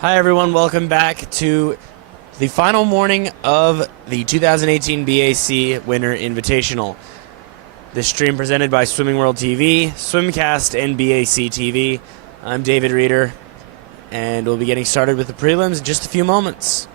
Hi, everyone. Welcome back to the final morning of the 2018 BAC Winter Invitational. This stream presented by Swimming World TV, Swimcast, and BAC TV. I'm David Reeder, and we'll be getting started with the prelims in just a few moments.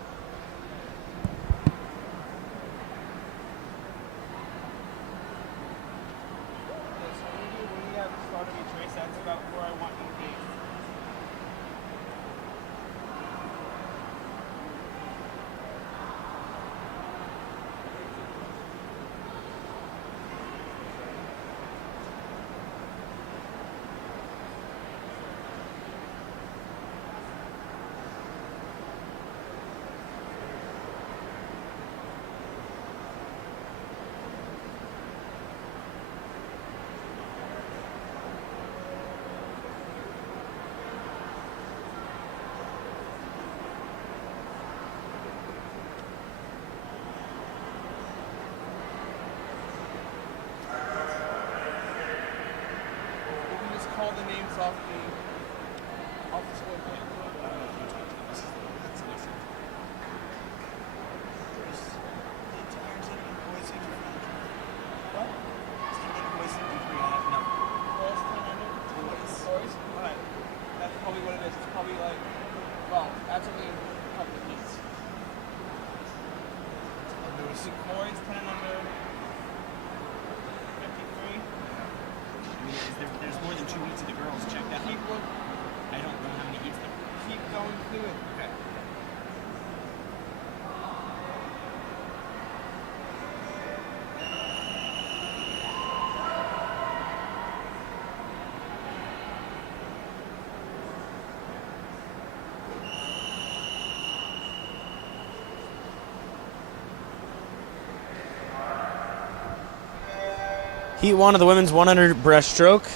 Heat 1 of the women's 100 breaststroke.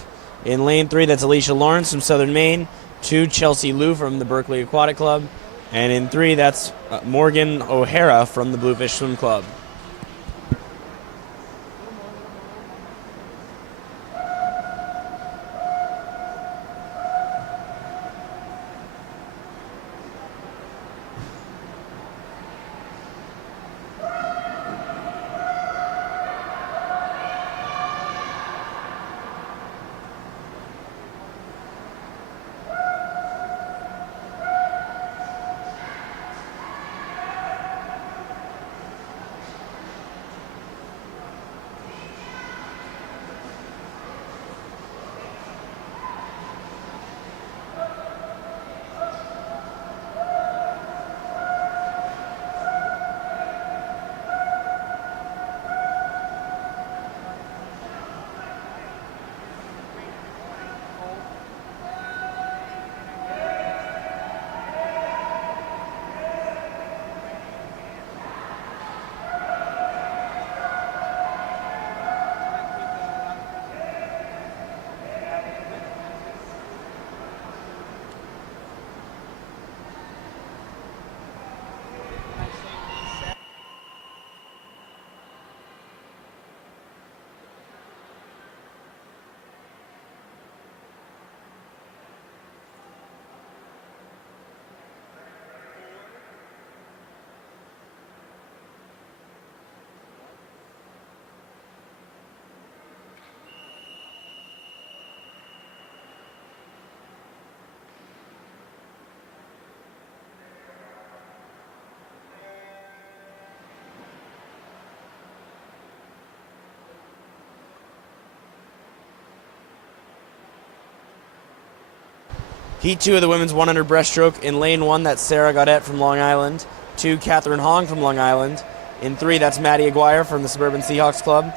In lane 3, that's Alicia Lawrence from Southern Maine. 2, Chelsea Liu from the Berkeley Aquatic Club. And in 3, that's Morgan O'Hara from the Bluefish Swim Club. Heat 2 of the women's 100 breaststroke. In lane 1, that's Sarah Gaudette from Long Island. 2, Catherine Hong from Long Island. In 3, that's Maddie Aguirre from the Suburban Seahawks Club.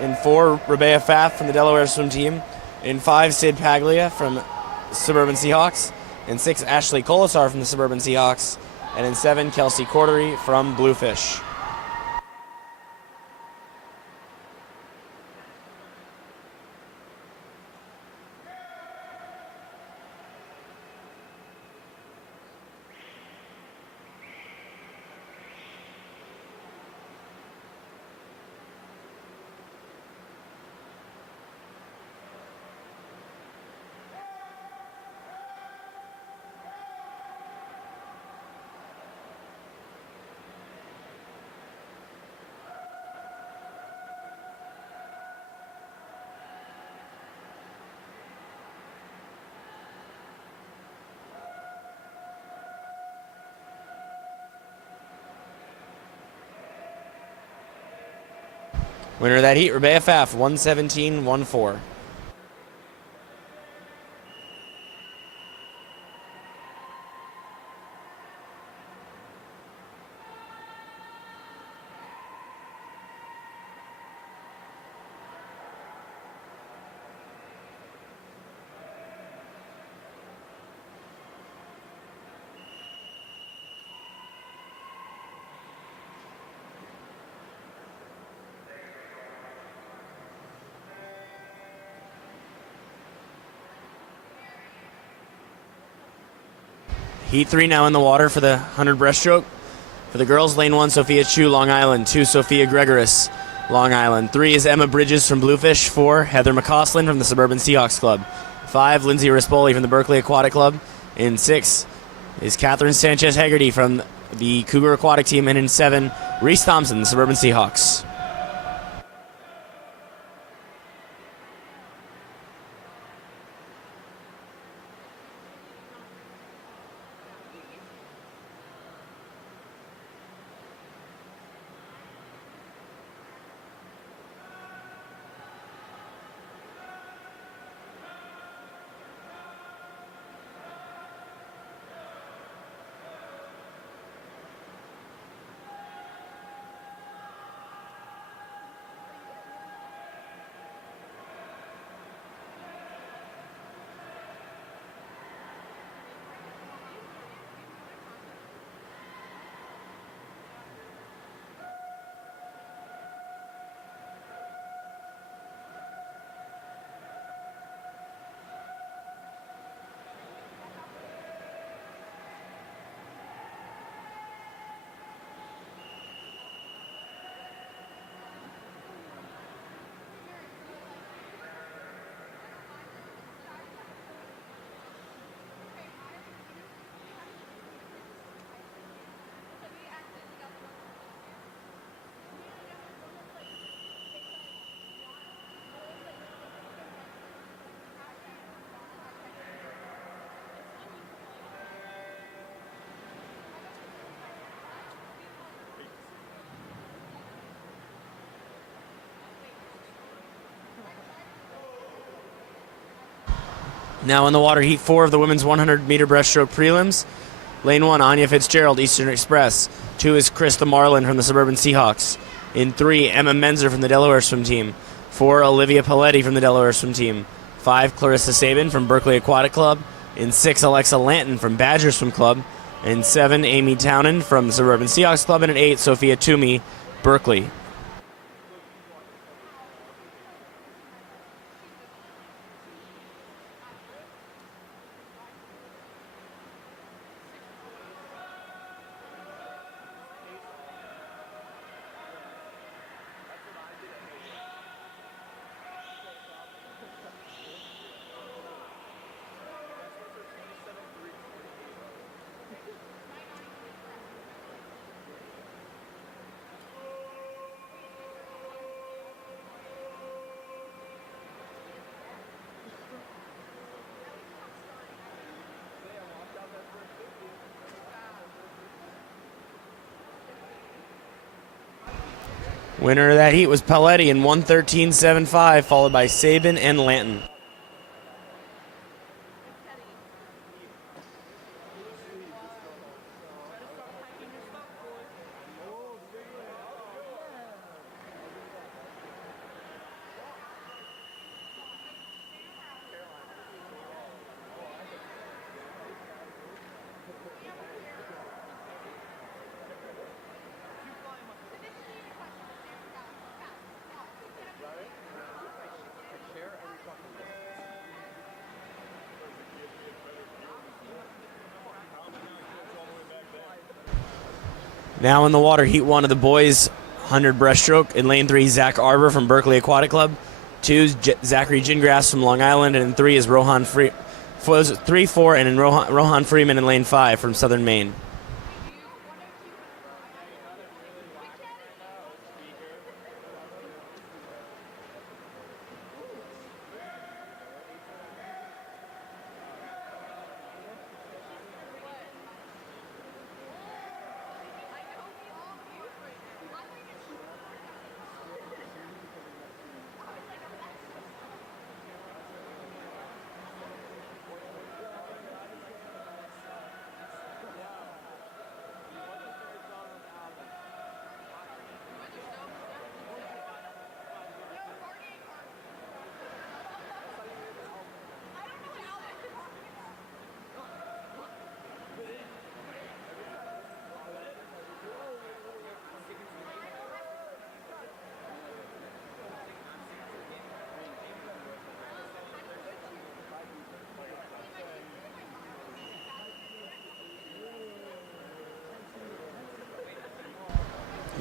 In 4, Rebea Pfaff from the Delaware Swim Team. In 5, Sid Paglia from Suburban Seahawks. In 6, Ashley Colasar from the Suburban Seahawks. And in 7, Kelsey Cordery from Bluefish. Winner of that heat, Rebea Pfaff, 117.14. Heat 3 now in the water for the 100 breaststroke. For the girls, lane 1, Sophia Chu, Long Island. 2, Sophia Gregoris, Long Island. 3 is Emma Bridges from Bluefish. 4, Heather McCausland from the Suburban Seahawks Club. 5, Lindsay Rispoli from the Berkeley Aquatic Club. In 6 is Catherine Sanchez Haggerty from the Cougar Aquatic Team. And in 7, Reese Thompson, the Suburban Seahawks. Now in the water, heat 4 of the women's 100-meter breaststroke prelims. Lane 1, Anya Fitzgerald, Eastern Express. 2 is Krista Marlin from the Suburban Seahawks. In 3, Emma Menzer from the Delaware swim team. 4, Olivia Paletti from the Delaware swim team. 5, Clarissa Sabin from Berkeley Aquatic Club. In 6, Alexa Lanton from Badger Swim Club. In 7, Amy Townend from the Suburban Seahawks Club. And in 8, Sophia Toomey, Berkeley. Winner of that heat was Paletti in 1:13.75, followed by Sabin and Lanton. Now in the water, heat 1 of the boys 100 breaststroke. In lane 3, Zach Arbor from Berkeley Aquatic Club. 2 is Zachary Gingras from Long Island. And in 3 is Rohan 3, 4, and in Rohan Freeman in lane 5 from Southern Maine.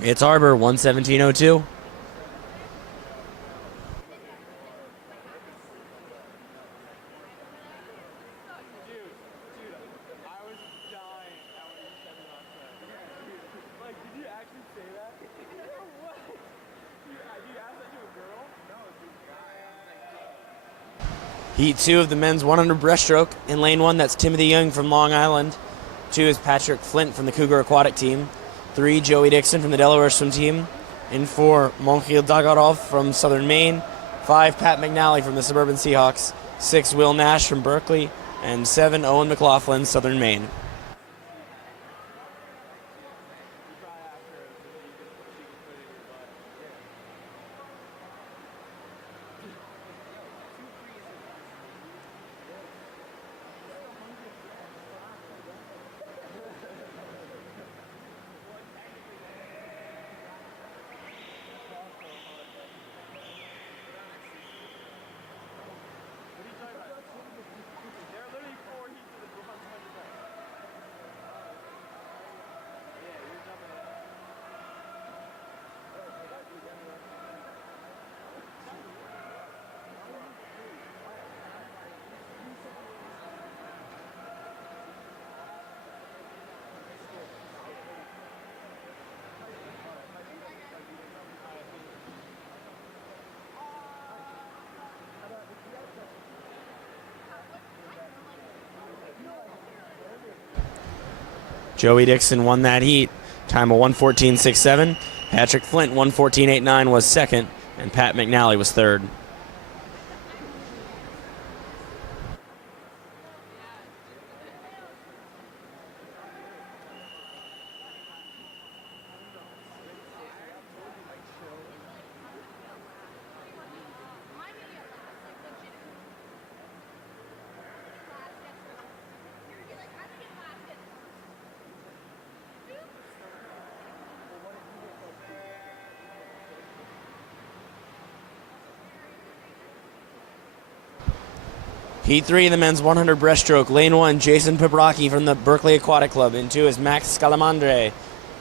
It's Arbor, 117.02. Heat 2 of the men's 100 breaststroke. In lane 1, that's Timothy Young from Long Island. 2 is Patrick Flint from the Cougar Aquatic team. 3, Joey Dixon from the Delaware swim team. In 4, Monkhil Dagarov from Southern Maine. 5, Pat McNally from the Suburban Seahawks. 6, Will Nash from Berkeley. And 7, Owen McLaughlin, Southern Maine. Joey Dixon won that heat. Time of 1:14.67. Patrick Flint, 1:14.89, was second, and Pat McNally was third. Heat 3 in the men's 100 breaststroke. Lane 1, Jason Pabrocki from the Berkeley Aquatic Club. In 2 is Max Scalamandre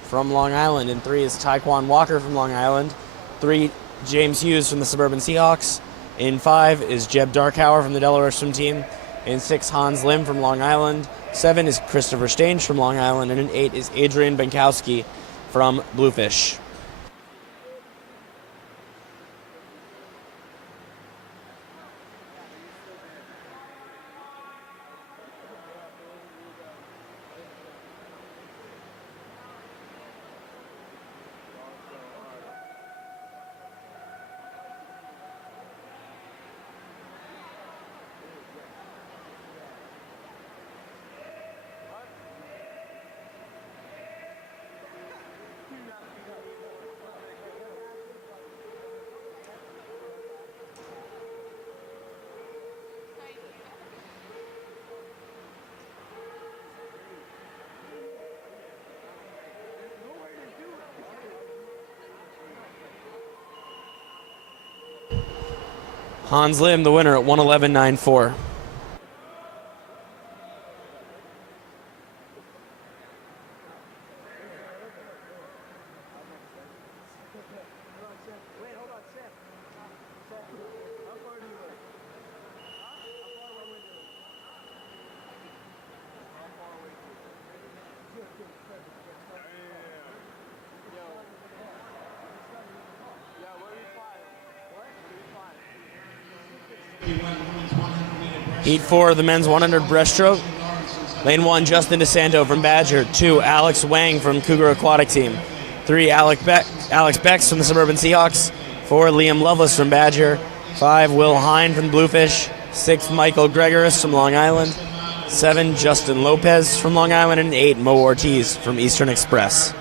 from Long Island. In 3 is Taekwon Walker from Long Island. 3, James Hughes from the Suburban Seahawks. In 5 is Jeb Darkauer from the Delaware swim team. In 6, Hans Lim from Long Island. 7 is Christopher Stange from Long Island. And in 8 is Adrian Benkowski from Bluefish. Hans Lim, the winner at 1:11.94. Heat 4 of the men's 100 breaststroke. Lane 1, Justin DeSanto from Badger. 2, Alex Wang from Cougar Aquatic Team. 3, Alex Becks from the Suburban Seahawks. 4, Liam Lovelace from Badger. 5, Will Hine from Bluefish. 6, Michael Gregoris from Long Island. 7, Justin Lopez from Long Island. And 8, Mo Ortiz from Eastern Express.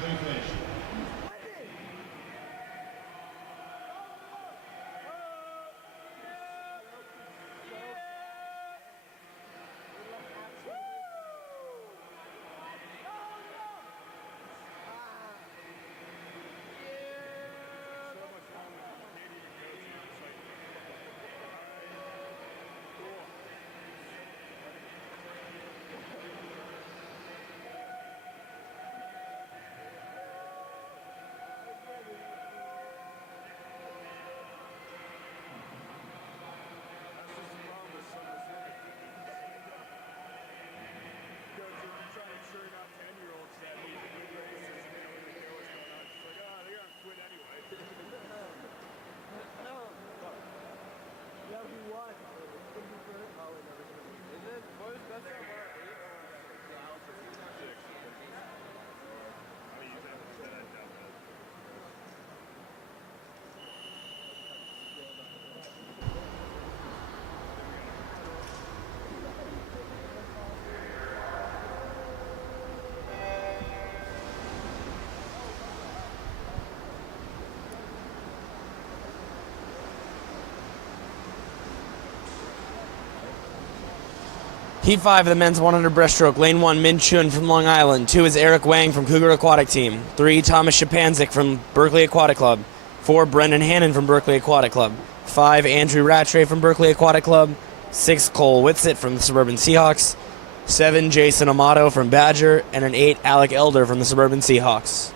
Heat 5 of the men's 100 breaststroke. Lane 1, Min Chun from Long Island. 2 is Eric Wang from Cougar Aquatic Team. 3, Thomas Shapanzik from Berkeley Aquatic Club. 4, Brendan Hannon from Berkeley Aquatic Club. 5, Andrew Rattray from Berkeley Aquatic Club. 6, Cole Whitsitt from the Suburban Seahawks. 7, Jason Amato from Badger. And an 8, Alec Elder from the Suburban Seahawks.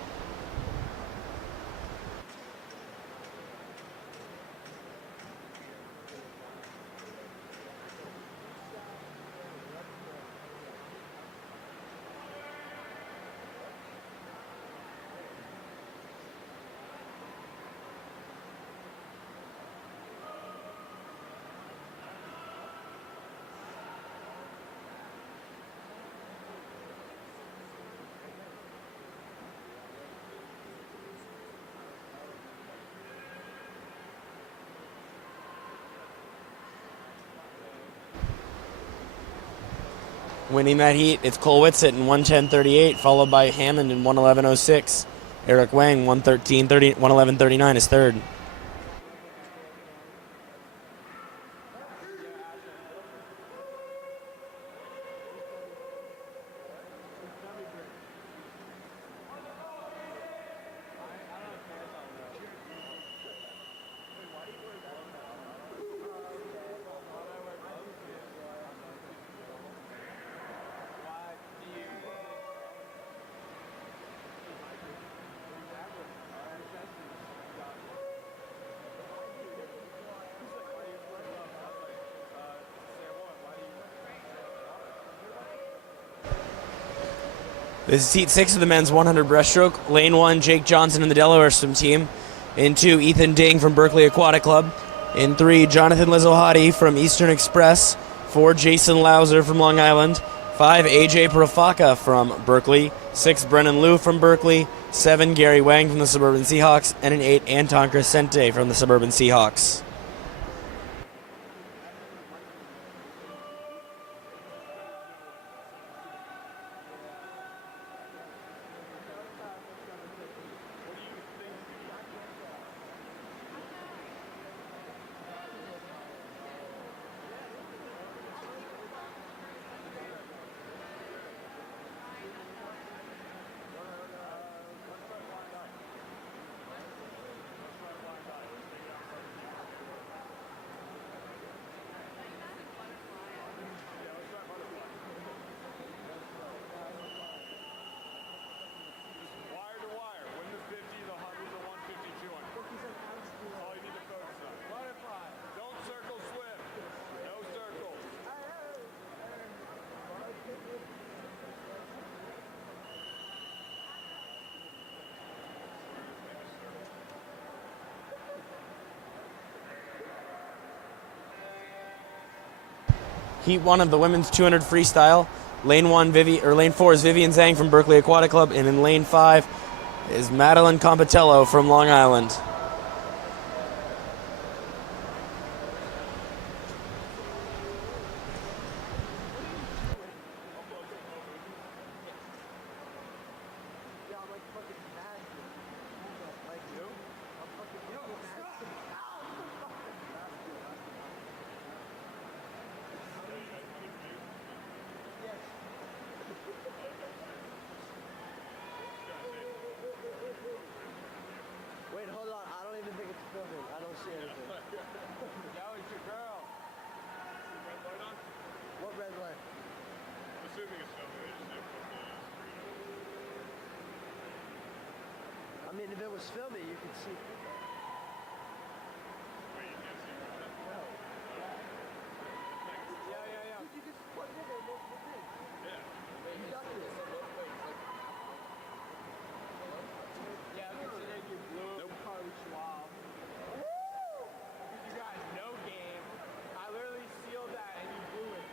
Winning that heat, it's Cole Whitsitt in 1:10:38, followed by Hammond in 1:11:06. Eric Wang 1:11:39 is third. This is Heat 6 of the men's 100 breaststroke. Lane 1, Jake Johnson in the Delaware swim team. In 2, Ethan Ding from Berkeley Aquatic Club. In 3, Jonathan Lizohati from Eastern Express. 4, Jason Lauser from Long Island. 5, AJ Profaka from Berkeley. 6, Brennan Liu from Berkeley. 7, Gary Wang from the Suburban Seahawks. And an 8, Anton Crescente from the Suburban Seahawks. Heat 1 of the women's 200 freestyle. Lane 4 is Vivian Zhang from Berkeley Aquatic Club, and in lane 5 is Madeline Compitello from Long Island. Wait, hold on. I don't even think it's filming. I don't see anything. That was your girl. Red light on? What red light? I'm assuming it's filming. They just didn't put the screen. I mean, if it was filming, you could see. Wait, you can't see that? No. Yeah. Dude, you just plug in there multiple things. Yeah. Wait, you got this. Yeah, I'm considering you blew up Carly Schwab. Because you guys no game. I literally sealed that and you blew it.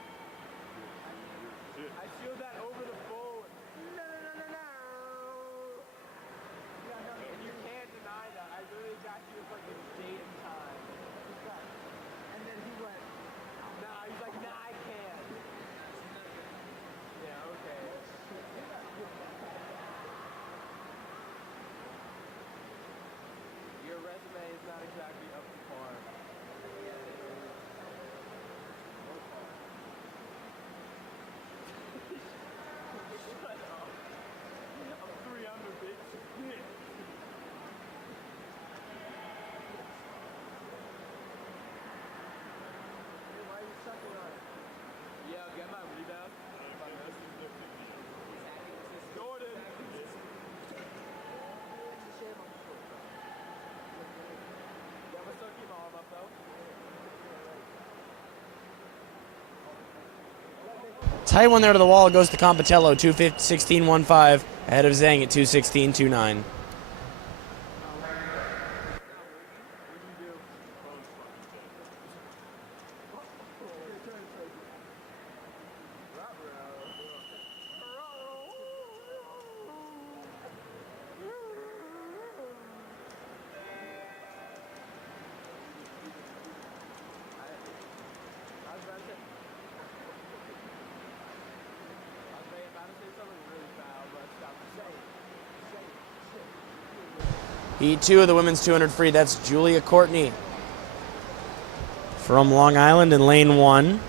Tight one there to the wall. Goes to Compitello, 2:16.15, ahead of Zhang at 2:16.29. Heat 2 of the women's 200 free. That's Julia Courtney from Long Island in lane 1.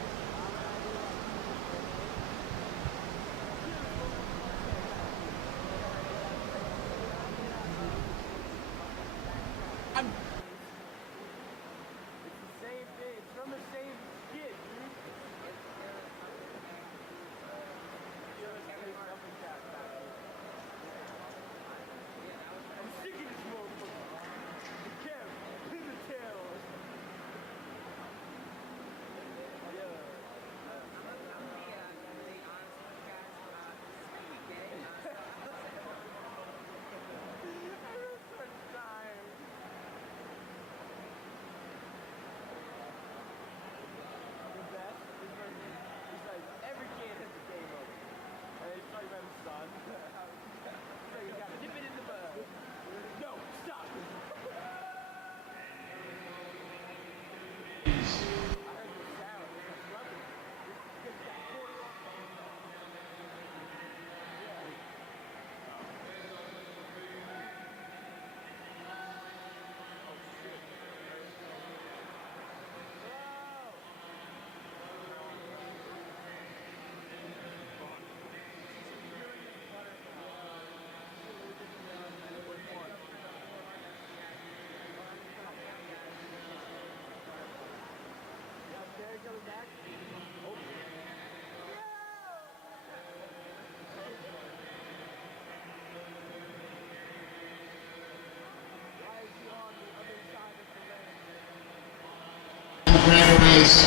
Race,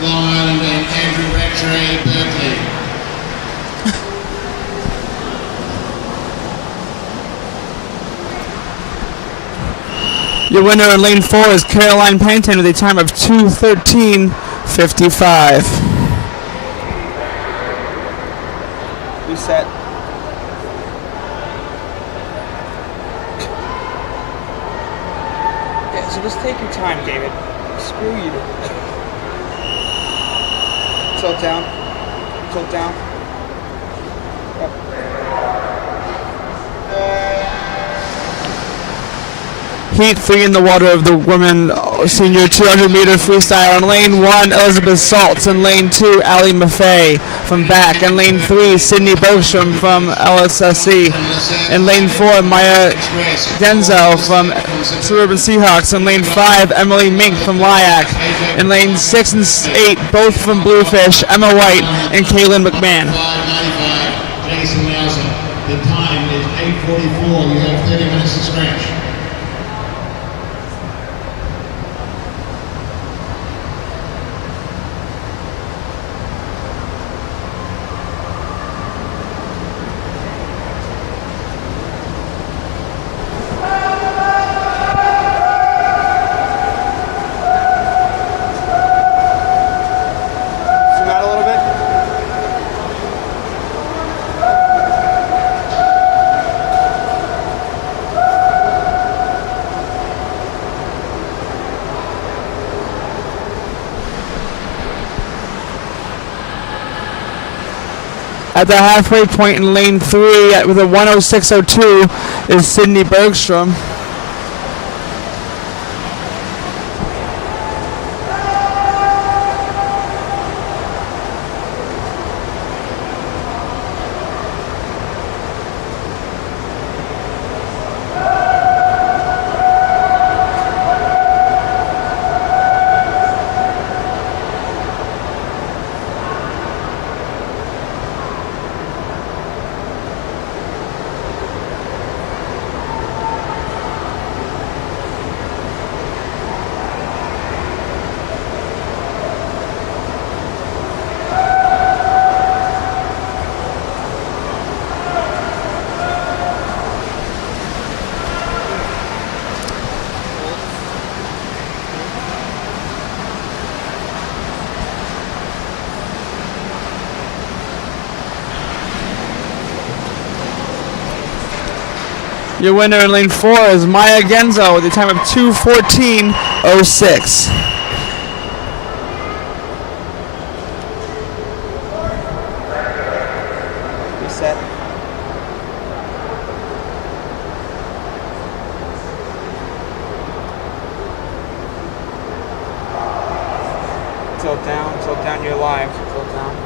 Long Island, and Andrew Rattray, Berkeley. Your winner in lane 4 is Caroline Pennington with a time of 2:13.55. Reset. Yeah, so just take your time, David. Screw you. Tilt down. Tilt down. Yep. Heat 3 in the water of the women senior 200-meter freestyle. In lane 1, Elizabeth Saltz. In lane 2, Allie Maffei from BAC. In lane 3, Sydney Bergstrom from LSSC. In lane 4, Maya Denzel from Suburban Seahawks. In lane 5, Emily Mink from LIAC. In lane 6 and 8, both from Bluefish, Emma White and Kaylin McMahon. 5:95, Jason Nelson. The time is 8:44. You have 30 minutes to scratch. Zoom out a little bit. At the halfway point in lane 3 with a 1:06.02 is Sydney Bergstrom. Your winner in lane 4 is Maya Genzo with a time of 2:14.06. Reset. Tilt down, you're live. Tilt down.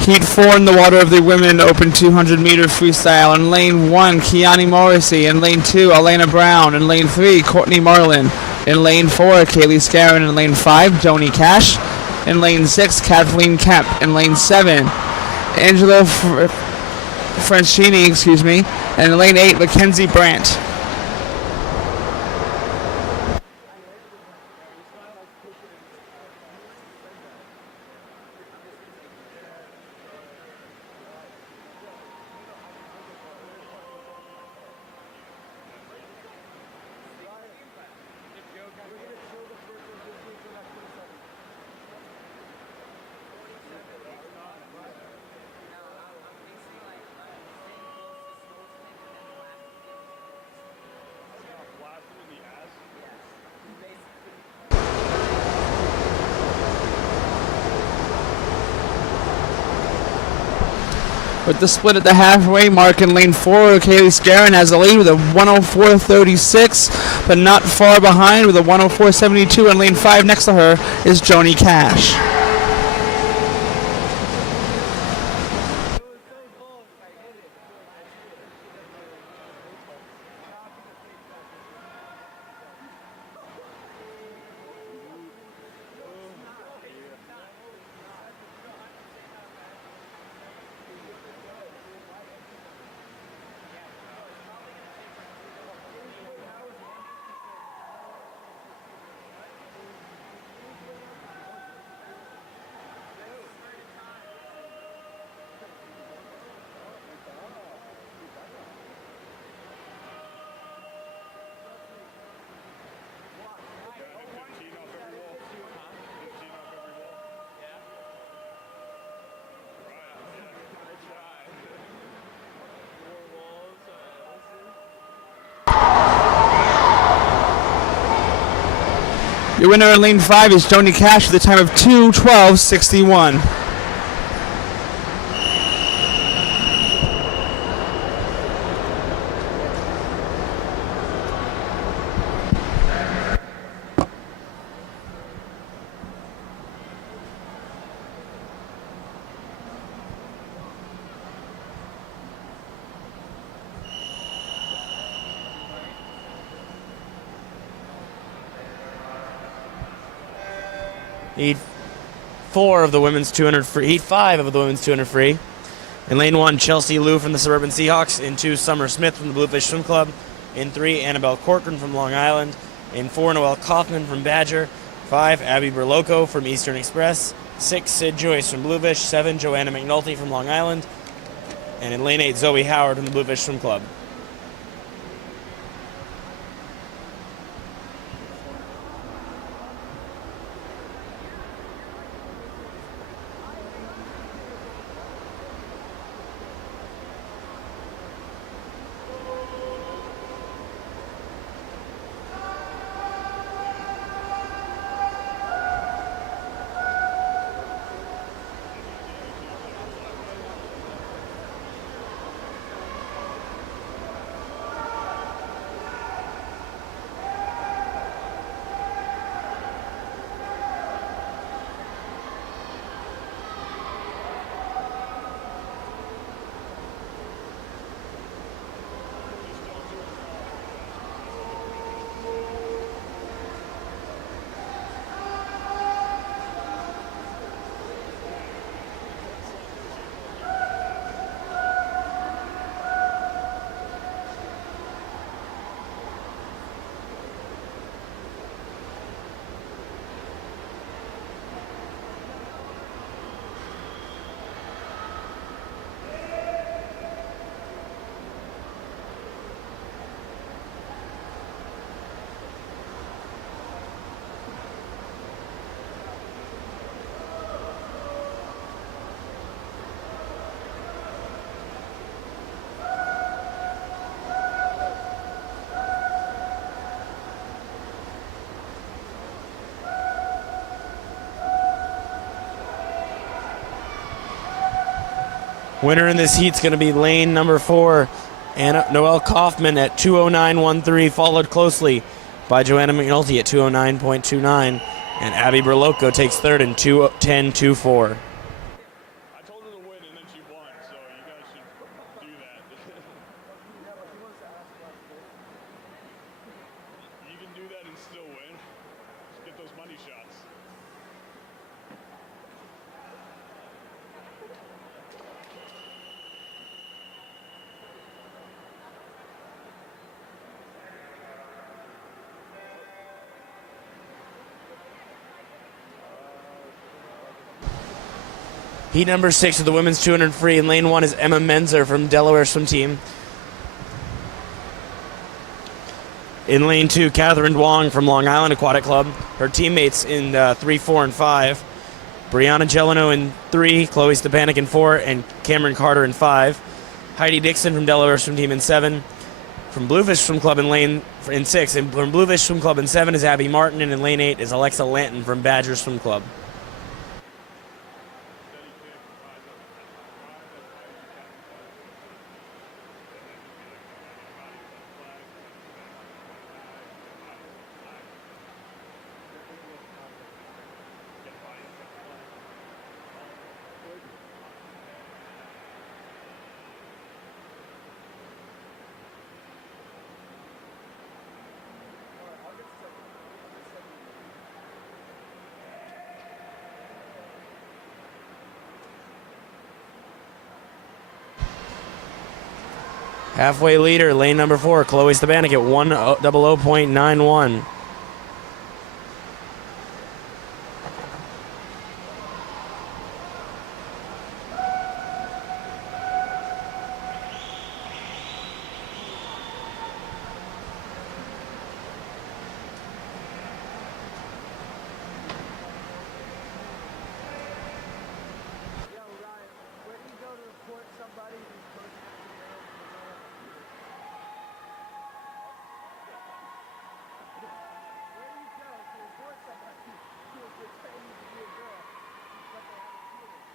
Heat 4 in the water of the women open 200-meter freestyle. In lane 1, Kiani Morrissey. In lane 2, Elena Brown. In lane 3, Courtney Marlin. In lane 4, Kaylee Scarron. In lane 5, Joni Cash. In lane 6, Kathleen Kemp. In lane 7, Angela Franchini, and in lane 8, Mackenzie Brandt. With the split at the halfway mark in lane 4, Kaylee Scarron has the lead with a 104.36, but not far behind with a 104.72. In lane 5 next to her is Joni Cash. Your winner in lane 5 is Joni Cash with a time of 2:12.61. Heat 4 of the women's 200 free. Heat 5 of the women's 200 free. In lane 1, Chelsea Liu from the Suburban Seahawks. In 2, Summer Smith from the Bluefish Swim Club. In 3, Annabelle Corcoran from Long Island. In 4, Noelle Kaufman from Badger. 5, Abby Berloco from Eastern Express. 6, Sid Joyce from Bluefish. 7, Joanna McNulty from Long Island. And in lane 8, Zoe Howard from the Bluefish Swim Club. Winner in this heat's going to be lane number 4, Anna Noelle Kaufman at 209.13, followed closely by Joanna McNulty at 209.29, and Abby Berloco takes third in 210.24. I told her to win and then she won, so you guys should do that. You can do that and still win. Just get those money shots. Heat number 6 of the women's 200 free. In lane 1 is Emma Menzer from Delaware Swim Team. In lane 2, Catherine Duong from Long Island Aquatic Club. Her teammates in 3, 4, and 5. Brianna Gelano in 3, Chloe Stepanik in 4, and Cameron Carter in 5. Heidi Dixon from Delaware Swim Team in 7. From Bluefish Swim Club in 6. And from Bluefish Swim Club in 7 is Abby Martin, and in lane 8 is Alexa Lanton from Badger Swim Club. Halfway leader, lane number 4, Chloe Stepanik at 100.91. Yo, Ryan, where do you go to report somebody who's posting a video? Where do you go to report somebody who is pretending to be a girl, but they have a penis?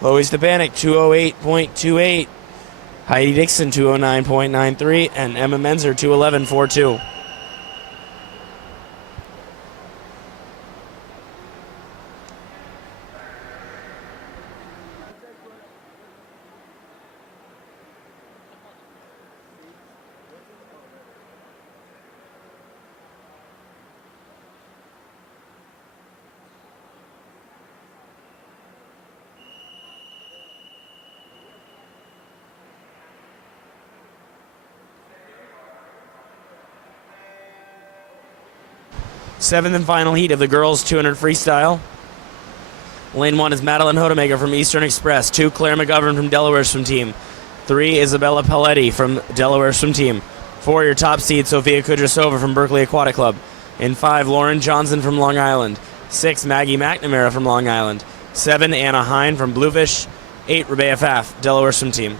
Chloe Stepanik, 208.28. Heidi Dixon, 209.93. And Emma Menzer, 211.42. Seventh and final heat of the girls 200 freestyle. Lane 1 is Madeline Hodemaker from Eastern Express. 2, Claire McGovern from Delaware Swim Team. 3, Isabella Paletti from Delaware Swim Team. 4, your top seed, Sofia Kudrasova from Berkeley Aquatic Club. In 5, Lauren Johnson from Long Island. 6, Maggie McNamara from Long Island. 7, Anna Hine from Bluefish. 8, Rebecca Pfaff, Delaware Swim Team.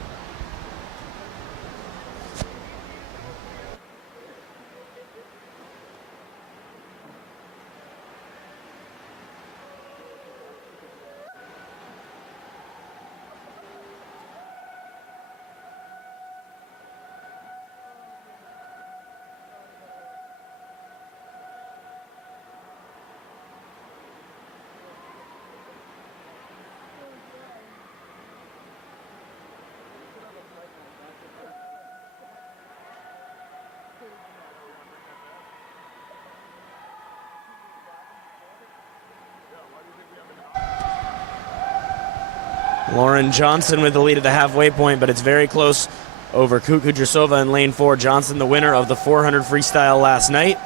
Lauren Johnson with the lead at the halfway point, but it's very close over Kudrasova in lane 4. Johnson, the winner of the 400 freestyle last night.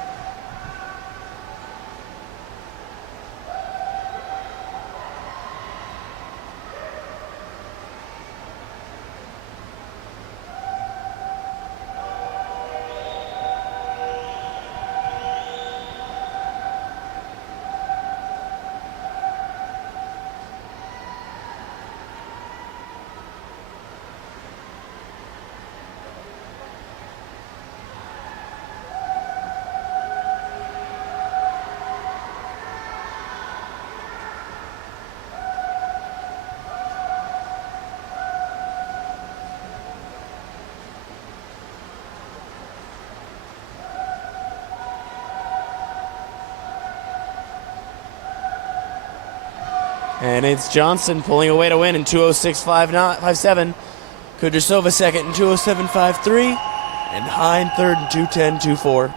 And it's Johnson pulling away to win in 206.57. Kudryashova second in 207.53. And Hine third in 210.24.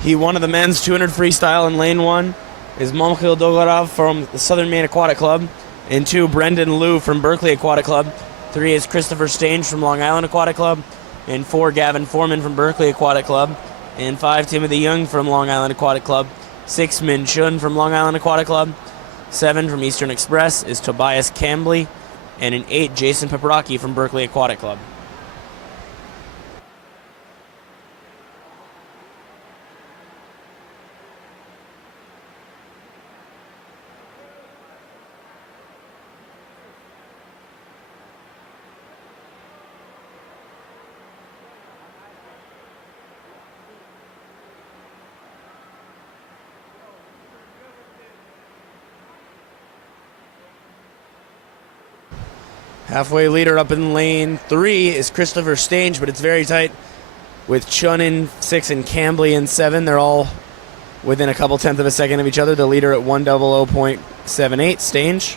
He won of the men's 200 freestyle in lane 1 is Momkhil Dogorov from the Southern Maine Aquatic Club. In 2, Brendan Liu from Berkeley Aquatic Club. 3 is Christopher Stange from Long Island Aquatic Club. In 4, Gavin Foreman from Berkeley Aquatic Club. In 5, Timothy Young from Long Island Aquatic Club. 6, Min Chun from Long Island Aquatic Club. 7 from Eastern Express is Tobias Cambley. And in 8, Jason Paprocki from Berkeley Aquatic Club. Halfway leader up in lane 3 is Christopher Stange, but it's very tight with Chun in 6 and Cambley in 7. They're all within a couple tenths of a second of each other. The leader at 100.78, Stange.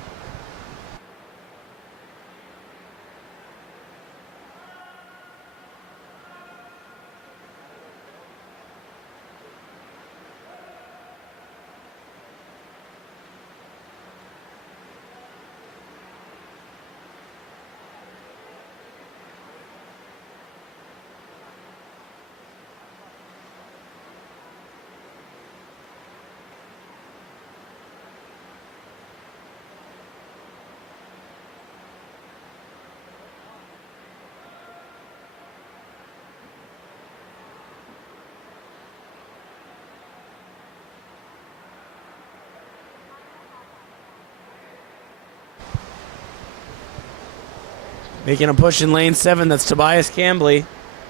Making a push in lane 7, that's Tobias Cambley.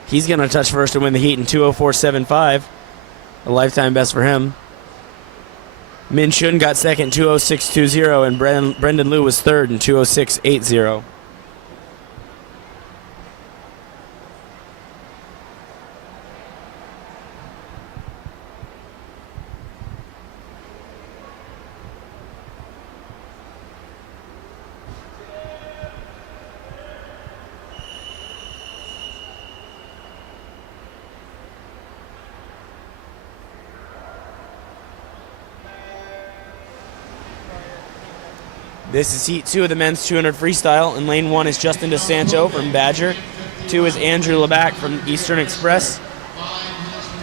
He's going to touch first and win the heat in 204.75. A lifetime best for him. Min Chun got second, 206.20, and Brendan Liu was third in 206.80. This is heat 2 of the men's 200 freestyle. In lane 1 is Justin DeSanto from Badger. 2 is Andrew LeBac from Eastern Express.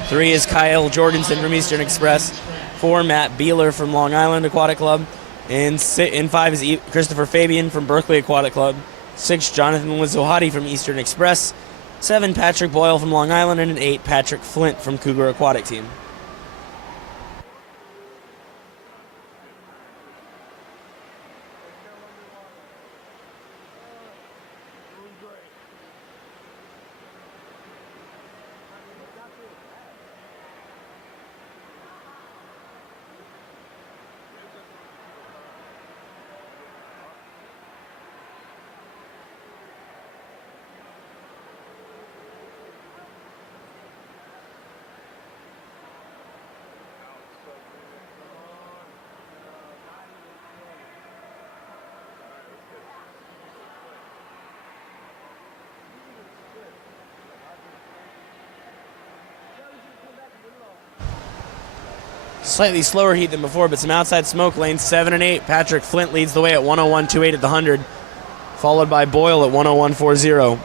3 is Kyle Jorgensen from Eastern Express. 4, Matt Beeler from Long Island Aquatic Club. And 5 is Christopher Fabian from Berkeley Aquatic Club. 6, Jonathan Wizohati from Eastern Express. 7, Patrick Boyle from Long Island. And 8, Patrick Flint from Cougar Aquatic Team. Slightly slower heat than before, but some outside smoke. Lanes 7 and 8. Patrick Flint leads the way at 101.28 at the 100, followed by Boyle at 101.40.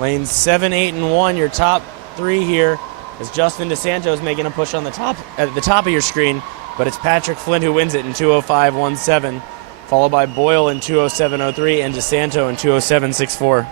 Lanes 7, 8, and 1, your top three here, as Justin DeSanto is making a push on the top at the top of your screen, but it's Patrick Flint who wins it in 2:05.17, followed by Boyle in 2:07.03 and DeSanto in 2:07.64.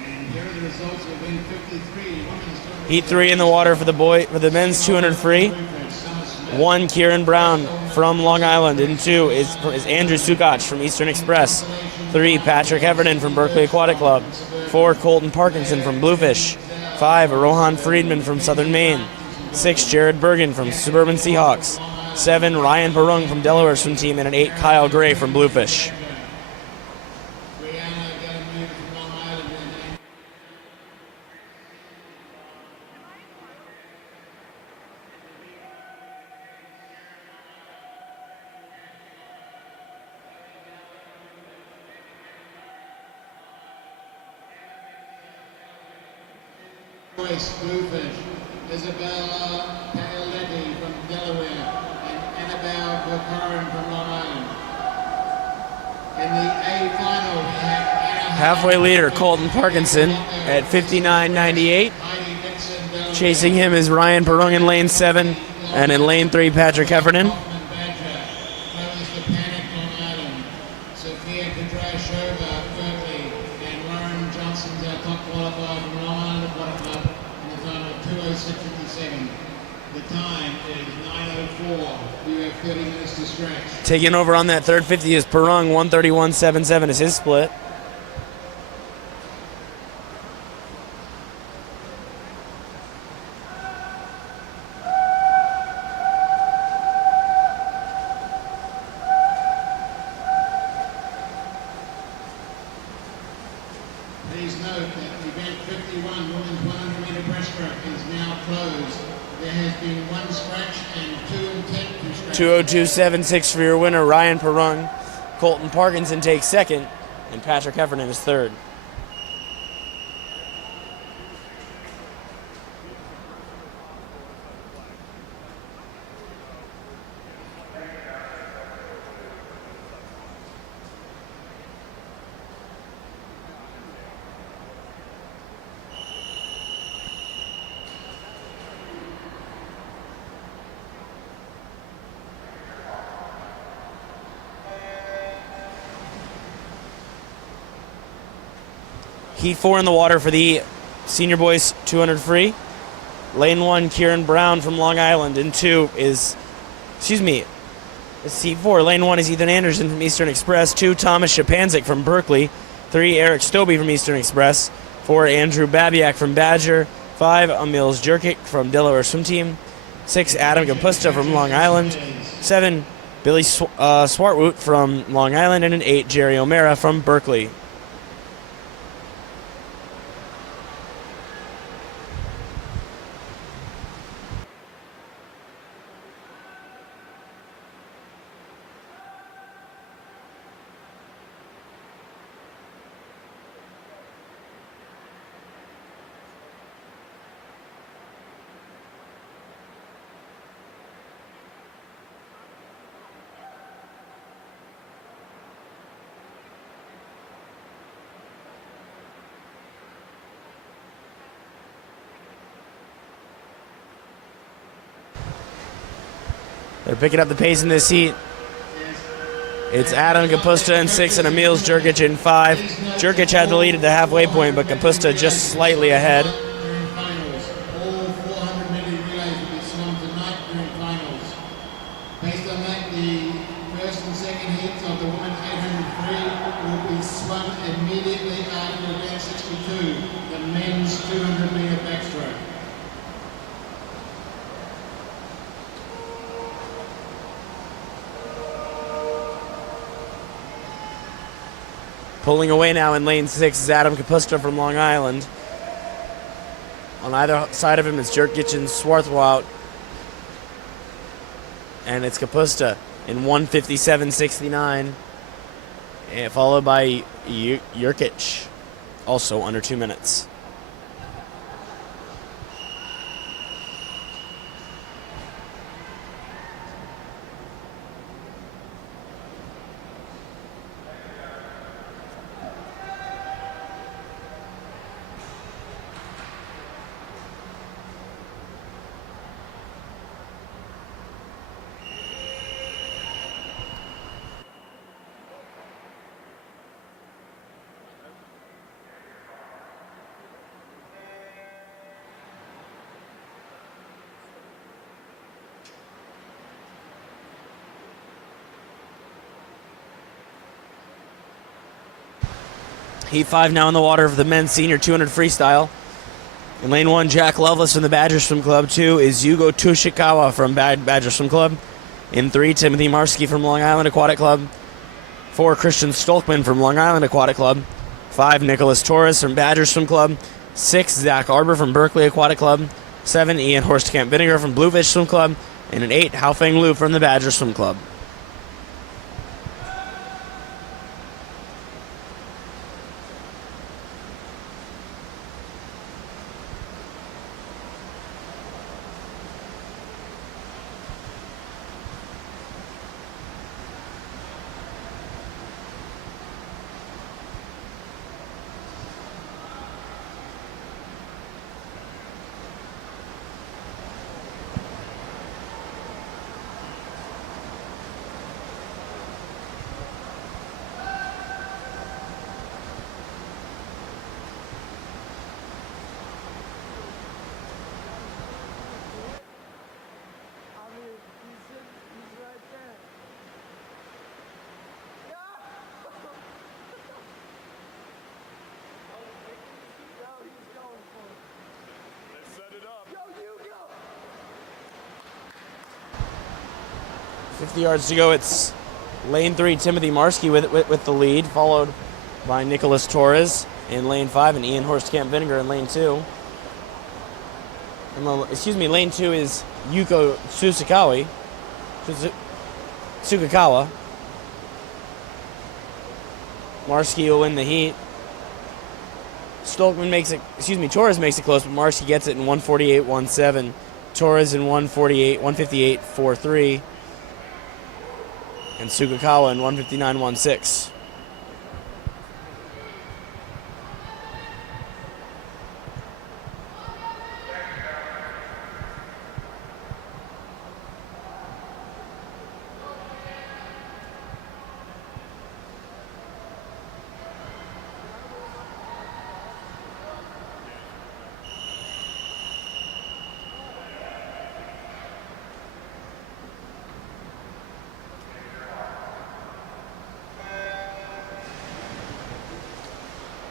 And here are the results of event 53. Women's 200 Heat 3 in the water for the men's 200 free. 1, Kieran Brown from Long Island. And 2 is Andrew Sukach from Eastern Express. 3, Patrick Heffernan from Berkeley Aquatic Club. 4, Colton Parkinson from Bluefish. 5, Rohan Friedman from Southern Maine. 6, Jared Bergen from Suburban Seahawks. 7, Ryan Barung from Delaware Swim Team. And an 8, Kyle Gray from Bluefish. Joyce Bluefish, Isabella Paoletti from Delaware, and Annabelle Buchanan from Long Island. In the A final, we have Anna Halfway leader, Colton Parkinson at 59.98. Heidi Dixon, Delaware, Chasing him is Ryan Barung in lane 7. And in lane 3, Patrick Heffernan. Hoffman Badger, Lois DePanic, Long Island, Sophia Pedrashova, Berkeley, and Lauren Johnson's our top qualifier from Long Island Aquatic Club in the time of 2:06.57. The time is 9:04. You have 30 minutes to stretch. Taking over on that third 50 is Perung. 1:31.77 is his split. Please note that event 51, women's 100-meter breaststroke, is now closed. There has been one scratch and 2 intent to scratch. 2:02.76 for your winner, Ryan Perung. Colton Parkinson takes second, and Patrick Heffernan is third. Heat 4 in the water for the senior boys 200 free. Lane 1, Kieran Brown from Long Island. And 2 is, it's Heat 4. Lane 1 is Ethan Anderson from Eastern Express. 2, Thomas Shapanzik from Berkeley. 3, Eric Stobie from Eastern Express. 4, Andrew Babiak from Badger. 5, Emils Jurkic from Delaware Swim Team. 6, Adam Kapusta from Long Island. 7, Billy Swartwoot from Long Island. And an 8, Jerry O'Mara from Berkeley. They're picking up the pace in this heat. It's Adam Kapusta in 6 and Emils Jurkic in 5. Jurkic had the lead at the halfway point, but Kapusta just slightly ahead. During finals, all 400-meter relays will be swum tonight during finals. Based on that, the first and second heats of the women 800 free will be swum immediately after event 62, the men's 200-meter backstroke. Pulling away now in lane 6 is Adam Kapusta from Long Island. On either side of him is Jerkic and Swarthwout. And it's Kapusta in 1:57.69. And followed by Jerkic, also under 2 minutes. Heat 5 now in the water of the men's senior 200 freestyle. In lane 1, Jack Lovelace from the Badger Swim Club. 2 is Yugo Tushikawa from Badger Swim Club. In 3, Timothy Marsky from Long Island Aquatic Club. 4, Christian Stolkman from Long Island Aquatic Club. 5, Nicholas Torres from Badger Swim Club. 6, Zach Arbor from Berkeley Aquatic Club. 7, Ian Horstkamp Vinegar from Bluefish Swim Club. And an 8, Haofeng Liu from the Badger Swim Club. I mean, he's right there. No! No, he's going for it. They set it up. Go, you go! 50 yards to go. It's lane 3, Timothy Marsky with the lead, followed by Nicholas Torres in lane 5 and Ian Horstkamp Vinegar in lane 2. Lane 2 is Yuko Tsukakawa. Marsky will win the heat. Torres makes it close, but Marsky gets it in 1:48.17. Torres in 1:58.43. And Tsukakawa in 1:59.16.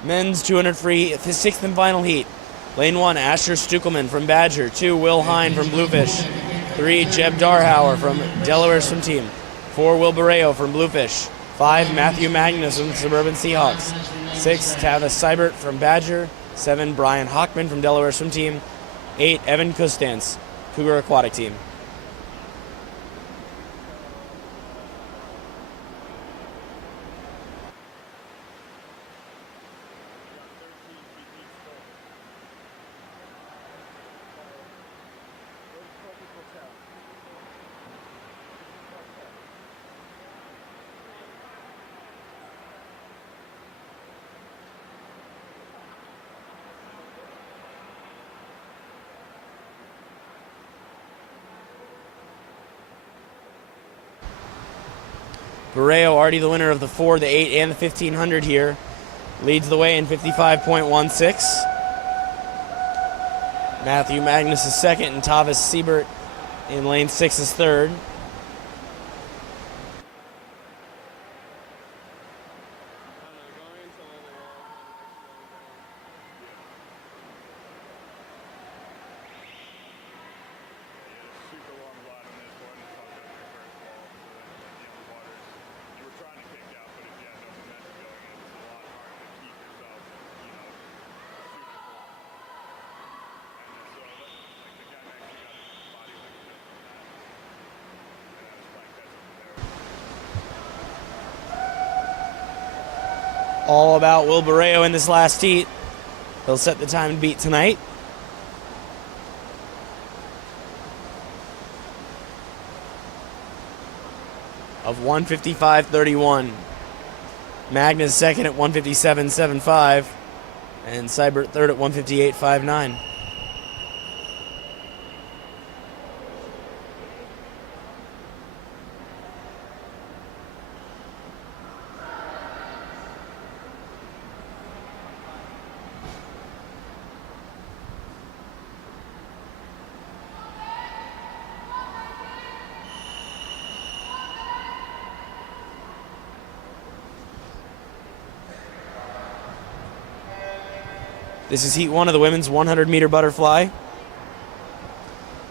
Men's 200 free, the 6th and final heat. Lane 1, Asher Stukelman from Badger. 2, Will Hine from Bluefish. 3, Jeb Darhauer from Delaware Swim Team. 4, Will Barreo from Bluefish. 5, Matthew Magnus from Suburban Seahawks. 6, Tavis Seibert from Badger. 7, Brian Hockman from Delaware Swim Team. 8, Evan Kustance, Cougar Aquatic Team. Barreo, already the winner of the 4, the 8, and the 1500 here, leads the way in 55.16. Matthew Magnus is second, and Tavis Seibert in lane 6 is third. Super long bottom is one. It's all good for first ball. So then, you know, waters. You were trying to kick out, but if you had no momentum going in, it's a lot all about Will Barreo in this last heat. He'll set the time to beat tonight. Of 155.31. Magnus second at 157.75. And Seibert third at 158.59. This is heat one of the women's 100-meter butterfly.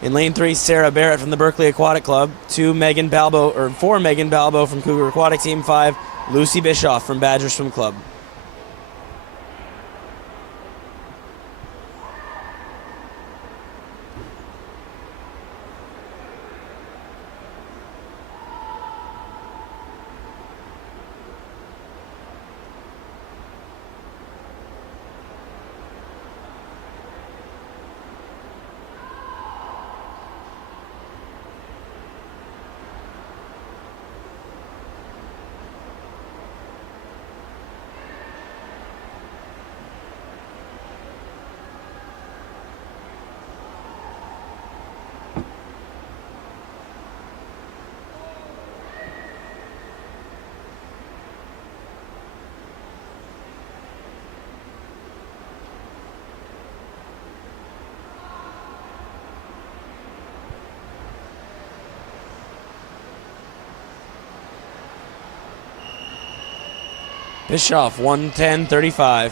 In lane 3, Sarah Barrett from the Berkeley Aquatic Club. 4 Megan Balbo from Cougar Aquatic Team. 5, Lucy Bischoff from Badger Swim Club. Bischoff, 110.35.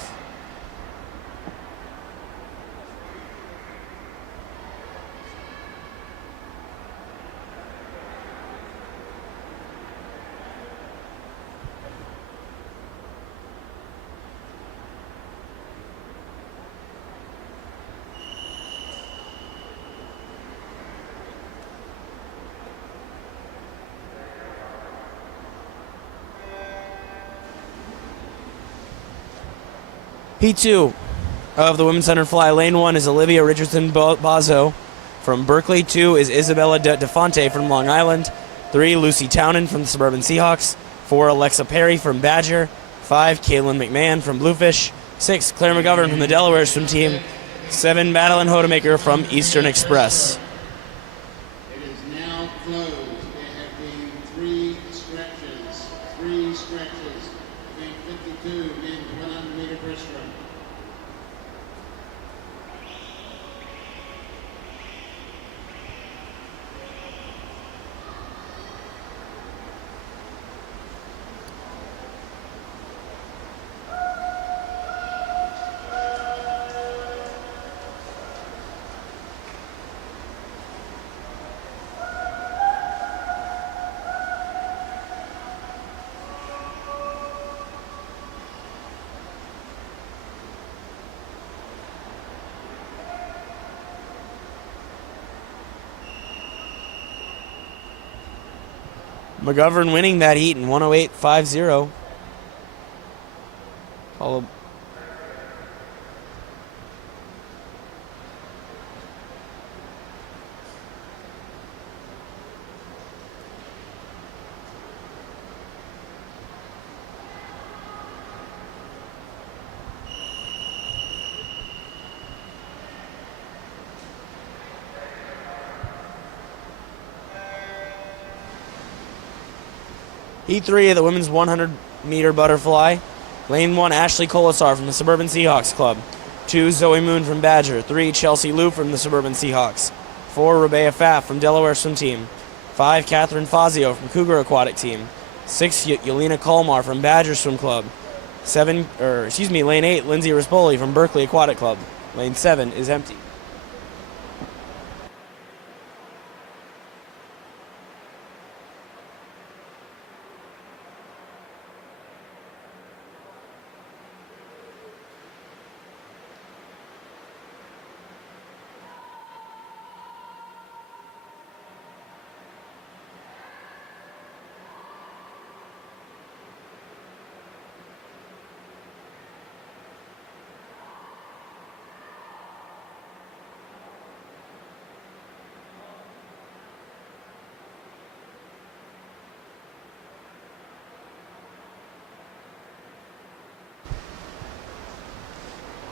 Heat 2 of the women's 100 fly. Lane 1 is Olivia Richardson Bazo from Berkeley. 2 is Isabella DeFonte from Long Island. 3, Lucy Townend from the Suburban Seahawks. 4, Alexa Perry from Badger. 5, Caitlin McMahon from Bluefish. 6, Claire McGovern from the Delaware swim team. 7, Madeline Hodemaker from Eastern Express. It is now closed. There have been 3 stretches. 3 stretches. Event 52, men's 100-meter breaststroke. McGovern winning that heat in 108.50. Followed. Heat 3 of the women's 100-meter butterfly. Lane 1, Ashley Colasar from the Suburban Seahawks Club. 2, Zoe Moon from Badger. 3, Chelsea Liu from the Suburban Seahawks. 4, Rebecca Pfaff from Delaware Swim Team. 5, Catherine Fazio from Cougar Aquatic Team. 6, Yelena Kalmar from Badger Swim Club. Lane 8, Lindsay Rispoli from Berkeley Aquatic Club. Lane 7 is empty.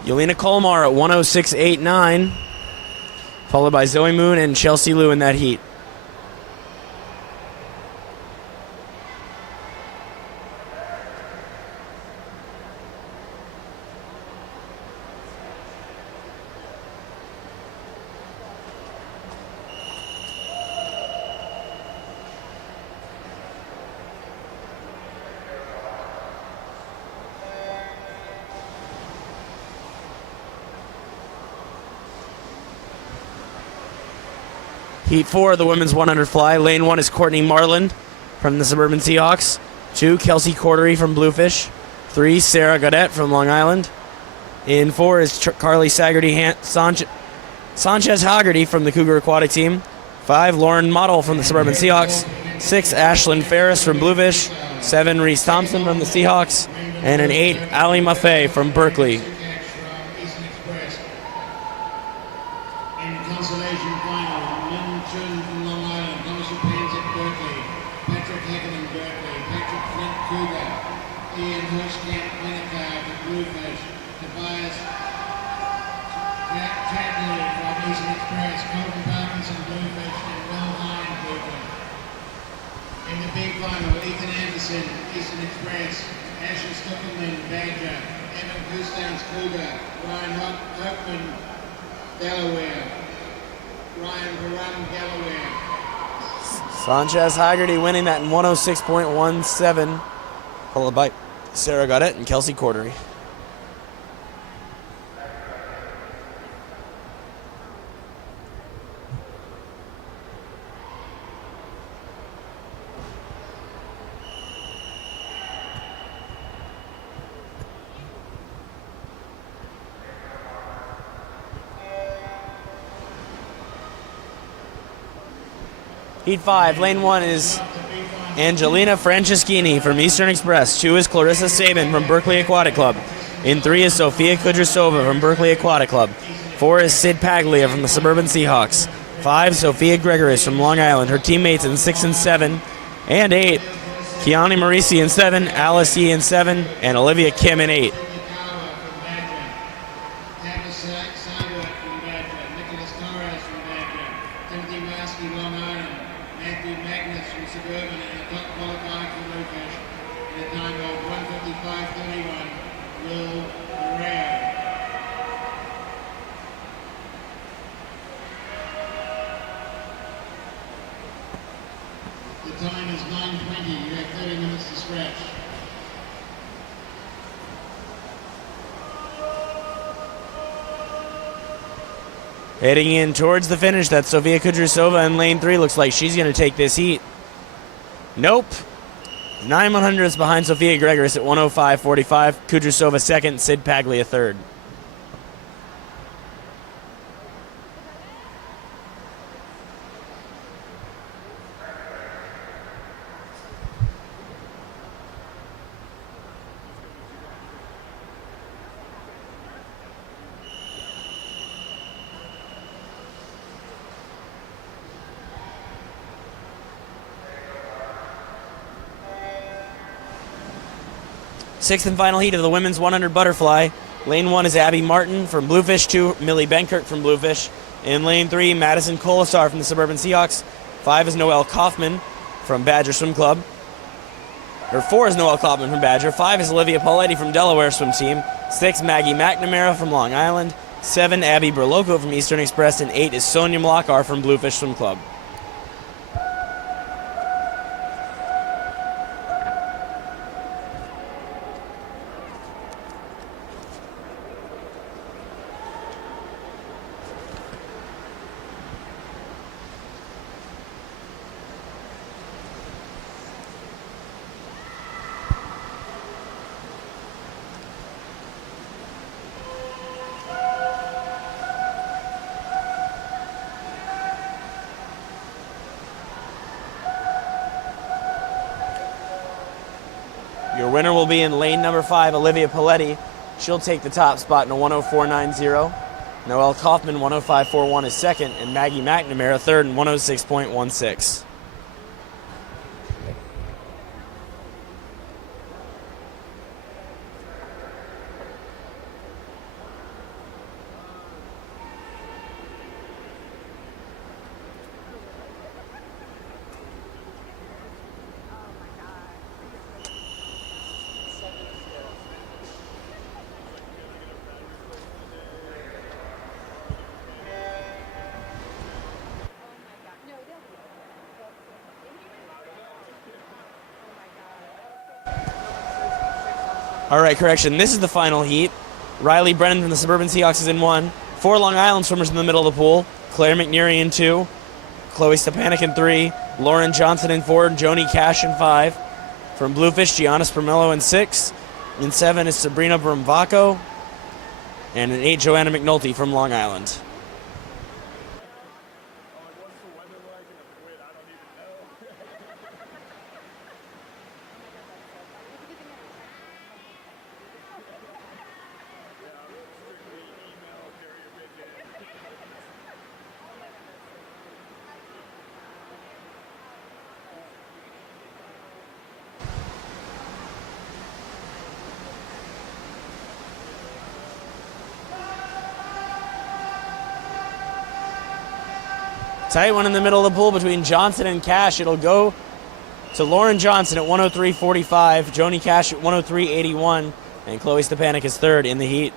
Yelena Kolmar at 106.89, followed by Zoe Moon and Chelsea Liu in that heat. Heat 4 of the women's 100 fly. Lane 1 is Courtney Marlin from the Suburban Seahawks. 2, Kelsey Cordery from Bluefish. 3, Sarah Gaudette from Long Island. In 4 is Carly Sanchez Haggerty from the Cougar Aquatic Team. 5, Lauren Model from the Suburban Seahawks. 6, Ashlyn Ferris from Bluefish. 7, Reese Thompson from the Seahawks. And an 8, Ali Maffei from Berkeley. In consolation final, Lynn Chun from Long Island, Thomas Panzit Berkeley, Patrick Heckerman Berkeley, Patrick Flint Cougar, Ian Hirschkamp Winnicott from Bluefish, Tobias Chadley from Eastern Express, Colton Parkinson Bluefish, and Will Hine Cougar. In the big final, Ethan Anderson, Eastern Express, Ashley Stuckelman Badger, Evan Goostones Cougar, Ryan Hockman Delaware. Ryan Varun Delaware. Sanchez Haggerty winning that in 106.17, followed by Sarah Gaudette and Kelsey Cordery. Heat 5, lane 1 is Angelina Franceschini from Eastern Express. 2 is Clarissa Sabin from Berkeley Aquatic Club. In 3 is Sofia Kudrasova from Berkeley Aquatic Club. 4 is Sid Paglia from the Suburban Seahawks. 5, Sophia Gregoris from Long Island. Her teammates in 6 and 7. And 8, Kiani Marisi in 7, Alice Yee in 7, and Olivia Kim in 8. The time is 9:20. You have 30 minutes to stretch. Heading in towards the finish, that's Sofia Kudrasova in lane 3. Looks like she's going to take this heat. Nope. 9/100ths behind Sofia Gregoris at 105.45. Kudrasova second, Sid Paglia third. Sixth and final heat of the women's 100 butterfly. Lane 1 is Abby Martin from Bluefish. 2, Millie Benkert from Bluefish. In lane 3, Madison Colasar from the Suburban Seahawks. 5 is Noelle Kaufman from Badger Swim Club. 4 is Noelle Kaufman from Badger. 5 is Olivia Pauletti from Delaware Swim Team. 6, Maggie McNamara from Long Island. 7, Abby Berloco from Eastern Express. And 8 is Sonia Mlakar from Bluefish Swim Club. Your winner will be in lane number 5, Olivia Pauletti. She'll take the top spot in a 104.90. Noelle Kaufman, 105.41 is second, and Maggie McNamara third in 106.16. All right, correction. This is the final heat. Riley Brennan from the Suburban Seahawks is in 1. 4 Long Island swimmers in the middle of the pool. Claire McNeary in 2. Chloe Stepanik in 3. Lauren Johnson in 4. Joni Cash in 5. From Bluefish, Giannis Permello in 6. In 7 is Sabrina Brumvaco. And in 8, Joanna McNulty from Long Island. What's the weather like in the Quid? I don't even know. Strictly email, carrier pigeon. Tight one in the middle of the pool between Johnson and Cash. It'll go to Lauren Johnson at 103.45, Joni Cash at 103.81, and Chloe Stepanik is third in the heat.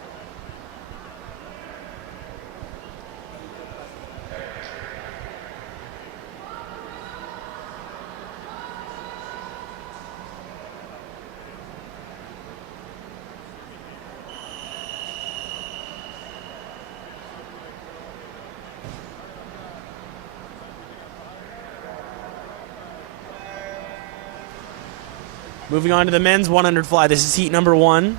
Moving on to the men's 100 fly. This is heat number 1.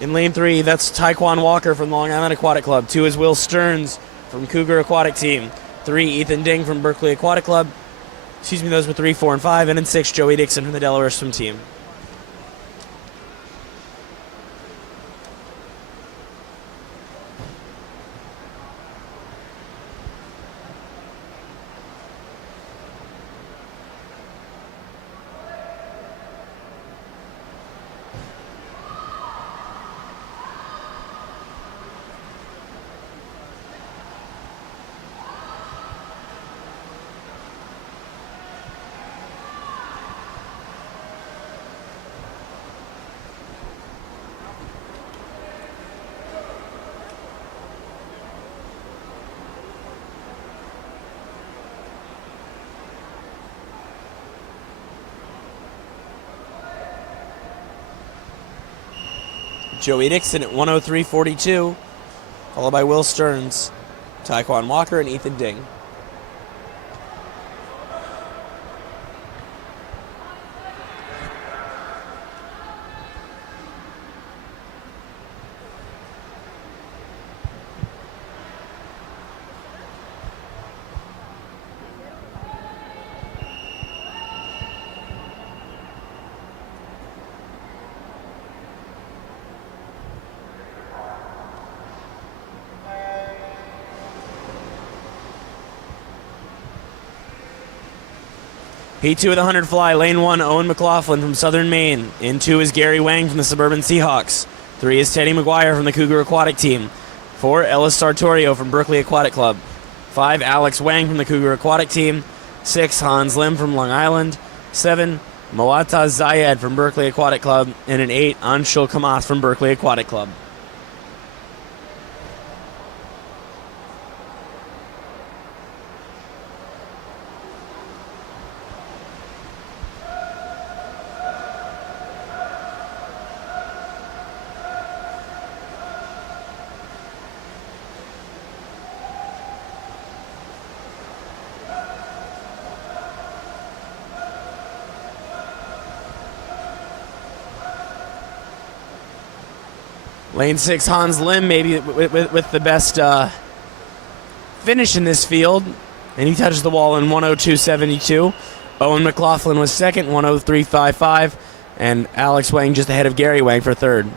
In lane 3, that's Taekwon Walker from Long Island Aquatic Club. 2 is Will Stearns from Cougar Aquatic Team. 3, Ethan Ding from Berkeley Aquatic Club. Those were 3, 4, and 5. And in 6, Joey Dixon from the Delaware Swim Team. Joey Dixon at 103.42, followed by Will Stearns, Taekwon Walker, and Ethan Ding. Heat 2 of the 100 fly, lane 1, Owen McLaughlin from Southern Maine. In 2 is Gary Wang from the Suburban Seahawks. 3 is Teddy McGuire from the Cougar Aquatic Team. 4, Ellis Sartorio from Berkeley Aquatic Club. 5, Alex Wang from the Cougar Aquatic Team. 6, Hans Lim from Long Island. 7, Moataz Zayed from Berkeley Aquatic Club. And in 8, Anshul Kamath from Berkeley Aquatic Club. Lane 6, Hans Lim, maybe with the best finish in this field. And he touches the wall in 102.72. Owen McLaughlin was second, 103.55. And Alex Wang just ahead of Gary Wang for third.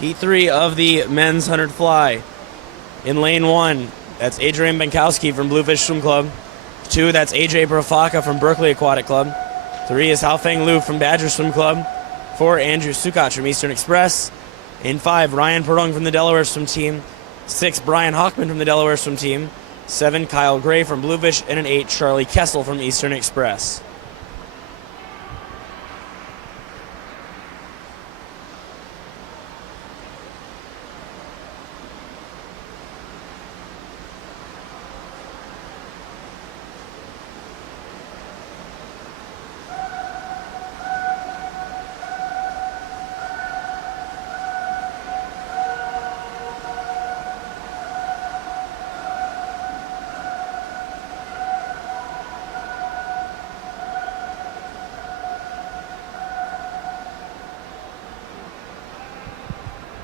Heat 3 of the men's 100 fly. In lane 1, that's Adrian Benkowski from Bluefish Swim Club. 2, that's AJ Brafaka from Berkeley Aquatic Club. 3 is Haofeng Liu from Badger Swim Club. 4, Andrew Sukach from Eastern Express. In 5, Ryan Perung from the Delaware Swim Team. 6, Brian Hockman from the Delaware Swim Team. 7, Kyle Gray from Bluefish. And an 8, Charlie Kessel from Eastern Express.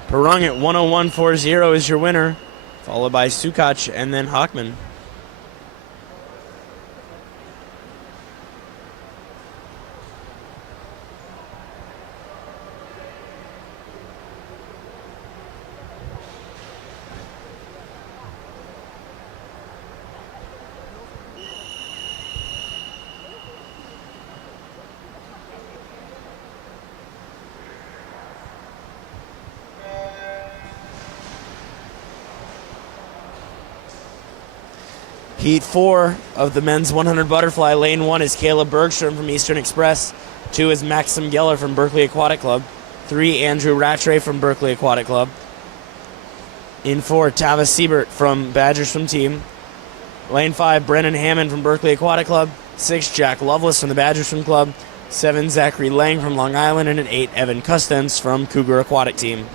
Perung at 101.40 is your winner, followed by Sukach and then Hockman. Heat 4 of the men's 100 butterfly. Lane 1 is Caleb Bergstrom from Eastern Express. 2 is Maxim Geller from Berkeley Aquatic Club. 3, Andrew Rattray from Berkeley Aquatic Club. In 4, Tavis Siebert from Badger Swim Team. Lane 5, Brennan Hammond from Berkeley Aquatic Club. 6, Jack Lovelace from the Badger Swim Club. 7, Zachary Lang from Long Island. And an 8, Evan Custance from Cougar Aquatic Team.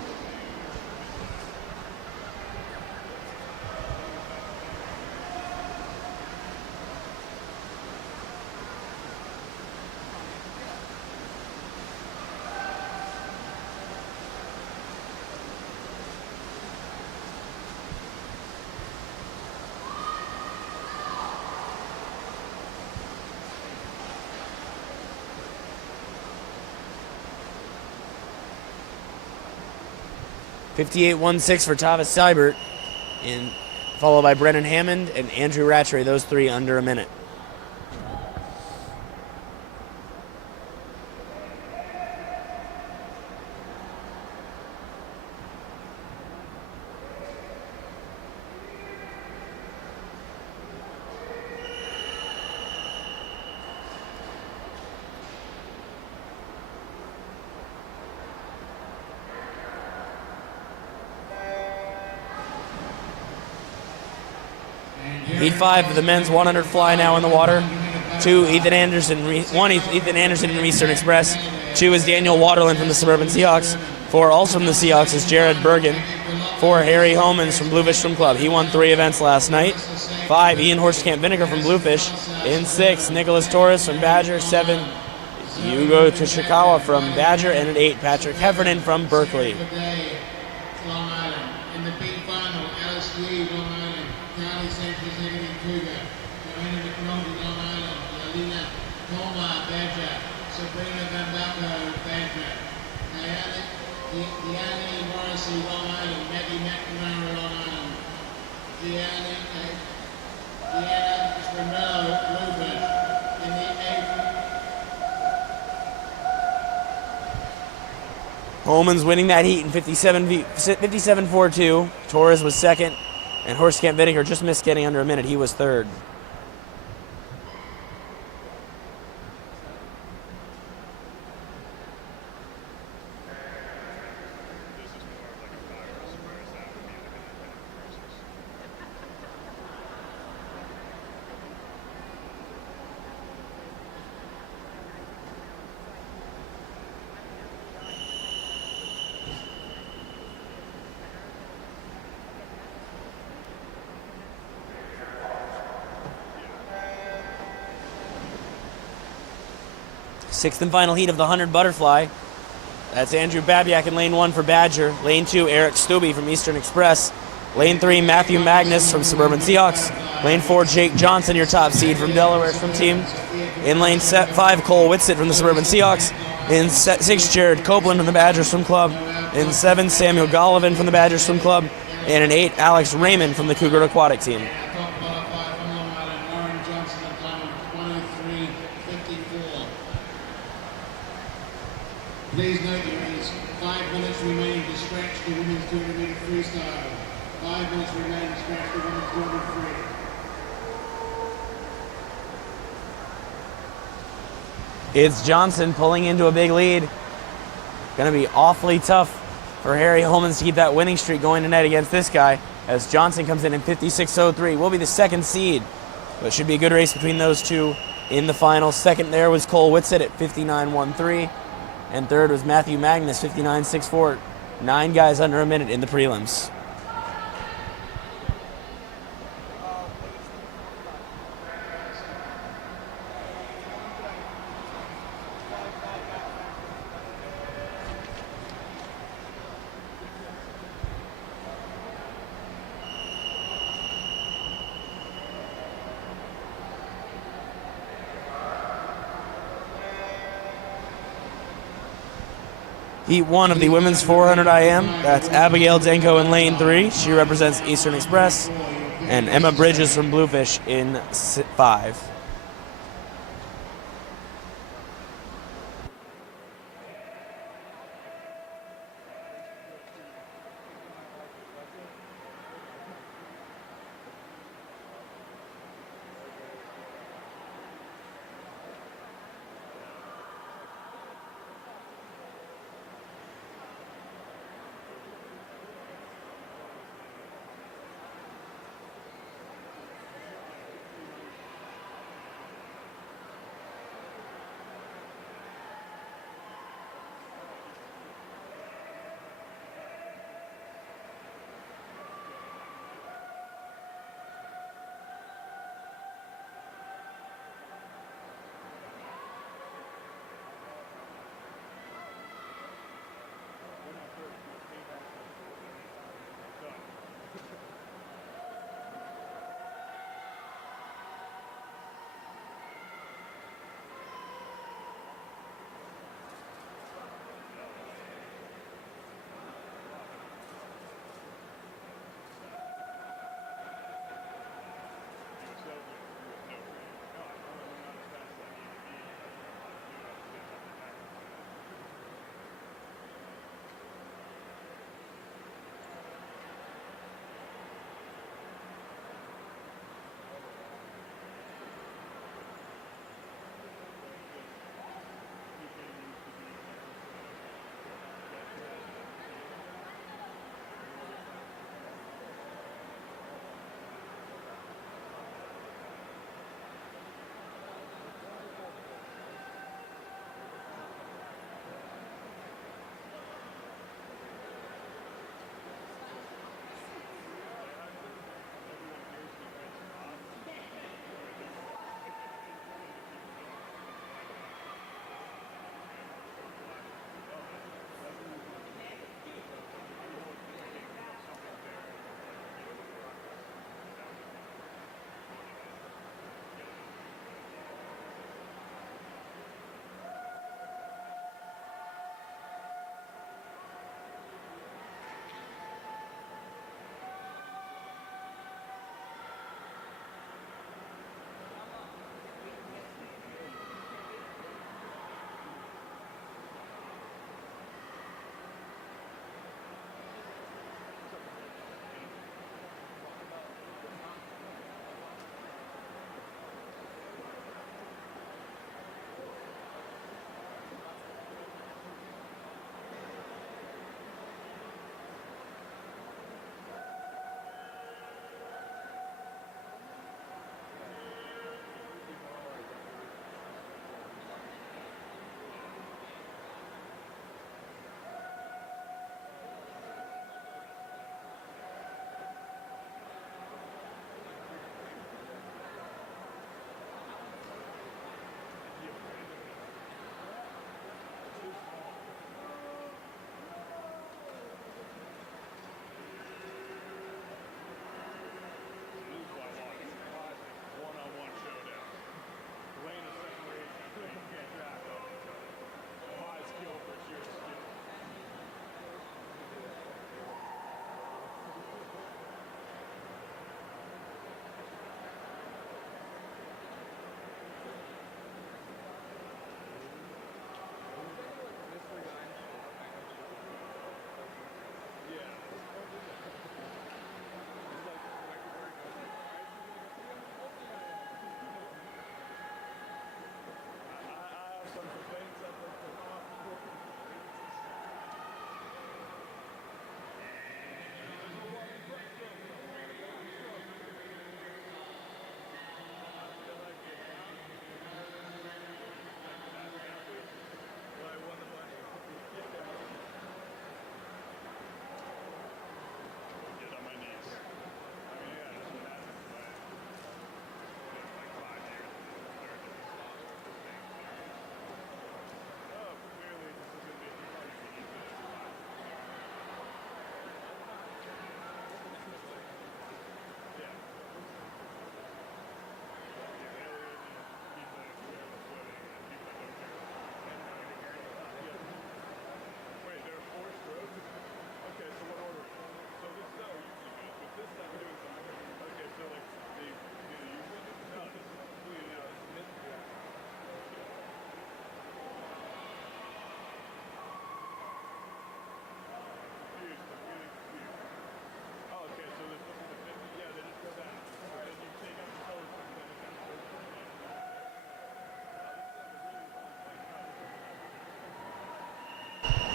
.58.16 for Tavis Seibert, and followed by Brennan Hammond and Andrew Rattray, those 3 under a minute. Heat 5 of the men's 100 fly now in the water. 2, Ethan Anderson. 1, Ethan Anderson from Eastern Express. 2 is Daniel Waterland from the Suburban Seahawks. 4, also from the Seahawks, is Jared Bergen. 4, Harry Homans from Bluefish Swim Club. He won 3 events last night. 5, Ian Horstkamp Vinegar from Bluefish. In 6, Nicholas Torres from Badger. 7, Hugo Toshikawa from Badger. And an 8, Patrick Heffernan from Berkeley. Long Island. In the big final, Alice Lee, Long Island. Carly Sanchez, Hickory Cougar. Joanna McNulty, Long Island. Yalina Toma, Badger. Sabrina Gambako, Badger. Diane Morrissey, Long Island. Maggie McNamara, Long Island. Deanna Spinello, Bluefish. In the 8th. Holman's winning that heat in 57.42. Torres was second, and Horstkamp Vinegar just missed getting under a minute. He was third. Sixth and final heat of the 100 butterfly. That's Andrew Babiak in lane 1 for Badger. Lane 2, Eric Stubbe from Eastern Express. Lane 3, Matthew Magnus from Suburban Seahawks. Lane 4, Jake Johnson, your top seed from Delaware Swim Team. In lane 5, Cole Whitsitt from the Suburban Seahawks. In 6, Jared Copeland from the Badger Swim Club. In 7, Samuel Golovin from the Badger Swim Club. And in 8, Alex Raymond from the Cougar Aquatic Team. Top qualified from Long Island, Lauren Johnson and time of 23.54. Please note there is 5 minutes remaining to scratch the women's 200 meter freestyle. 5 minutes remaining to scratch the women's 200 free. It's Johnson pulling into a big lead. Going to be awfully tough for Harry Holmans to keep that winning streak going to net against this guy, as Johnson comes in 56.03. Will be the second seed, but it should be a good race between those two in the final. Second there was Cole Whitsitt at 59.13, and third was Matthew Magnus, 59.64. 9 guys under a minute in the prelims. Heat 1 of the women's 400 IM. That's Abigail Denko in lane 3. She represents Eastern Express. And Emma Bridges from Bluefish in 5.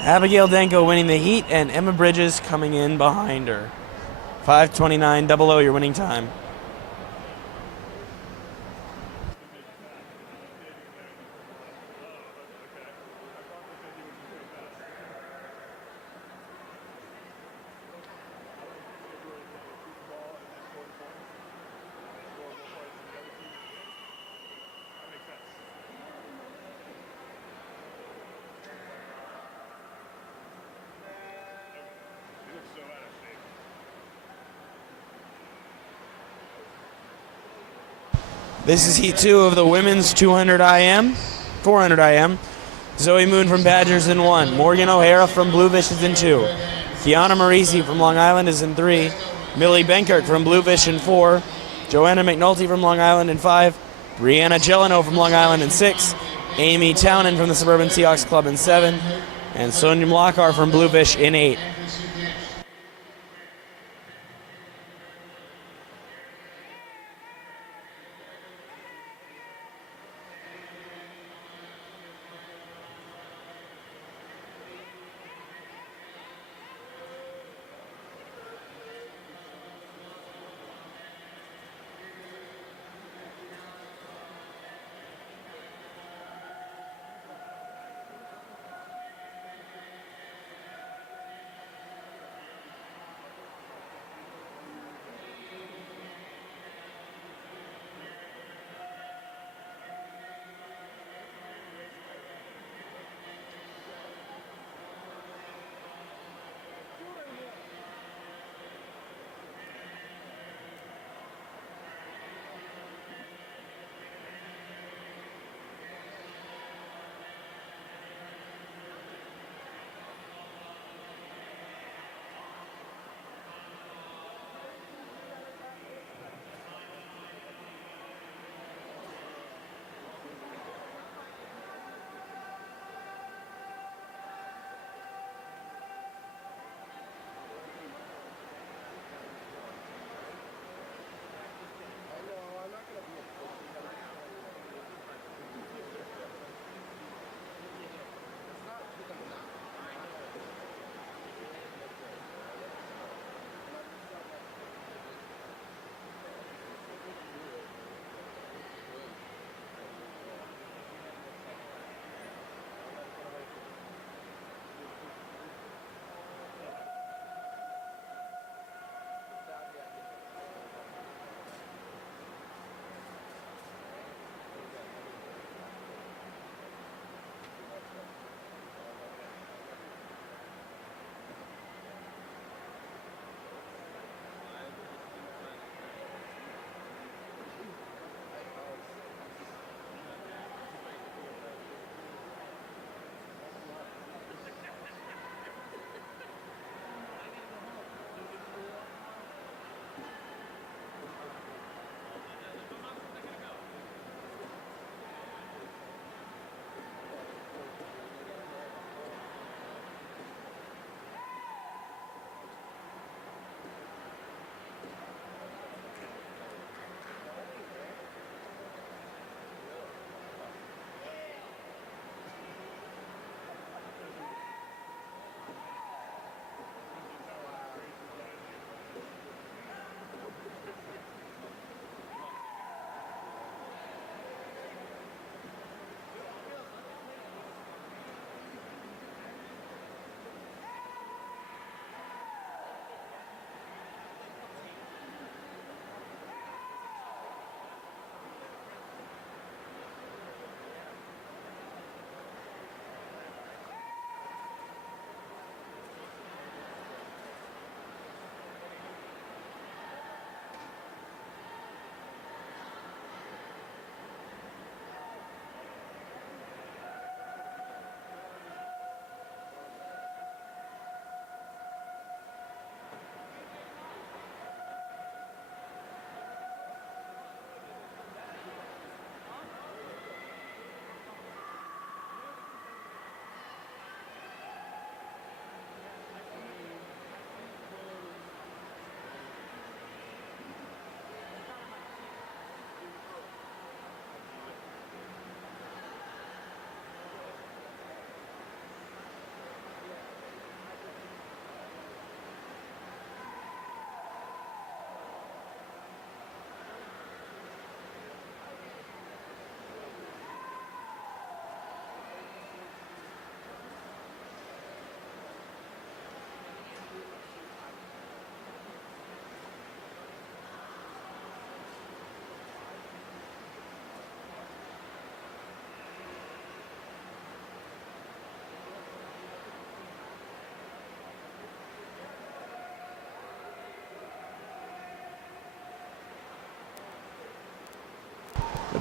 Abigail Danko winning the heat, and Emma Bridges coming in behind her. 5:29.00 your winning time. This is heat 2 of the women's 200 IM, 400 IM. Zoe Moon from Badgers in 1. Morgan O'Hara from Bluefish is in 2. Kiana Marisi from Long Island is in 3. Millie Benkert from Bluefish in 4. Joanna McNulty from Long Island in 5. Brianna Gelano from Long Island in 6. Amy Townend from the Suburban Seahawks Club in 7. And Sonia Mlakar from Bluefish in 8.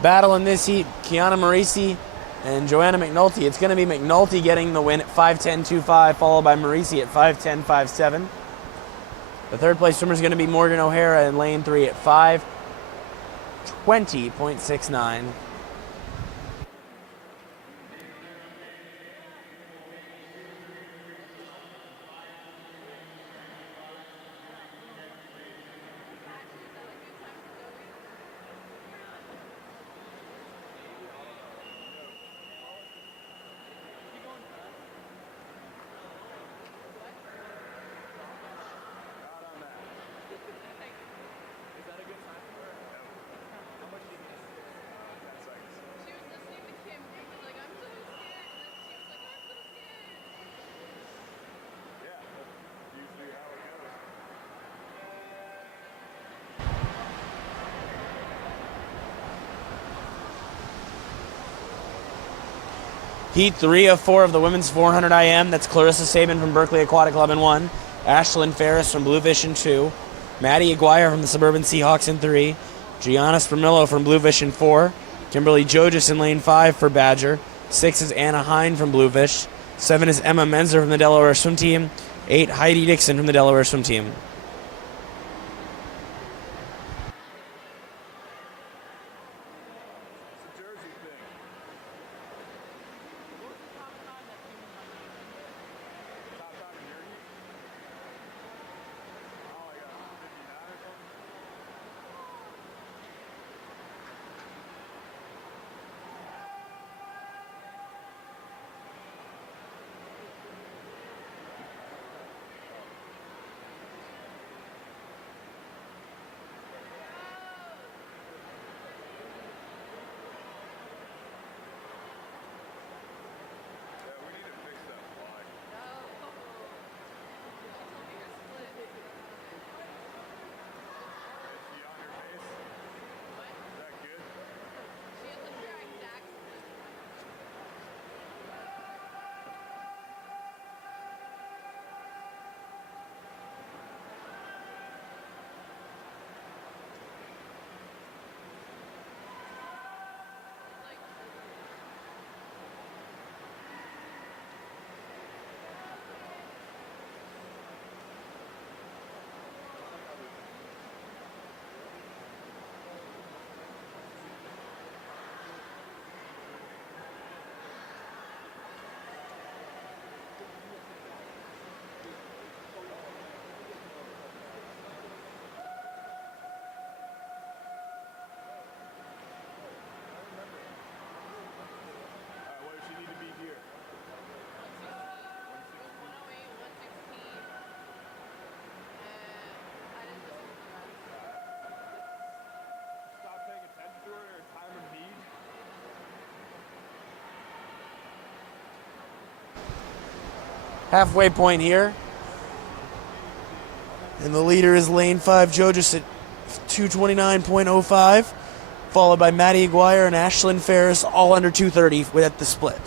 battle in this heat, Kiana Marisi and Joanna McNulty. It's going to be McNulty getting the win at 5:10.25, followed by Marisi at 5:10.57. The third place swimmer is going to be Morgan O'Hara in lane 3 at 5:20.69. Heat 3 of 4 of the women's 400 IM. That's Clarissa Sabin from Berkeley Aquatic Club in 1. Ashlyn Ferris from Bluefish in 2. Maddie Aguirre from the Suburban Seahawks in 3. Gianna Spramillo from Bluefish in 4. Kimberly Jojas in lane 5 for Badger. 6 is Anna Hine from Bluefish. 7 is Emma Menzer from the Delaware Swim Team. 8, Heidi Dixon from the Delaware Swim Team. Halfway point here. And the leader is lane 5, Jojas at 2:29.05, followed by Maddie Aguirre and Ashlyn Ferris, all under 2:30 at the split.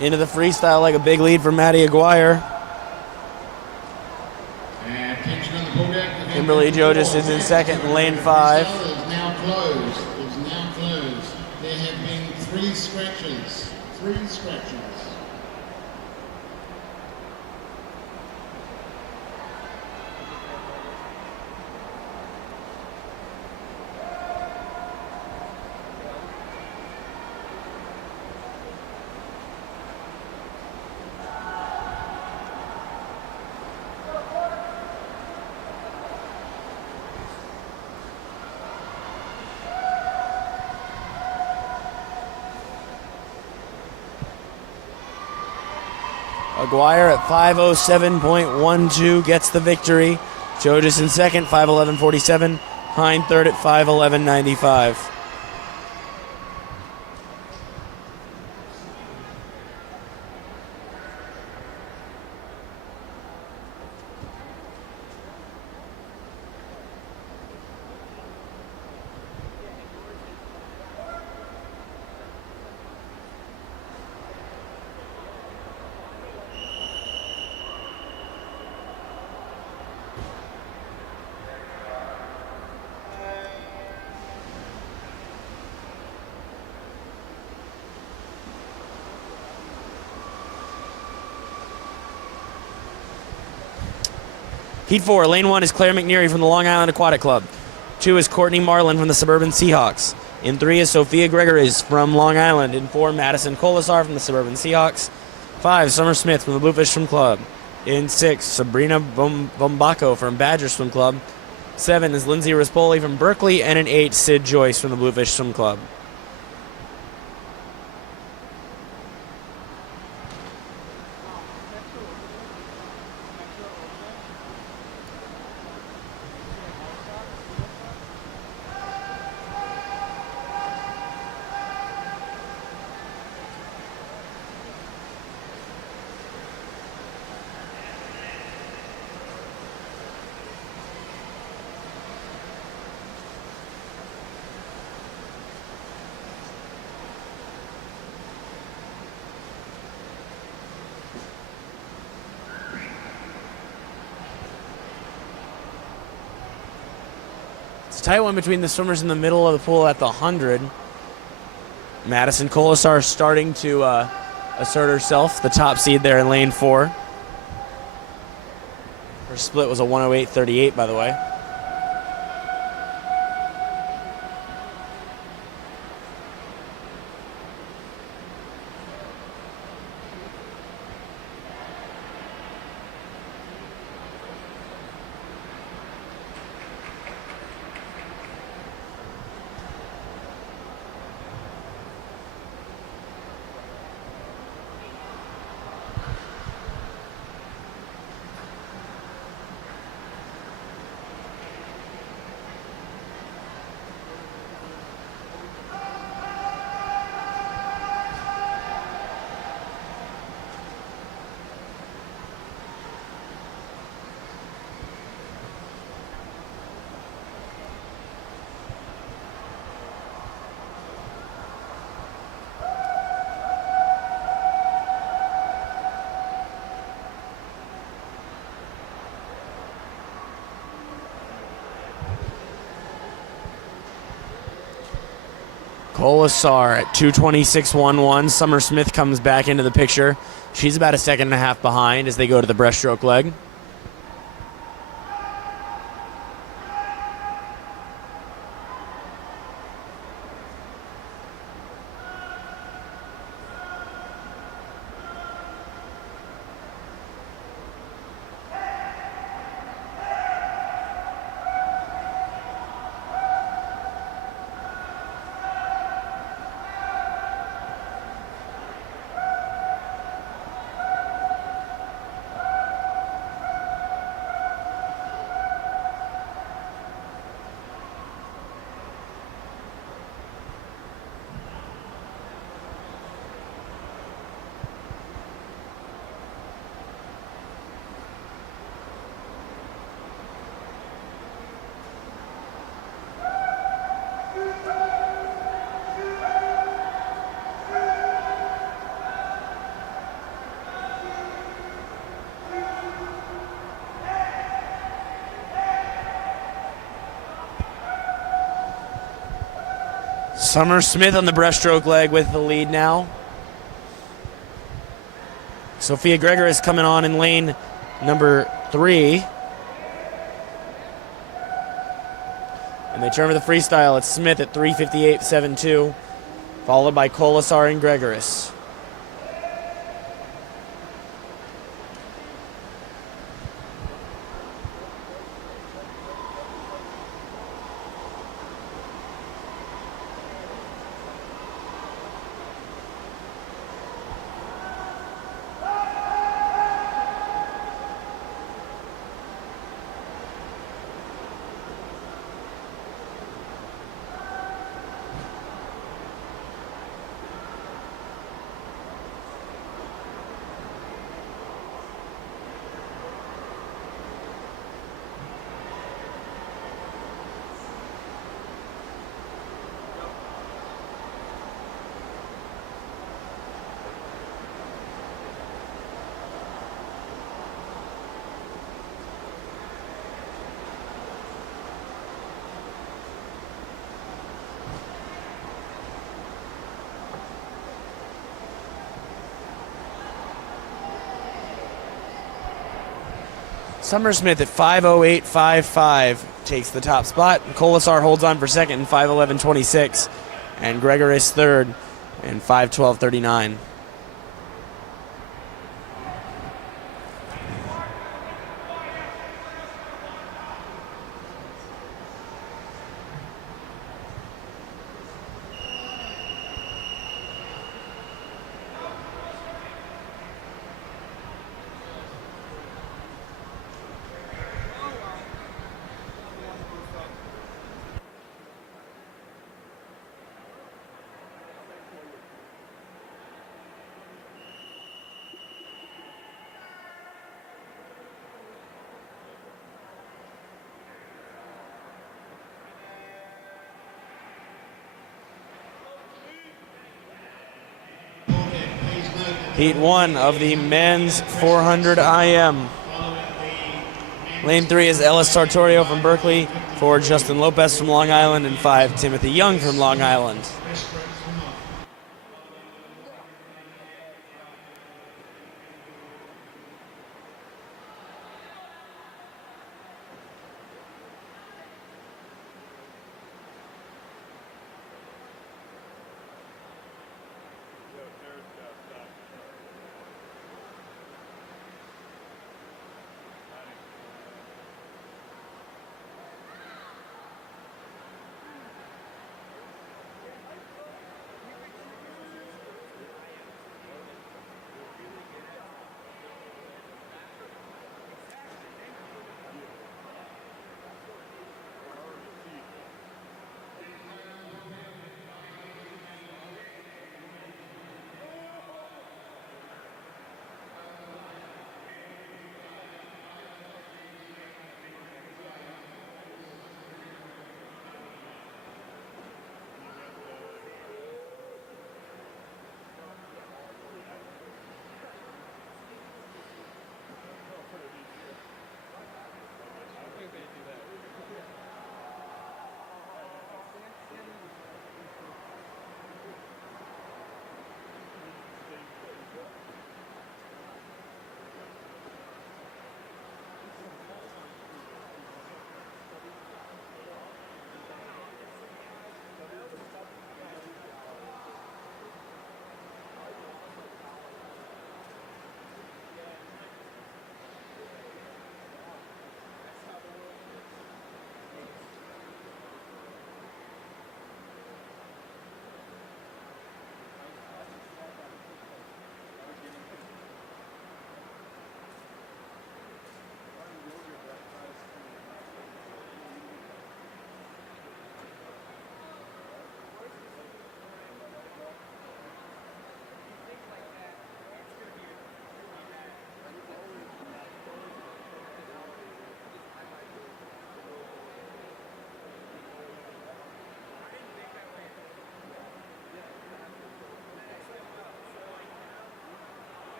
Into the freestyle like a big lead for Maddie Aguirre. Attention on the pull deck. Kimberly Jodas is in second in lane 5. Is now closed. Is now closed. There have been 3 scratches. 3 scratches. Aguirre at 5:07.12 gets the victory. Jodas in second, 5:11.47. Hine third at 5:11.95. Heat 4, lane 1 is Claire McNeary from the Long Island Aquatic Club. 2 is Courtney Marlin from the Suburban Seahawks. In 3 is Sophia Gregories from Long Island. In 4, Madison Colasar from the Suburban Seahawks. 5, Summer Smith from the Bluefish Swim Club. In 6, Sabrina Bombaco from Badger Swim Club. 7 is Lindsay Rispoli from Berkeley. And in 8, Sid Joyce from the Bluefish Swim Club. It's a tight one between the swimmers in the middle of the pool at the 100. Madison Colasar starting to assert herself, the top seed there in lane 4. Her split was a 108.38, by the way. Colasar at 226.11. Summer Smith comes back into the picture. She's about a second and a half behind as they go to the breaststroke leg. Summer Smith on the breaststroke leg with the lead now. Sophia Gregor is coming on in lane number 3. And they turn for the freestyle. It's Smith at 3:58.72, followed by Colasar and Gregoris. Summer Smith at 5:08.55 takes the top spot. Colasar holds on for second in 5:11.26, and Gregoris third in 5:12.39. Heat 1 of the men's 400 IM. Lane 3 is Ellis Sartorio from Berkeley, 4 Justin Lopez from Long Island, and 5 Timothy Young from Long Island.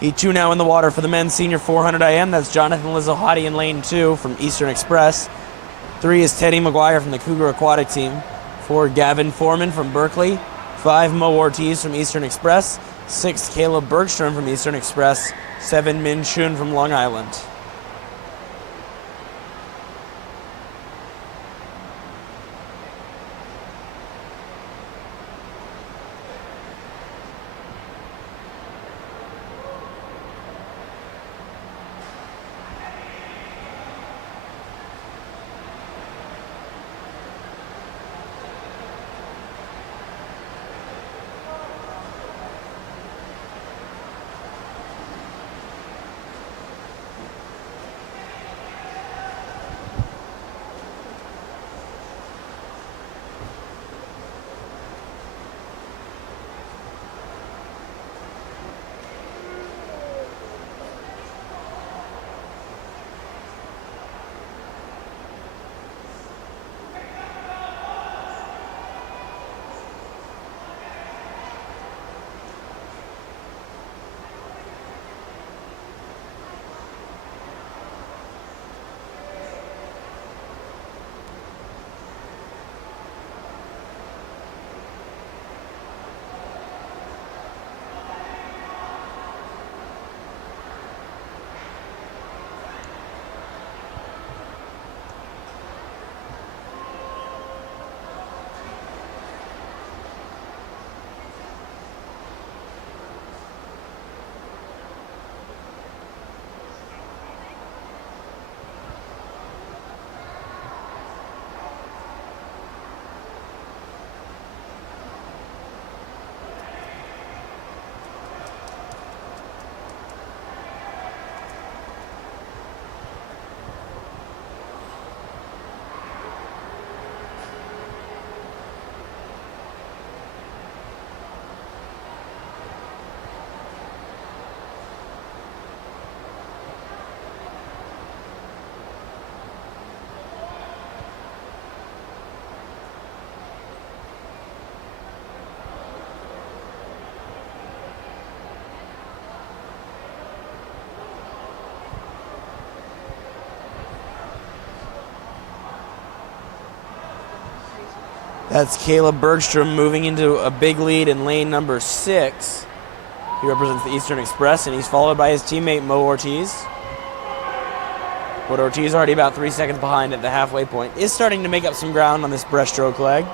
Heat 2 now in the water for the men's senior 400 IM. That's Jonathan Lizohati in lane 2 from Eastern Express. 3 is Teddy McGuire from the Cougar Aquatic team. 4, Gavin Foreman from Berkeley. 5, Mo Ortiz from Eastern Express. 6, Caleb Bergstrom from Eastern Express. 7, Min Chun from Long Island. That's Caleb Bergstrom moving into a big lead in lane number 6. He represents the Eastern Express, and he's followed by his teammate Mo Ortiz. But Ortiz already about 3 seconds behind at the halfway point. Is starting to make up some ground on this breaststroke leg.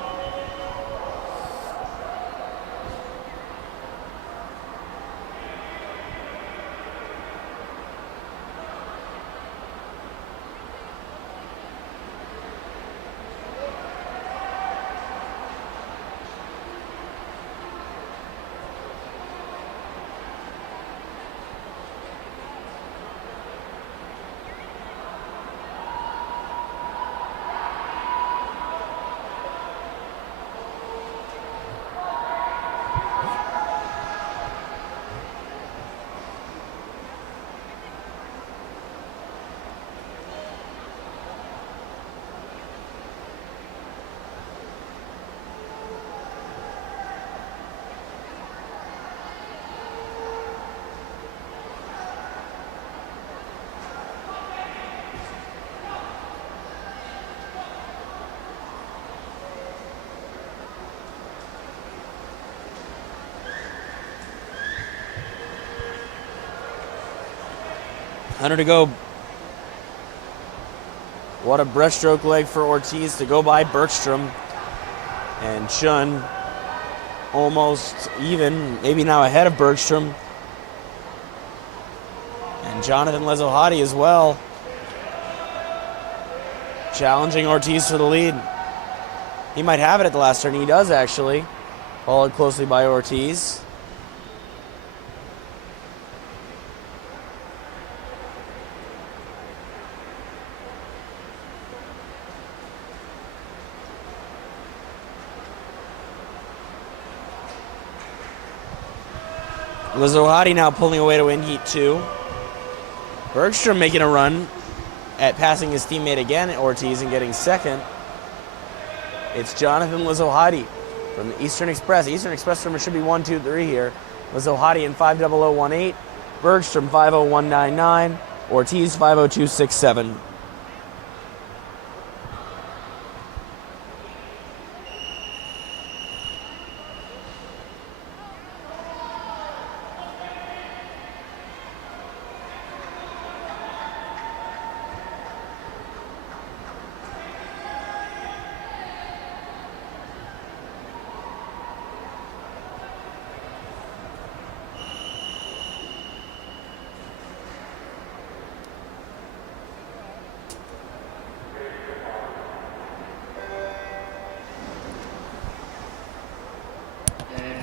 Under to go. What a breaststroke leg for Ortiz to go by Bergstrom. And Chun almost even, maybe now ahead of Bergstrom. And Jonathan Lizohati as well. Challenging Ortiz for the lead. He might have it at the last turn. He does actually. Followed closely by Ortiz. Lizohati now pulling away to win Heat 2. Bergstrom making a run at passing his teammate again at Ortiz and getting second. It's Jonathan Lizohati from the Eastern Express. Eastern Express number should be 1, 2, 3 here. Lizohati in 50018. Bergstrom 50199, Ortiz 50267.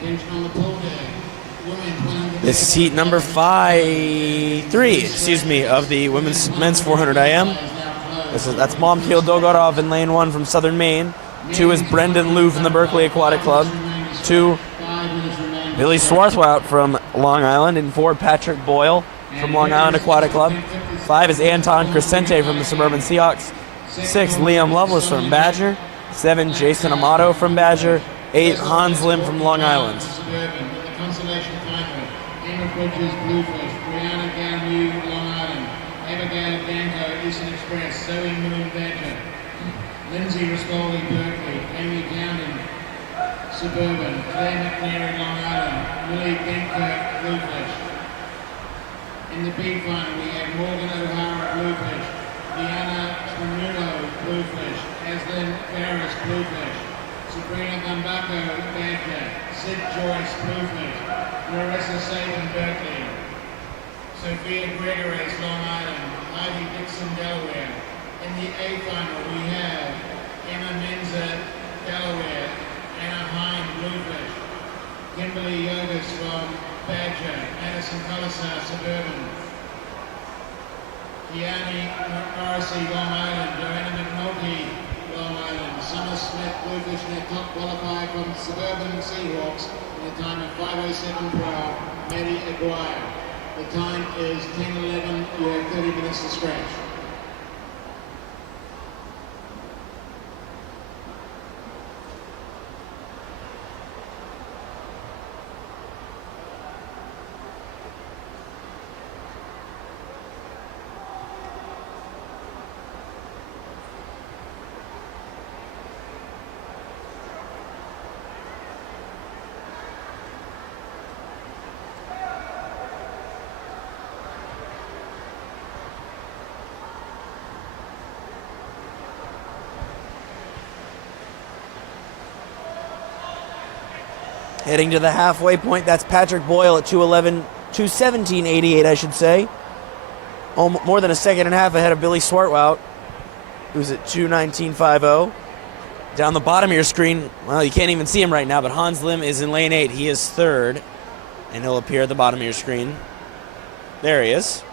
Attention on the pole day. Women's 100. This is heat number 3, of the men's 400 IM. That's Momkil Dogorov in lane 1 from Southern Maine. 2 is Brendan Liu from the Berkeley Aquatic Club. 2, Billy Swarthwout from Long Island. And 4, Patrick Boyle from Long Island Aquatic Club. 5 is Anton Crescente from the Suburban Seahawks. 6, Liam Lovelace from Badger. 7, Jason Amato from Badger. 8, Hans Lim from Long Island. Suburban with the consolation title. Emma Bridges, Bluefish. Brianna Ganu, Long Island. Abigail Danko, Eastern Express. Zoe Moon, Badger. Lindsay Riscoli, Berkeley. Amy Gowden, Suburban. Claire McNary, Long Island. Willie Benkirk, Bluefish. In the B final, we have Morgan O'Hara, Bluefish. Diana Tremulo, Bluefish. Aslan Ferris, Bluefish. Sabrina Gambako, Badger. Sid Joyce, Bluefish. Larissa Saban, Berkeley. Sophia Gregoris, Long Island. Ivy Dixon, Delaware. In the A final, we have Emma Menza, Delaware. Anna Hine, Bluefish. Kimberly Yogas from Badger. Madison Colasar, Suburban. Kiani Morrissey, Long Island. Joanna McNulty, Long Island. Summer Smith, Bluefish, and their top qualifier from Suburban Seahawks in a time of 5:07 per hour. Maddie Aguirre. The time is 10:11. You have 30 minutes to scratch. Heading to the halfway point, that's Patrick Boyle at 2:17.88, I should say. More than a second and a half ahead of Billy Swartwout, who's at 2:19.50. Down the bottom of your screen, well, you can't even see him right now, but Hans Lim is in lane 8. He is third, and he'll appear at the bottom of your screen. There he is.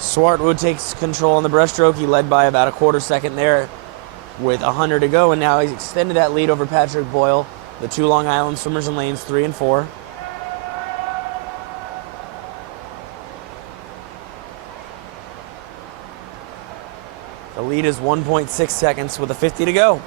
Swartwood takes control on the breaststroke. He led by about a quarter second there with 100 to go, and now he's extended that lead over Patrick Boyle, the 2 Long Island swimmers in lanes 3 and 4. The lead is 1.6 seconds with a 50 to go.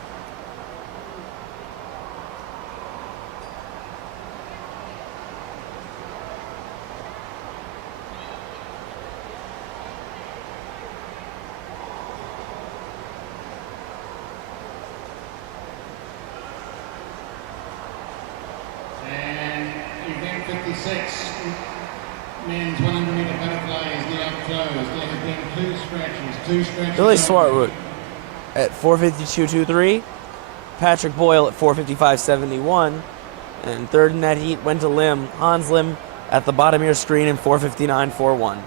And event 56, men's 100-meter butterfly is now closed. There have been two scratches. Billy Swartwood at 4:52.23. Patrick Boyle at 4:55.71. And third in that heat went to Lim. Hans Lim at the bottom of your screen in 4:59.41.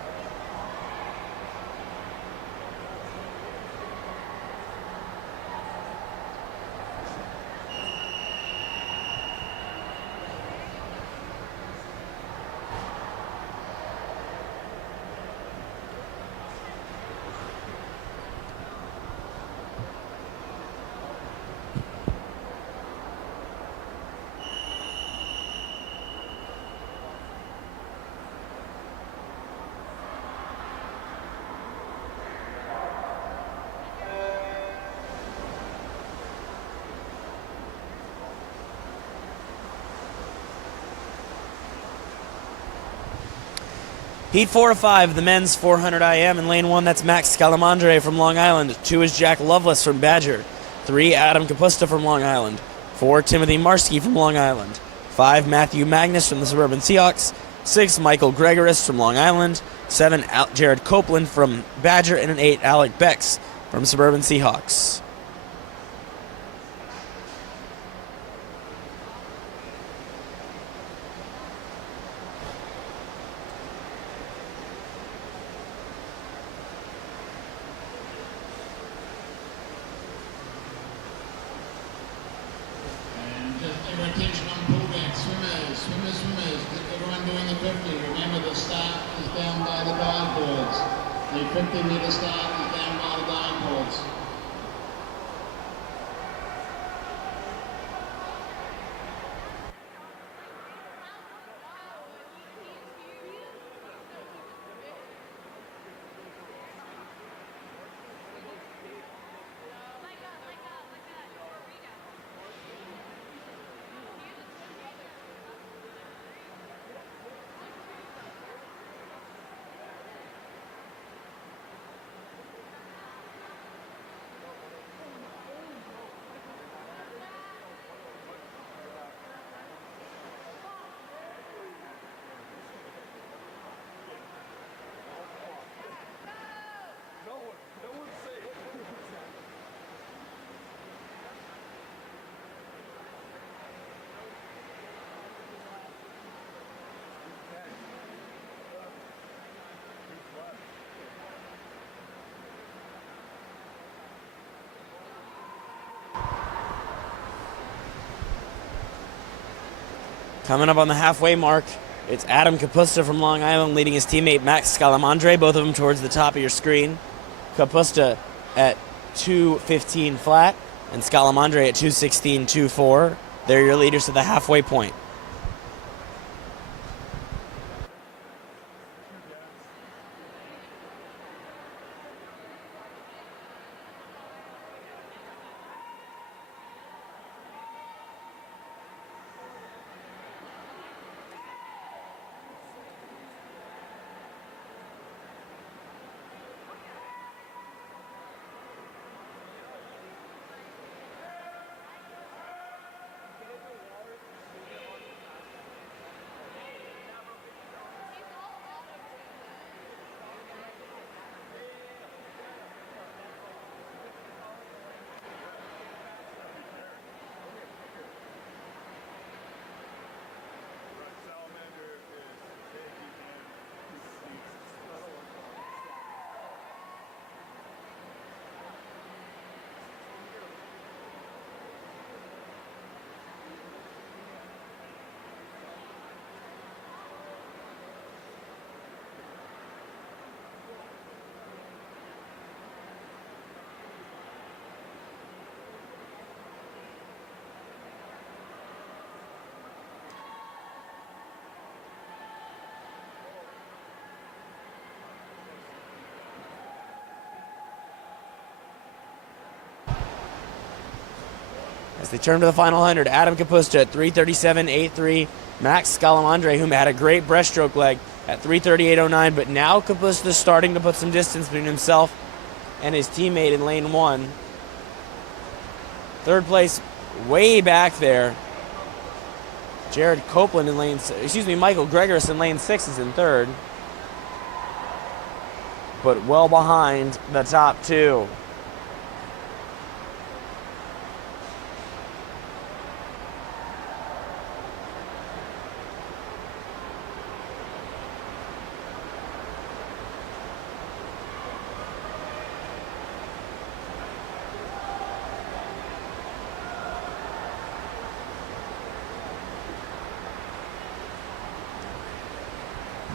Heat 4 of 5, the men's 400 IM. In lane 1, that's Max Scalamandre from Long Island. 2 is Jack Lovelace from Badger. 3, Adam Kapusta from Long Island. 4, Timothy Marsky from Long Island. 5, Matthew Magnus from the Suburban Seahawks. 6, Michael Gregoris from Long Island. 7, Jared Copeland from Badger. And an 8, Alec Becks from Suburban Seahawks. And just attention on pullback, swimmers. Everyone doing the 50. Remember the start is down by the dive boards. The 50-meter start is down by the dive boards. Coming up on the halfway mark, it's Adam Kapusta from Long Island leading his teammate Max Scalamandre, both of them towards the top of your screen. Kapusta at 2:15 flat and Scalamandre at 2:16.24. They're your leaders to the halfway point. As they turn to the final 100, Adam Kapusta at 3:37.83. Max Scalamandre, who had a great breaststroke leg, at 3:38.09. But now Kapusta's starting to put some distance between himself and his teammate in lane 1. Third place, way back there. Jared Copeland in Michael Gregoris in lane 6 is in third. But well behind the top two.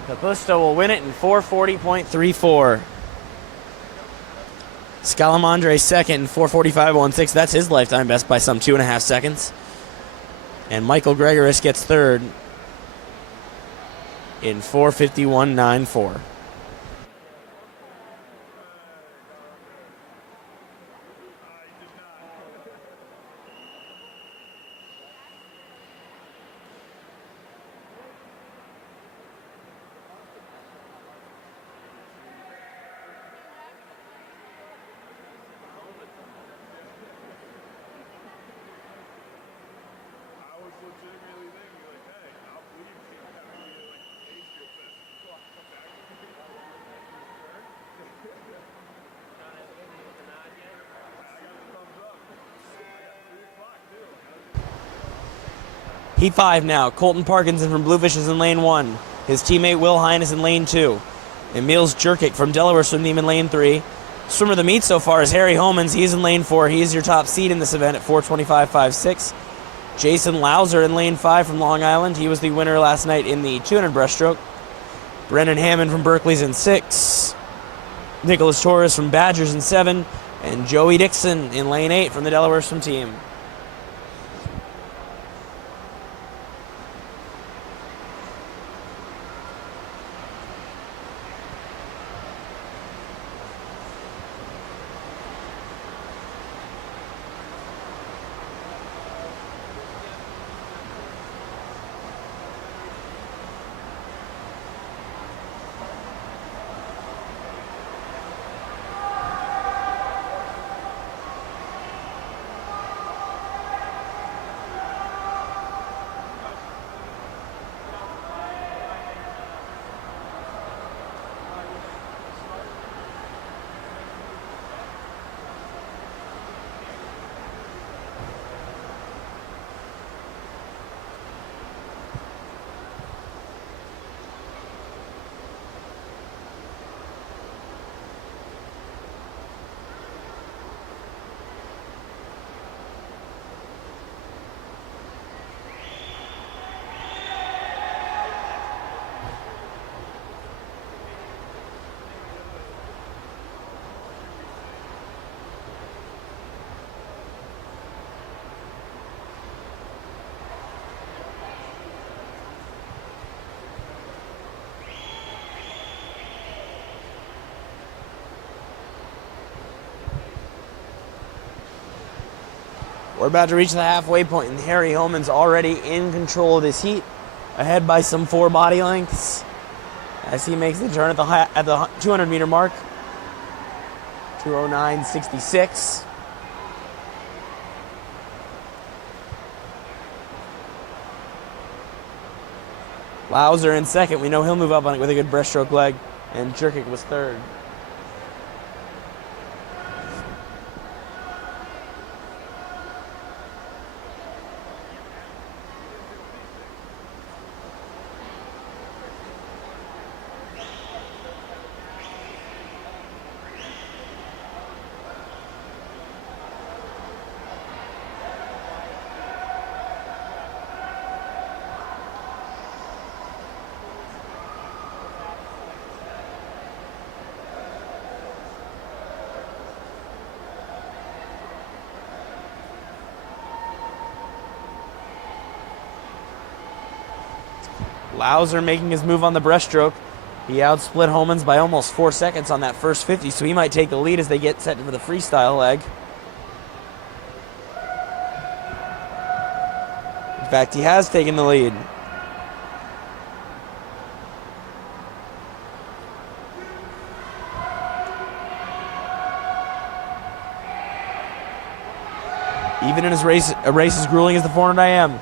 Kapusta will win it in 4:40.34. Scalamandre second in 4:45.16. That's his lifetime best by some 2.5 seconds. And Michael Gregoris gets third in 4:51.94. Legitimately thinking, like, hey, I'll believe you. Having me like age group says, come back. I got the thumbs up. I got 3 o'clock too. Heat 5 now. Colton Parkinson from Bluefish is in lane 1. His teammate Will Hine is in lane 2. Emil's Jerkic from Delaware swim team in lane 3. Swimmer of the meet so far is Harry Homans. He's in lane 4. He is your top seed in this event at 4:25.56. Jason Lauser in lane 5 from Long Island. He was the winner last night in the 200 breaststroke. Brennan Hammond from Berkeley's in 6. Nicholas Torres from Badgers in 7. And Joey Dixon in lane 8 from the Delaware swim team. We're about to reach the halfway point, and Harry Holman's already in control of this heat, ahead by some 4 body lengths as he makes the turn at the 200-meter mark. 2:09.66. Lauser in second. We know he'll move up on it with a good breaststroke leg, and Jerkic was third. Lauser making his move on the breaststroke. He outsplit Homans by almost 4 seconds on that first 50, so he might take the lead as they get set for the freestyle leg. fact, he has taken the lead. Even in a race as grueling as the 400 IM,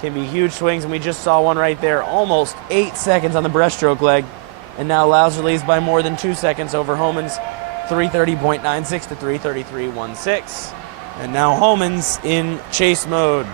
can be huge swings, and we just saw one right there. Almost 8 seconds on the breaststroke leg, and now Lauser leads by more than 2 seconds over Homans, 330.96 to 333.16. And now Homans in chase mode.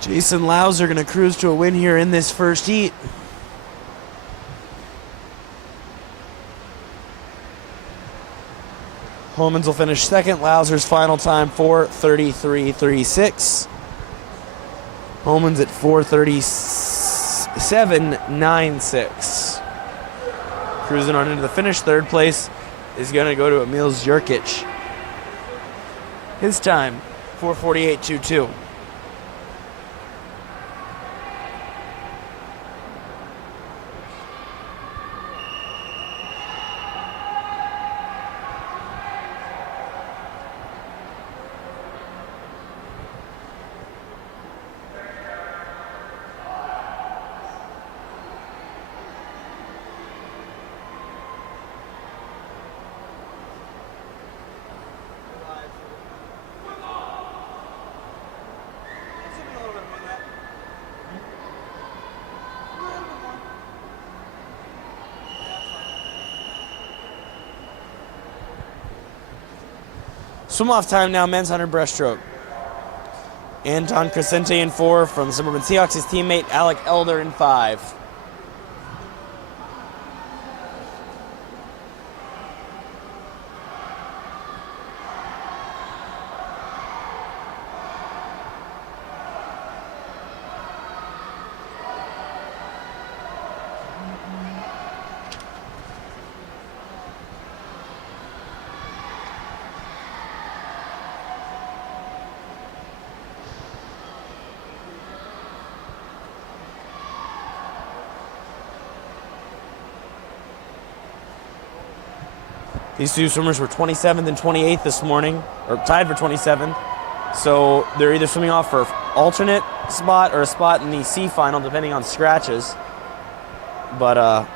Jason Lauser going to cruise to a win here in this first heat. Homans will finish second. Lauser's final time 4:33.36. Homans at 4:37.96. Cruising on into the finish. Third place is going to go to Emil Zjurkic. His time 4:48.22. Swim off time now, men's 100 breaststroke. Anton Crescente in 4 from Suburban Seahawks, his teammate Alec Elder in 5. These two swimmers were 27th and 28th this morning, or tied for 27th. So they're either swimming off for alternate spot or a spot in the C final, depending on scratches. But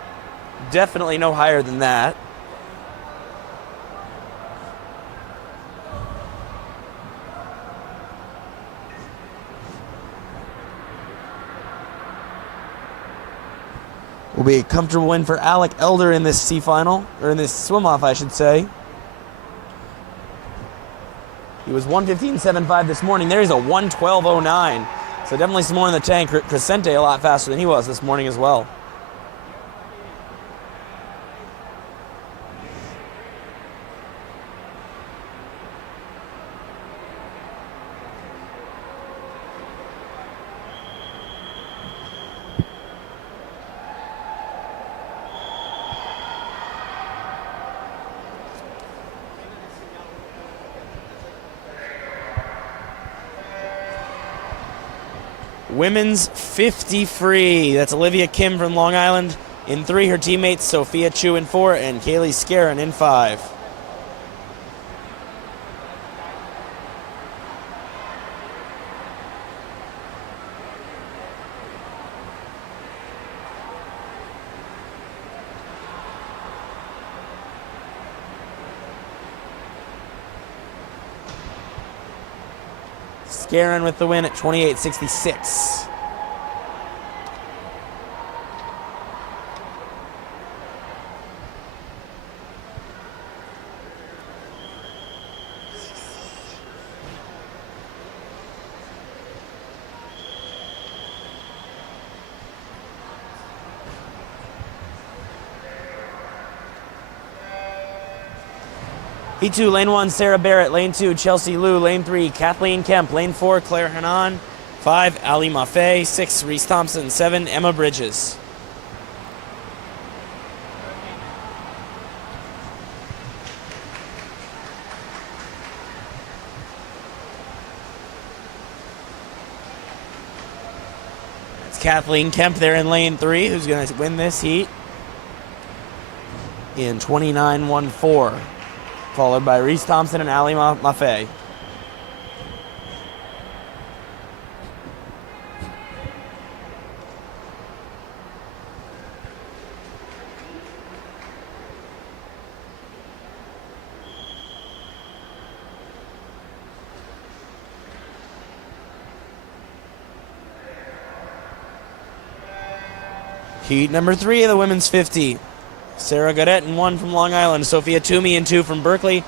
definitely no higher than that. Will be a comfortable win for Alec Elder in this C final, or in this swim off, I should say. He was 1:15.75 this morning. There's a 1:12.09. So definitely some more in the tank. Crescente a lot faster than he was this morning as well. Women's 50 free. That's Olivia Kim from Long Island in 3. Her teammates Sophia Chu in 4 and Kaylee Scarin in 5. Scarin with the win at 28.66. Heat 2, lane 1, Sarah Barrett. Lane 2, Chelsea Liu. Lane 3, Kathleen Kemp. Lane 4, Claire Hanan. 5, Ali Maffei. 6, Reese Thompson. 7, Emma Bridges. It's Kathleen Kemp there in lane 3, who's going to win this heat in 29.14. Followed by Reese Thompson and Ali Maffei. Heat number 3 of the women's 50. Sarah Gaudette in 1 from Long Island. Sophia Toomey in 2 from Berkeley.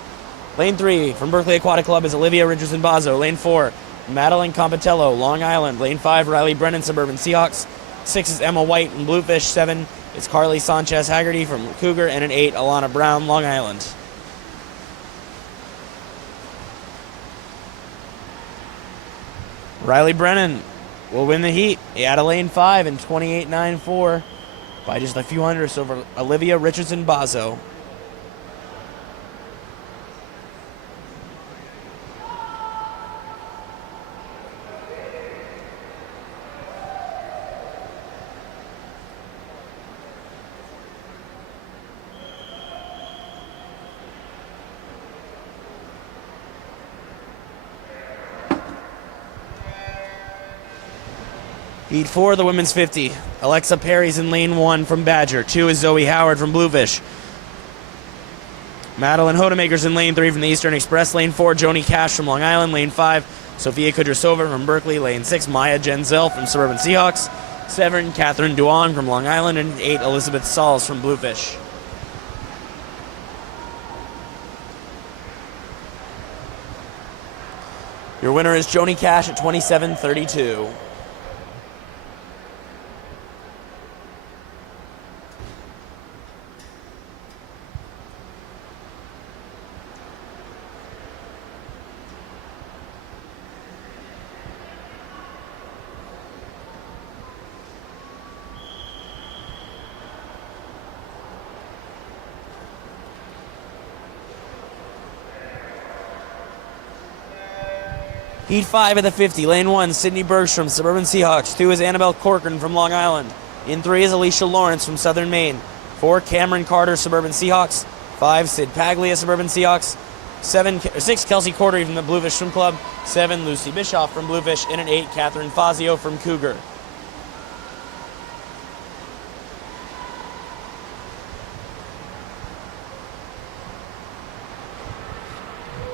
Lane 3 from Berkeley Aquatic Club is Olivia Richardson-Bazo. Lane 4, Madeline Compitello, Long Island. Lane 5, Riley Brennan, Suburban Seahawks. 6 is Emma White in Bluefish. 7 is Carly Sanchez Haggerty from Cougar. And an 8, Alana Brown, Long Island. Riley Brennan will win the heat out of lane 5 in 28.94 by just a few hundredths over Olivia Richardson-Bazo. Heat 4 of the women's 50. Alexa Perry's in lane 1 from Badger. 2 is Zoe Howard from Bluefish. Madeline Hodemaker's in lane 3 from the Eastern Express. Lane 4, Joni Cash from Long Island. Lane 5, Sophia Kudrasova from Berkeley. Lane 6, Maya Genzel from Suburban Seahawks. 7, Catherine Duan from Long Island. And 8, Elizabeth Sauls from Bluefish. Your winner is Joni Cash at 27.32. Heat 5 of the 50. Lane 1, Sydney Bergstrom, Suburban Seahawks. 2 is Annabelle Corcoran from Long Island. In 3 is Alicia Lawrence from Southern Maine. 4, Cameron Carter, Suburban Seahawks. 5, Sid Paglia, Suburban Seahawks. 6, Kelsey Cordery from the Bluefish Swim Club. 7, Lucy Bischoff from Bluefish. And an 8, Catherine Fazio from Cougar.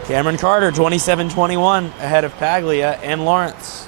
Cameron Carter, 27-21, ahead of Paglia and Lawrence.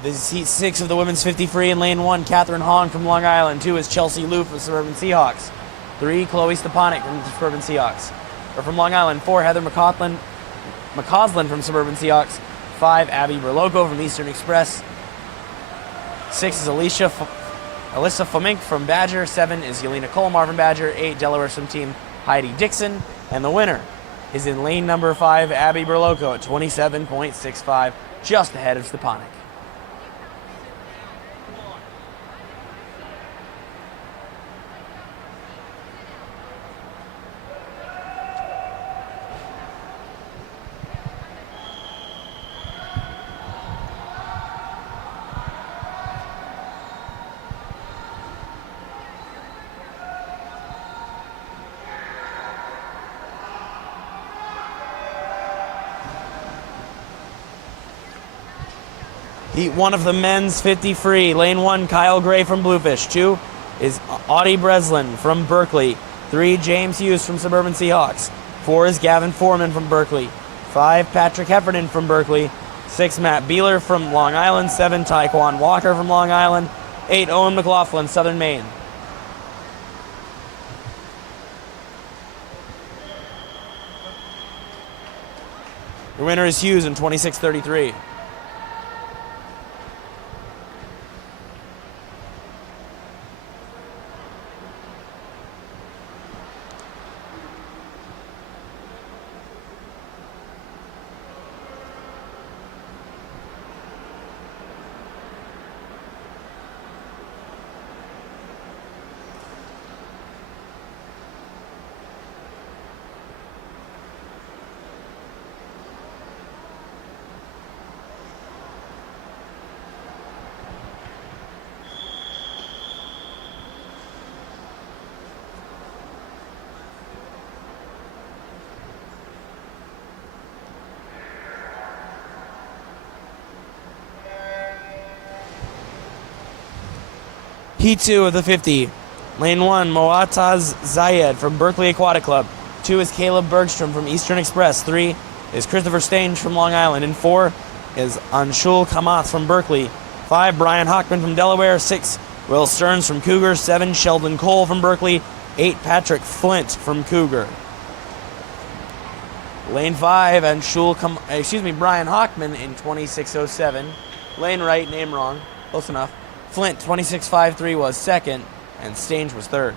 This is heat 6 of the women's 50 free in lane 1, Catherine Hahn from Long Island. 2 is Chelsea Liu from Suburban Seahawks. 3, Chloe Stepanek from the Suburban Seahawks. Or from Long Island. 4, Heather McCausland from Suburban Seahawks. 5, Abby Berloco from Eastern Express. 6 is Alyssa Fomink from Badger. 7 is Yelena Colmar from Badger. 8, Delaware swim team Heidi Dixon. And the winner is in lane number 5, Abby Berloco at 27.65, just ahead of Stepanek. Heat 1 of the men's 50 free. Lane 1, Kyle Gray from Bluefish. 2 is Audie Breslin from Berkeley. 3, James Hughes from Suburban Seahawks. 4 is Gavin Foreman from Berkeley. 5, Patrick Heffernan from Berkeley. 6, Matt Beeler from Long Island. 7, Taekwon Walker from Long Island. 8, Owen McLaughlin, Southern Maine. The winner is Hughes in 26:33. Heat 2 of the 50. Lane 1, Moataz Zayed from Berkeley Aquatic Club. 2 is Caleb Bergstrom from Eastern Express. 3 is Christopher Stange from Long Island. And 4 is Anshul Kamath from Berkeley. 5, Brian Hockman from Delaware. 6, Will Stearns from Cougar. 7, Sheldon Cole from Berkeley. 8, Patrick Flint from Cougar. Lane 5, Brian Hockman in 26:07. Lane right, name wrong. Close enough. Flint, 26:53 was second, and Stange was third.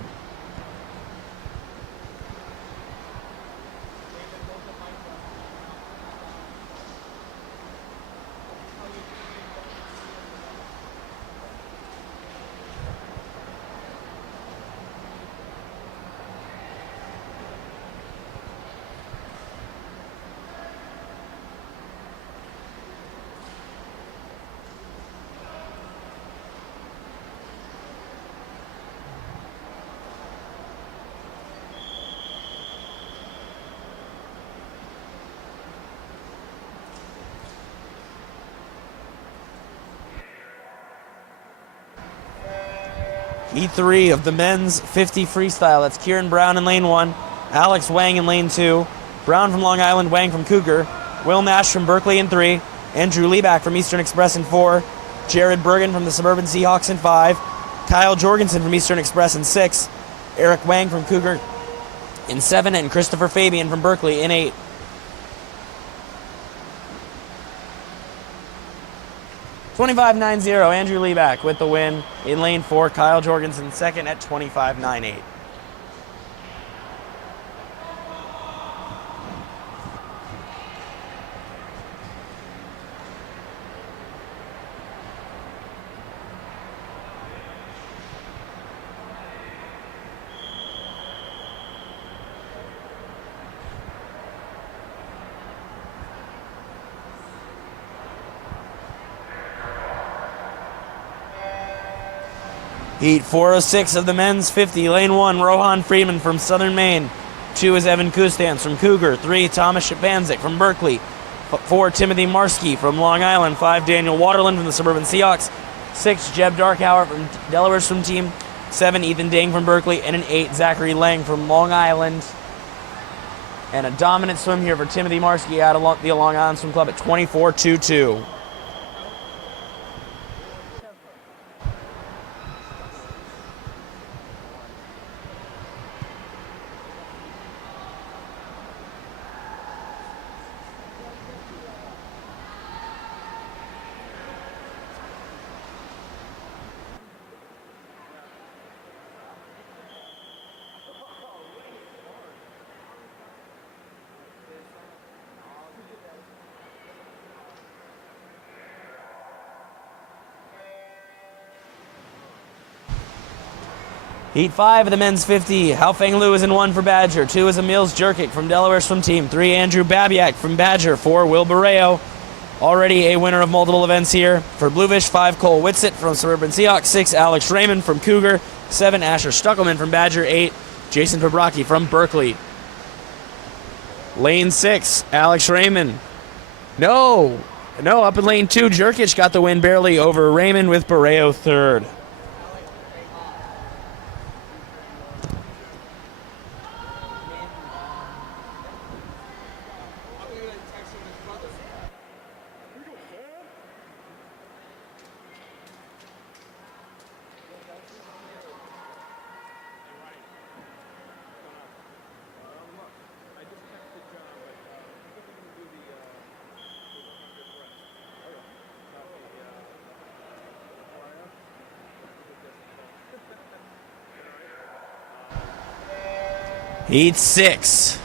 Heat 3 of the men's 50 freestyle. That's Kieran Brown in lane 1, Alex Wang in lane 2, Brown from Long Island, Wang from Cougar, Will Nash from Berkeley in 3, Andrew Lieback from Eastern Express in 4, Jared Bergen from the Suburban Seahawks in 5, Kyle Jorgensen from Eastern Express in 6, Eric Wang from Cougar in 7, and Christopher Fabian from Berkeley in 8. $25.90, Andrew Lieback with the win in lane 4. Kyle Jorgensen second at $25.98. Heat 406 of the men's 50. Lane 1, Rohan Freeman from Southern Maine. 2 is Evan Kustans from Cougar. 3, Thomas Shapanzik from Berkeley. 4, Timothy Marsky from Long Island. 5, Daniel Waterland from the Suburban Seahawks. 6, Jeb Darkhauer from Delaware's swim team. 7, Ethan Dang from Berkeley. And an 8, Zachary Lang from Long Island. And a dominant swim here for Timothy Marsky out of the Long Island Swim Club at 24.22. Heat 5 of the men's 50. Haofeng Liu is in 1 for Badger. 2 is Emils Jerkic from Delaware Swim Team. 3, Andrew Babiak from Badger. 4, Will Barreo, already a winner of multiple events here. For Bluefish, 5, Cole Whitsitt from Suburban Seahawks. 6, Alex Raymond from Cougar. 7, Asher Stuckelman from Badger. 8, Jason Pabrocki from Berkeley. Lane 6, Alex Raymond. No, up in lane 2, Jerkic got the win barely over Raymond with Barreo third. Heat 6.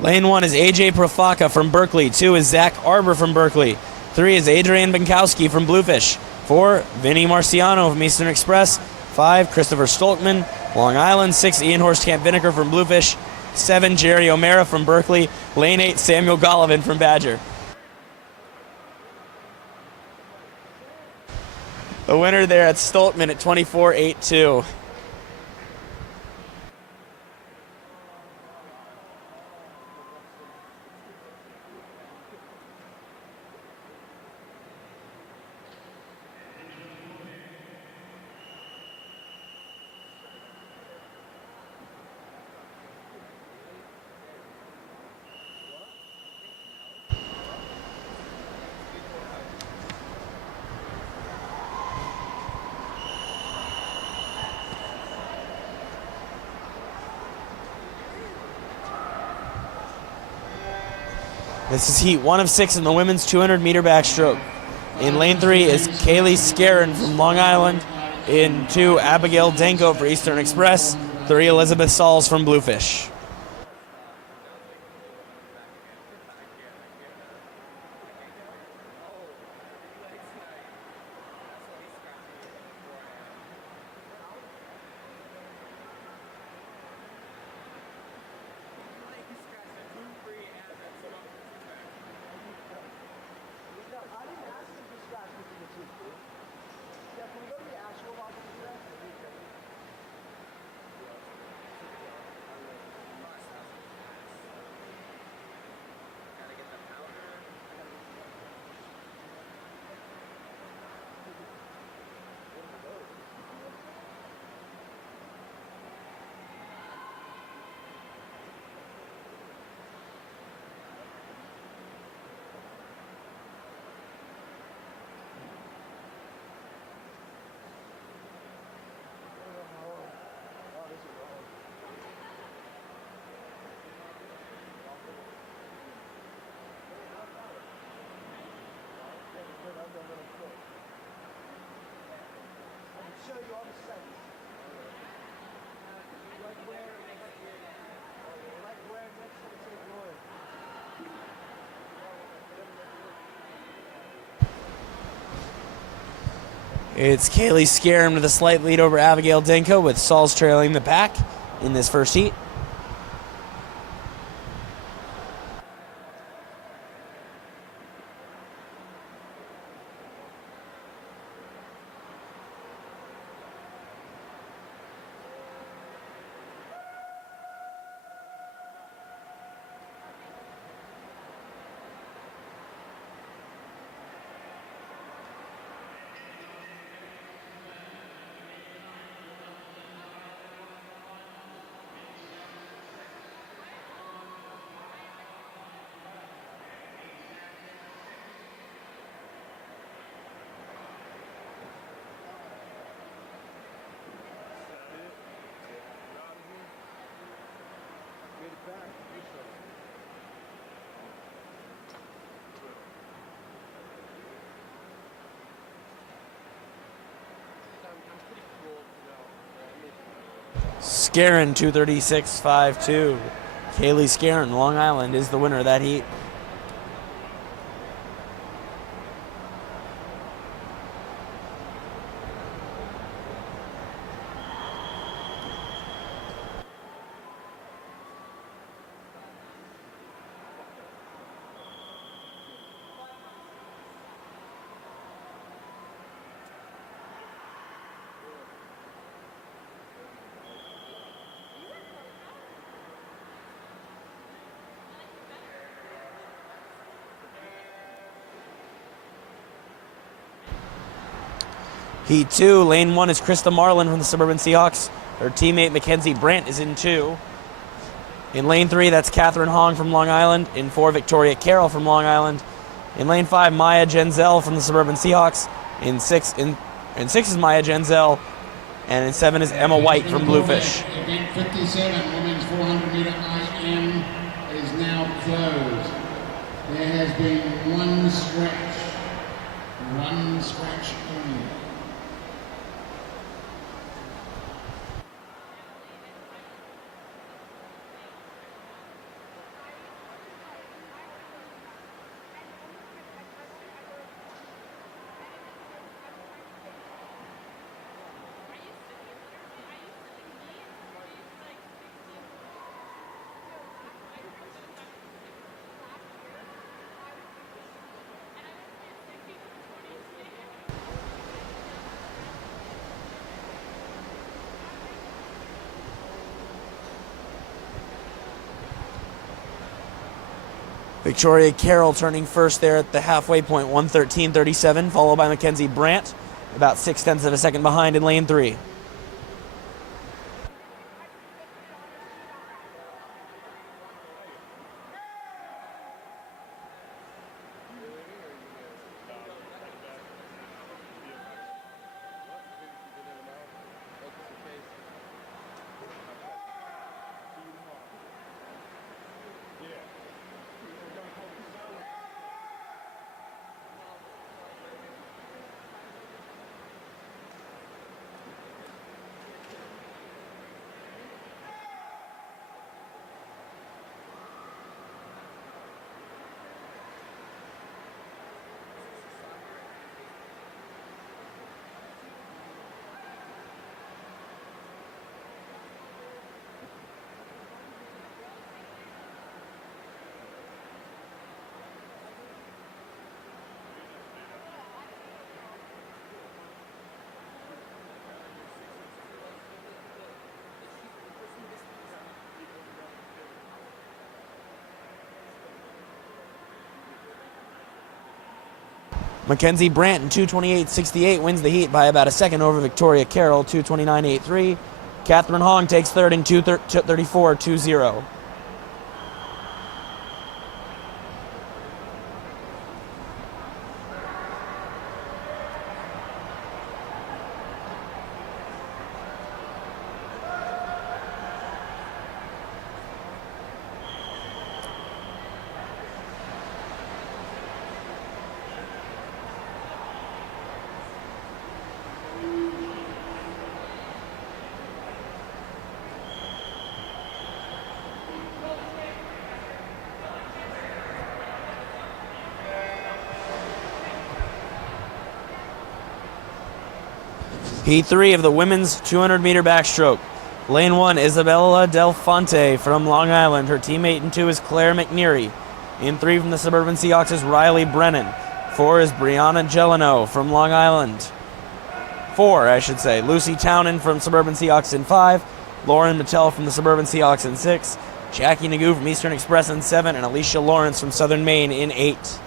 Lane 1 is AJ Profaka from Berkeley. 2 is Zach Arbor from Berkeley. 3 is Adrian Binkowski from Bluefish. 4, Vinny Marciano from Eastern Express. 5, Christopher Stolkman, Long Island. 6, Ian Horstkamp Vinegar from Bluefish. 7, Jerry O'Mara from Berkeley. Lane 8, Samuel Golovin from Badger. The winner there at Stoltman at 24.82. This is heat 1 of 6 in the women's 200-meter backstroke. In lane 3 is Kaylee Scarron from Long Island. In 2, Abigail Danko for Eastern Express. 3, Elizabeth Sauls from Bluefish. I didn't ask him to scratch between the two. Yeah, can we go to the actual locker today? I can show you all the settings. Like where next to the St. Louis. It's Kaylee Scarron with a slight lead over Abigail Danko, with Sauls trailing the pack in this first heat. Scarron 236.52. Kaylee Scarron, Long Island, is the winner of that heat. Heat 2, lane 1 is Krista Marlin from the Suburban Seahawks. Her teammate Mackenzie Brandt is in 2. In lane 3, that's Catherine Hong from Long Island. In 4, Victoria Carroll from Long Island. In lane 5, Maya Genzel from the Suburban Seahawks. In 6 is Maya Genzel. And in 7 is Emma White from Bluefish. Event 57, women's 400-meter IM, is now closed. There has been one scratch only. Victoria Carroll turning first there at the halfway point, 1:13.37, followed by Mackenzie Brandt, about 0.6 of a second behind in lane 3. Mackenzie Brandt in 2:28.68 wins the heat by about a second over Victoria Carroll, 2:29.83. Catherine Hong takes third in 2:34.20. Heat 3 of the women's 200-meter backstroke. Lane 1, Isabella Del Fonte from Long Island. Her teammate in 2 is Claire McNeary. In 3 from the Suburban Seahawks is Riley Brennan. 4 is Brianna Gelano from Long Island. 4, I should say. Lucy Townend from Suburban Seahawks in 5. Lauren Mattel from the Suburban Seahawks in 6. Jackie Nagu from Eastern Express in 7. And Alicia Lawrence from Southern Maine in 8.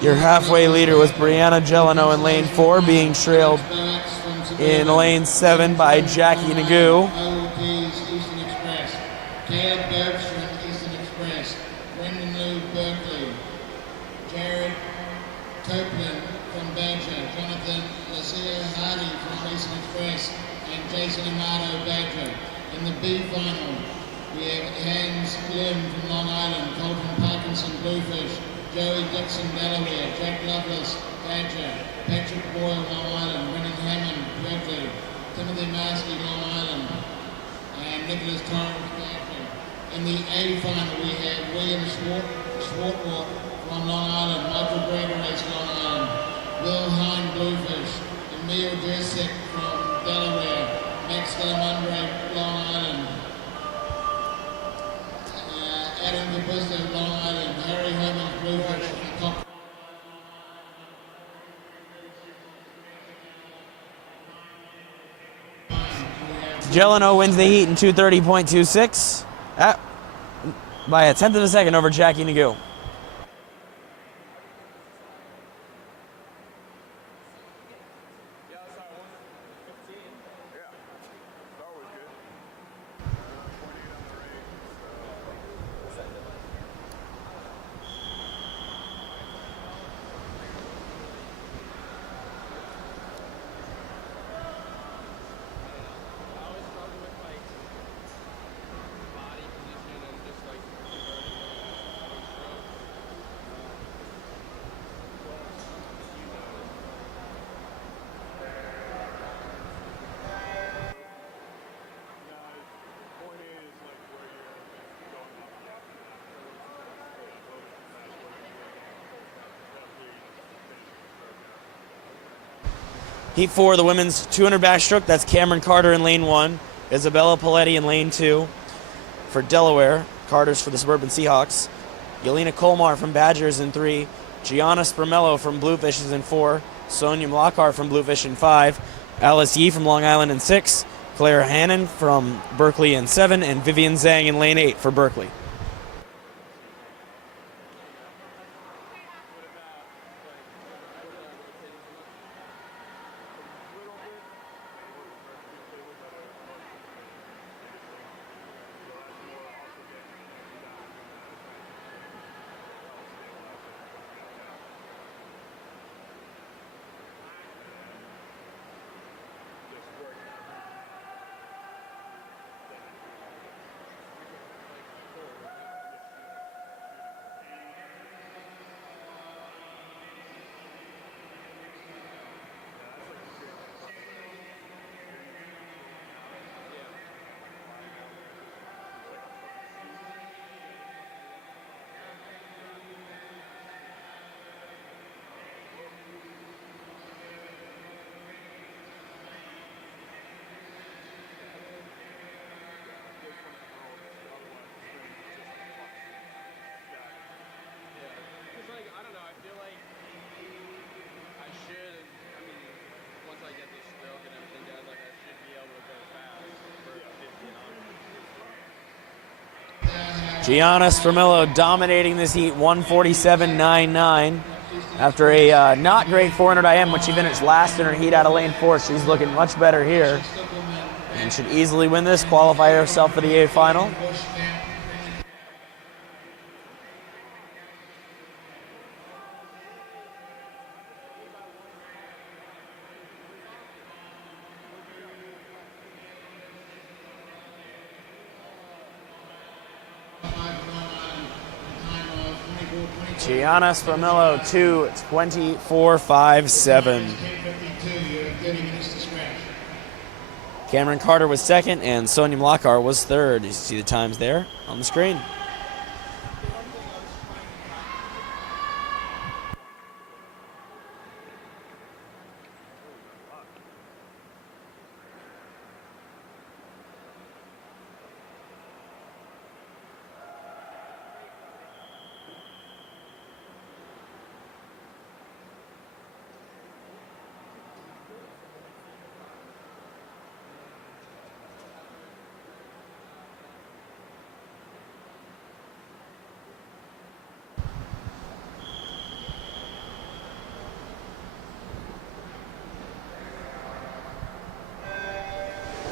Your halfway leader was Brianna Gelano in lane 4, being trailed in lane 7 by Jackie Nagu. Eastern Express. Caleb Burks from Eastern Express. Brendan Lou Berkeley. Jared Copeland from Badger. Jonathan Lacia Hardy from Eastern Express. And Jason Amato Badger. In the B final, we have Hans Lim from Long Island. Colton Parkinson Bluefish. Joey Dixon, Delaware, Jack Lovelace, Badger, Patrick Boyle, Long Island, Brennan Hammond, Berkeley, Timothy Maskey, Long Island, and Nicholas Torrance, Badger. In the A final, we have William Swartwalk from Long Island, Michael Gregory, Long Island, Will Hine, Bluefish, Emil Jersek from Delaware, Max Delamandre, Long Island, Adam Gabuzza, Long Island, Harry Herman, Bluefish, and Cox. Gelano wins the heat in 2:30.26 by a 1/10 of a second over Jackie Nagu. Heat 4, the women's 200 backstroke. That's Cameron Carter in lane 1. Isabella Paletti in lane 2 for Delaware. Carter's for the Suburban Seahawks. Yelena Colmar from Badgers in 3. Gianna Spermello from Bluefish is in 4. Sonia Mlakar from Bluefish in 5. Alice Yee from Long Island in 6. Claire Hannon from Berkeley in 7. And Vivian Zhang in lane 8 for Berkeley. Gianna Spermello dominating this heat, 147.99. After a not great 400 IM, when she finished last in her heat out of lane 4, she's looking much better here and should easily win this, qualify herself for the A final. Gianna Spermello, 2:24.57. Cameron Carter was second, and Sonia Mlakar was third. You see the times there on the screen.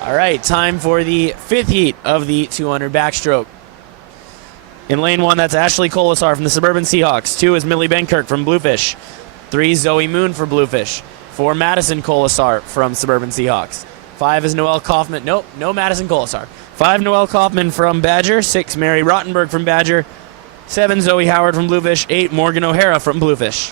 All right, time for the fifth heat of the 200 backstroke. In lane 1, that's Ashley Colasar from the Suburban Seahawks. 2 is Millie Benkirk from Bluefish. 3, Zoe Moon for Bluefish. 4, Madison Colasar from Suburban Seahawks. 5 is Noelle Kaufman. Nope, no Madison Colasar. 5, Noelle Kaufman from Badger. 6, Mary Rottenberg from Badger. 7, Zoe Howard from Bluefish. 8, Morgan O'Hara from Bluefish.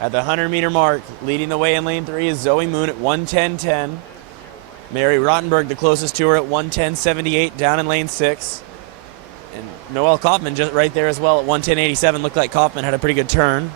At the 100-meter mark, leading the way in lane 3 is Zoe Moon at 1:10.10. Mary Rottenberg, the closest to her, at 1:10.78 down in lane 6. And Noelle Kaufman just right there as well at 1:10.87. Looked like Kaufman had a pretty good turn.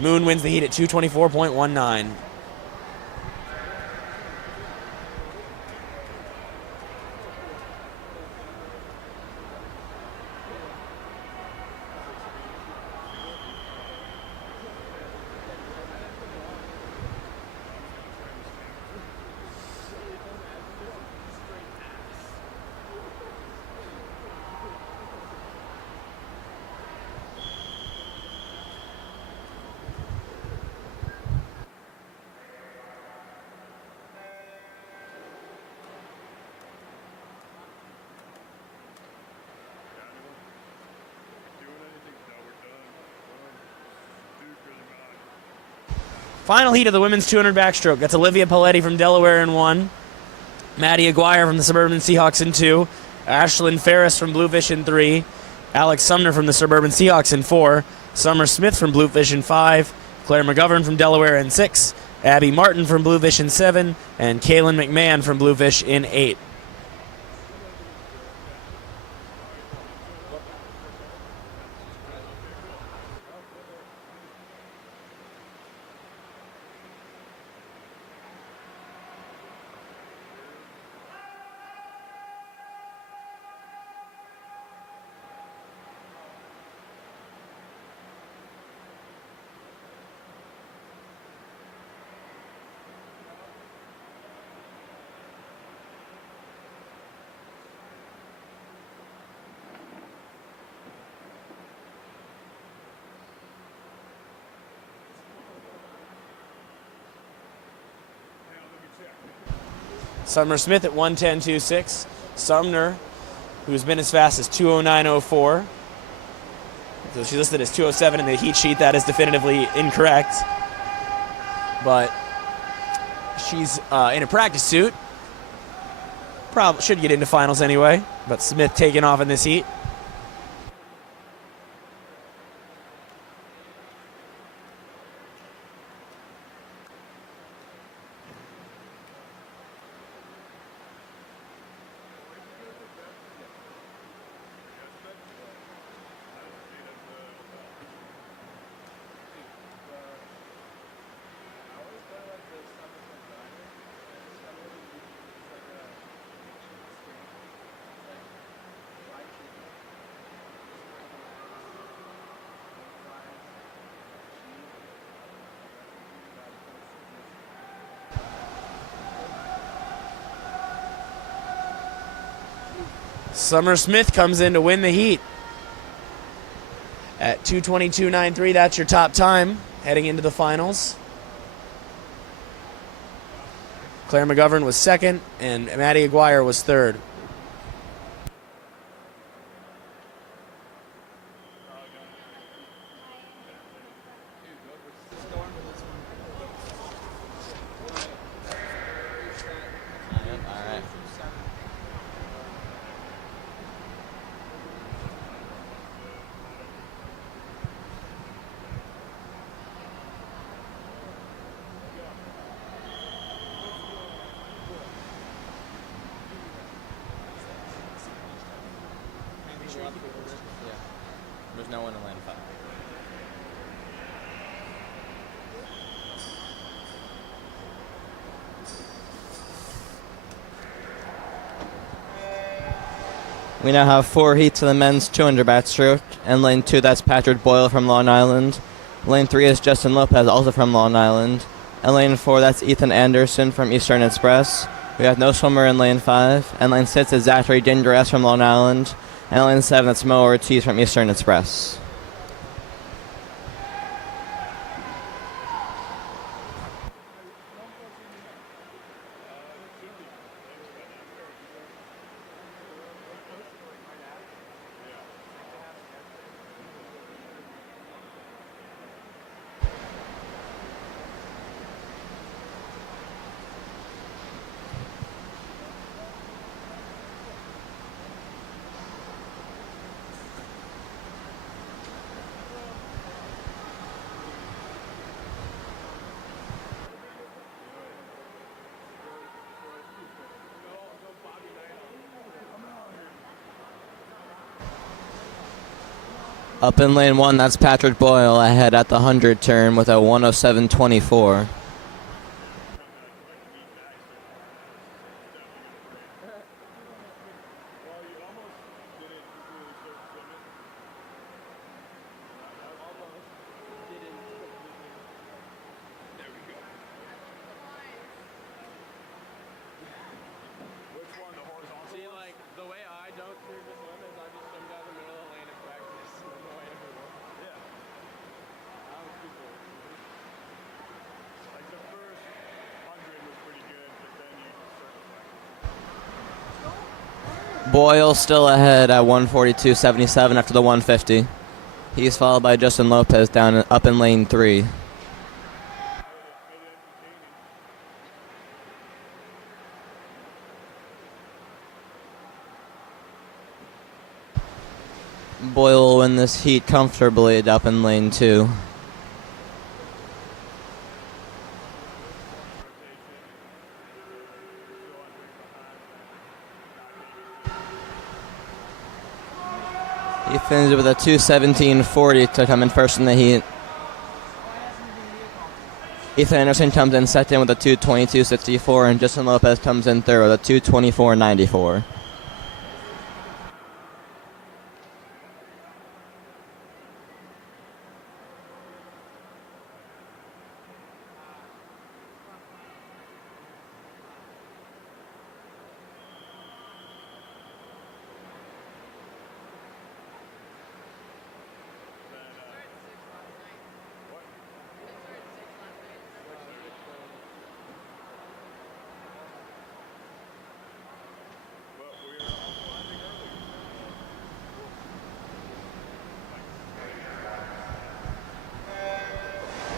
Moon wins the heat at 224.19. Final heat of the women's 200 backstroke. That's Olivia Paletti from Delaware in 1. Maddie Aguirre from the Suburban Seahawks in 2. Ashlyn Ferris from Bluefish in 3. Alex Sumner from the Suburban Seahawks in 4. Summer Smith from Bluefish in 5. Claire McGovern from Delaware in 6. Abby Martin from Bluefish in 7. And Kaylin McMahon from Bluefish in 8. Summer Smith at 110.26. Sumner, who's been as fast as 209.04. So she's listed as 207 in the heat sheet. That is definitively incorrect. But she's in a practice suit. Probably should get into finals anyway. But Smith taking off in this heat. Summer Smith comes in to win the heat at 222.93. That's your top time heading into the finals. Claire McGovern was second, and Maddie Aguirre was third. There's no one in lane 5. We now have 4 heats of the men's 200 backstroke. In lane 2, that's Patrick Boyle from Long Island. Lane 3 is Justin Lopez, also from Long Island. In lane 4, that's Ethan Anderson from Eastern Express. We have no swimmer in lane 5. And lane 6 is Zachary Dingeras from Long Island. And lane 7, that's Mo Ortiz from Eastern Express. Up in lane 1, that's Patrick Boyle ahead at the 100 turn with a 107.24. Which one, the horizontal? See, like, the way I don't clear this swim is I just swim down the middle of the lane and practice the way everyone. Yeah. That was too cool. Like the first 100 was pretty good, but then you start to Boyle still ahead at 142.77 after the 150. He's followed by Justin Lopez down up in lane 3. Boyle will win this heat comfortably up in lane 2. He finished with a 2:17.40 to come in first in the heat. Ethan Anderson comes in second with a 2:22.64, and Justin Lopez comes in third with a 2:24.94.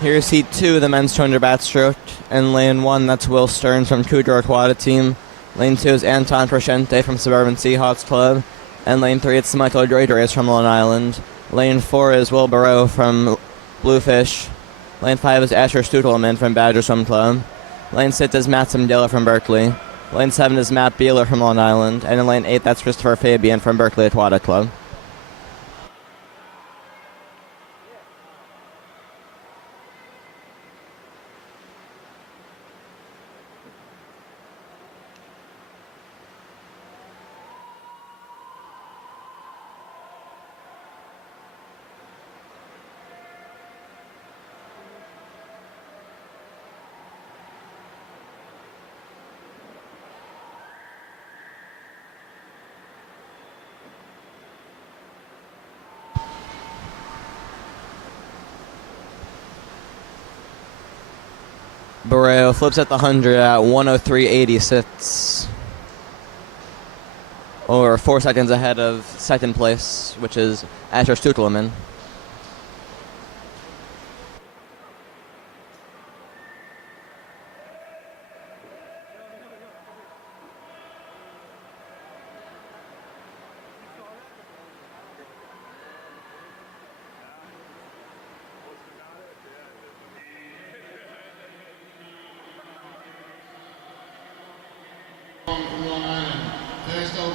Here's heat 2, the men's 200 backstroke. In lane 1, that's Will Stearns from Cougar Aquata team. Lane 2 is Anton Prashente from Suburban Seahawks Club. And lane 3, it's Michael Dreiders from Long Island. Lane 4 is Will Barreau from Bluefish. Lane 5 is Asher Stutelman from Badger Swim Club. Lane 6 is Matt Simdilla from Berkeley. Lane 7 is Matt Beeler from Long Island. And in lane 8, that's Christopher Fabian from Berkeley Aquatic Club. Barreau flips at the 100 at 103.86. Or 4 seconds ahead of second place, which is Asher Stutelman.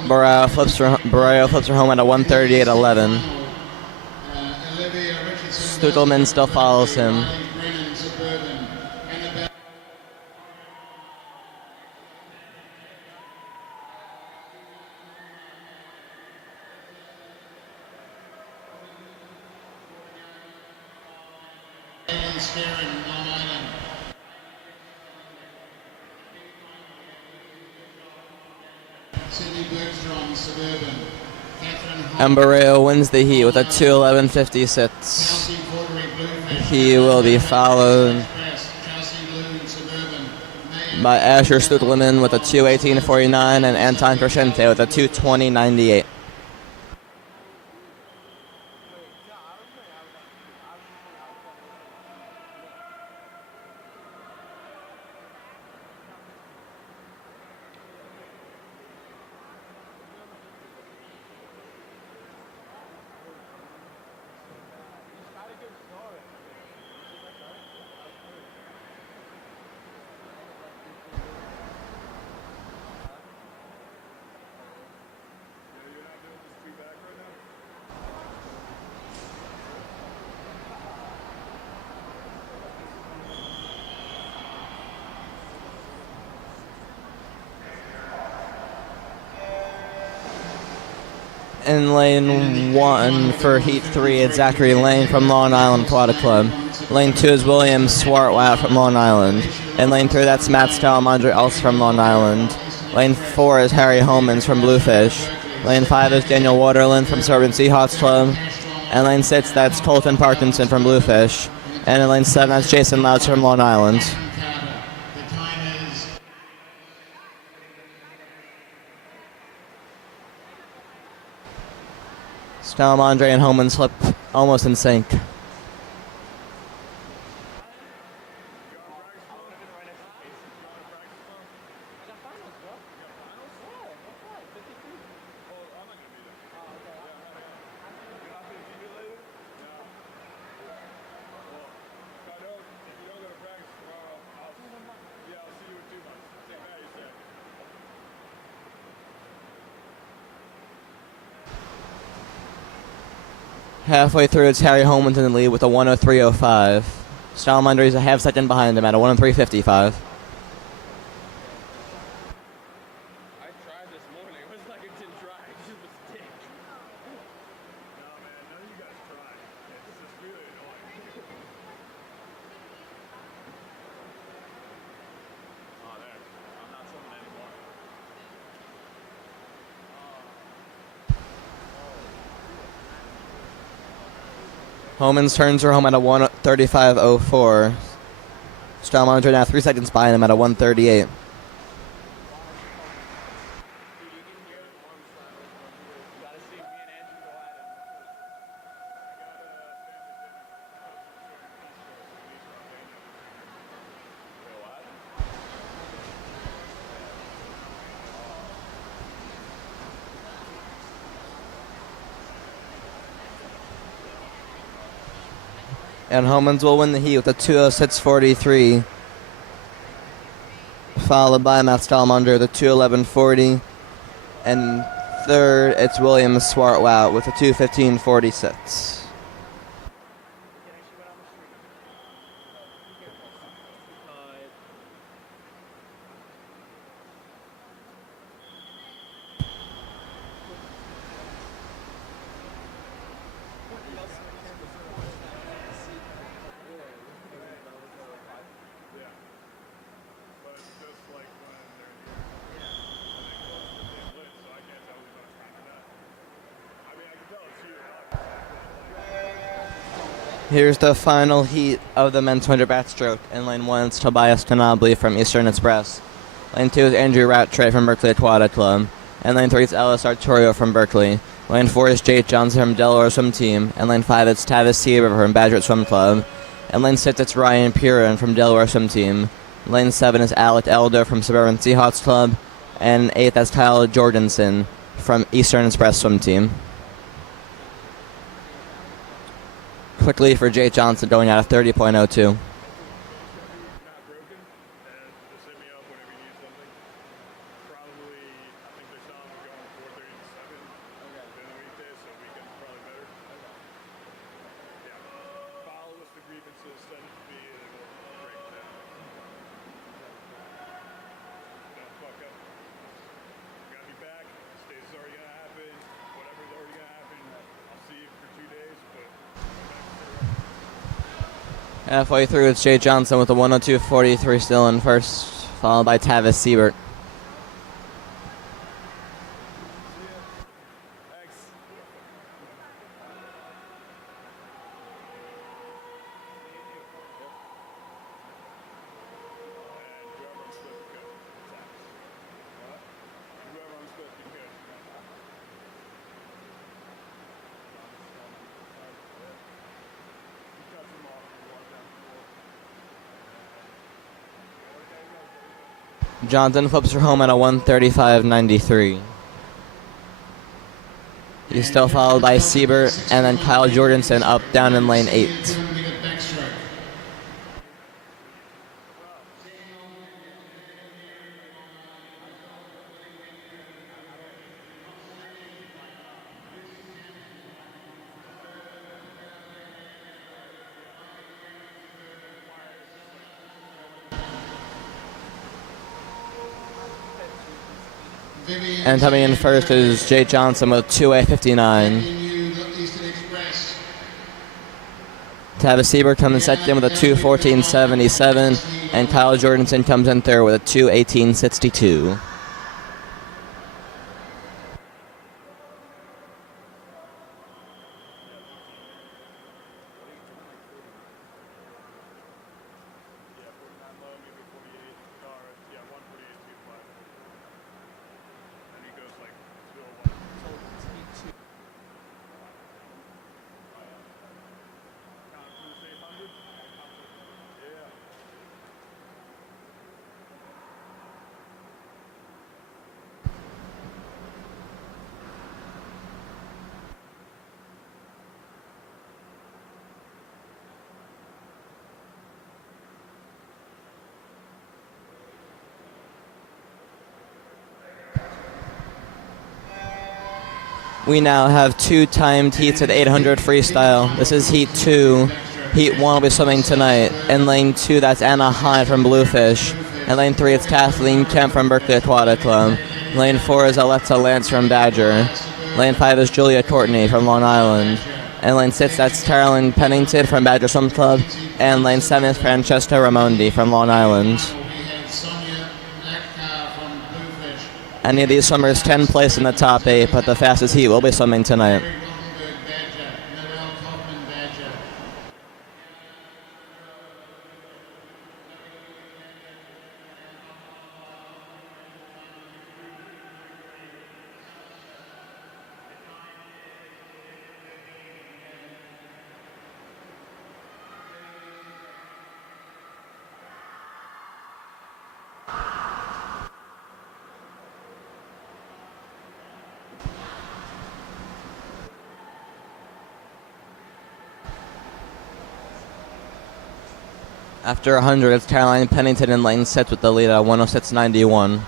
Barreau flips her home at a 138.11. Stutelman still follows him. And Barreau wins the heat with a 2:11.56. He will be followed by Asher Stutelman with a 2:18.49 and Anton Crescente with a 2:20.98. In lane 1 for Heat 3, it's Zachary Lane from Long Island Aquatic Club. Lane 2 is William Swartwout from Long Island. In lane 3, that's Matt Stalamandre, also from Long Island. Lane 4 is Harry Homans from Bluefish. Lane 5 is Daniel Waterland from Suburban Seahawks Club. And lane 6, that's Tolton Parkinson from Bluefish. And in lane 7, that's Jason Louts from Long Island. The time is Stalamandre and Homans flip almost in sync. Halfway through, it's Harry Homans in the lead with a 103.05. Stalamandre is a half second behind him at a 103.55. I tried this morning. It was like it didn't try. It just was stick. No, man. None of you guys tried. It's just really annoying. Oh, there. I'm not swimming anymore. Homans turns her home at a 135.04. Stalamandre now 3 seconds behind him at a 138. And Homans will win the heat with a 2:06.43, followed by Matt Stalamandre with a 2:11.40, and third it's William Swartwout with a 2:15.46. Here's the final heat of the men's 100 backstroke. In lane 1, it's Tobias Tenably from Eastern Express. Lane 2 is Andrew Rattray from Berkeley Aquatic Club. And lane 3 is Ellis Arturio from Berkeley. Lane 4 is Jake Johnson from Delaware Swim Team. And lane 5, it's Tavis Sieber from Badger Swim Club. And lane 6, it's Ryan Purin from Delaware Swim Team. Lane 7 is Alec Elder from Suburban Seahawks Club. And 8, that's Tyler Jorgensen from Eastern Express Swim Team. Quickly for Jake Johnson going out of 30.02. Halfway through, it's Jay Johnson with a 102.43 still in first, followed by Tavis Siebert. Johnson flips her home at a 135.93. He's still followed by Siebert and then Kyle Jorgensen up down in lane 8. And coming in first is Jay Johnson with 2A59. Eastern Express. Tavis Siebert comes in second with a 2:14.77, and Kyle Jorgensen comes in third with a 2:18.62. We now have two timed heats at 800 freestyle. This is heat 2. Heat 1 will be swimming tonight. In lane 2, that's Anna Hine from Bluefish. In lane 3, it's Kathleen Kemp from Berkeley Aquatic Club. Lane 4 is Alexa Lance from Badger. Lane 5 is Julia Courtney from Long Island. And lane 6, that's Carolyn Pennington from Badger Swim Club. And lane 7 is Francesca Raimondi from Long Island. Any of these swimmers can place in the top 8, but the fastest heat will be swimming tonight. After 100, it's Caroline Pennington in lane 6 with the lead at 106.91.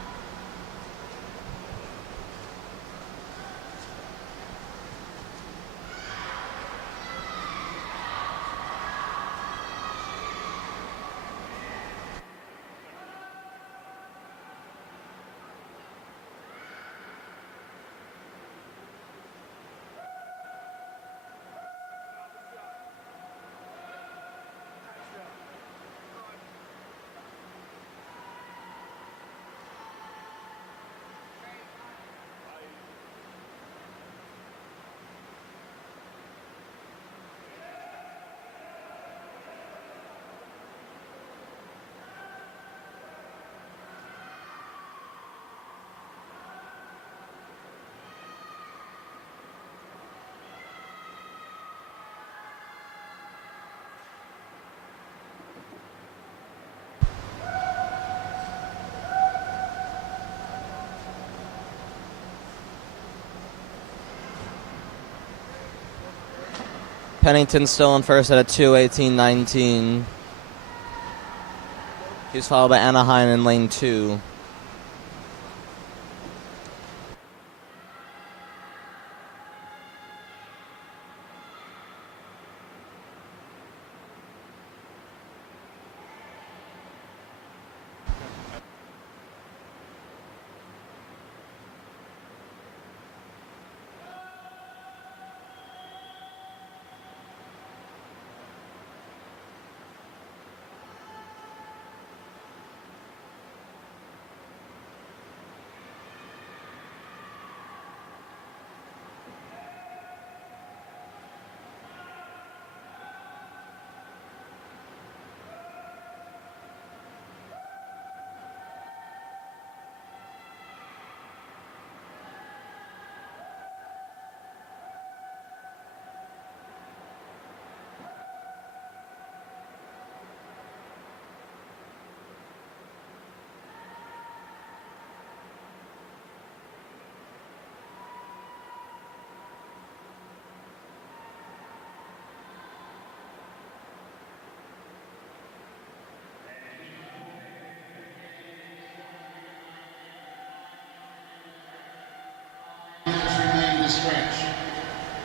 Pennington still in first at a 2:18.19. He's followed by Anaheim in lane 2.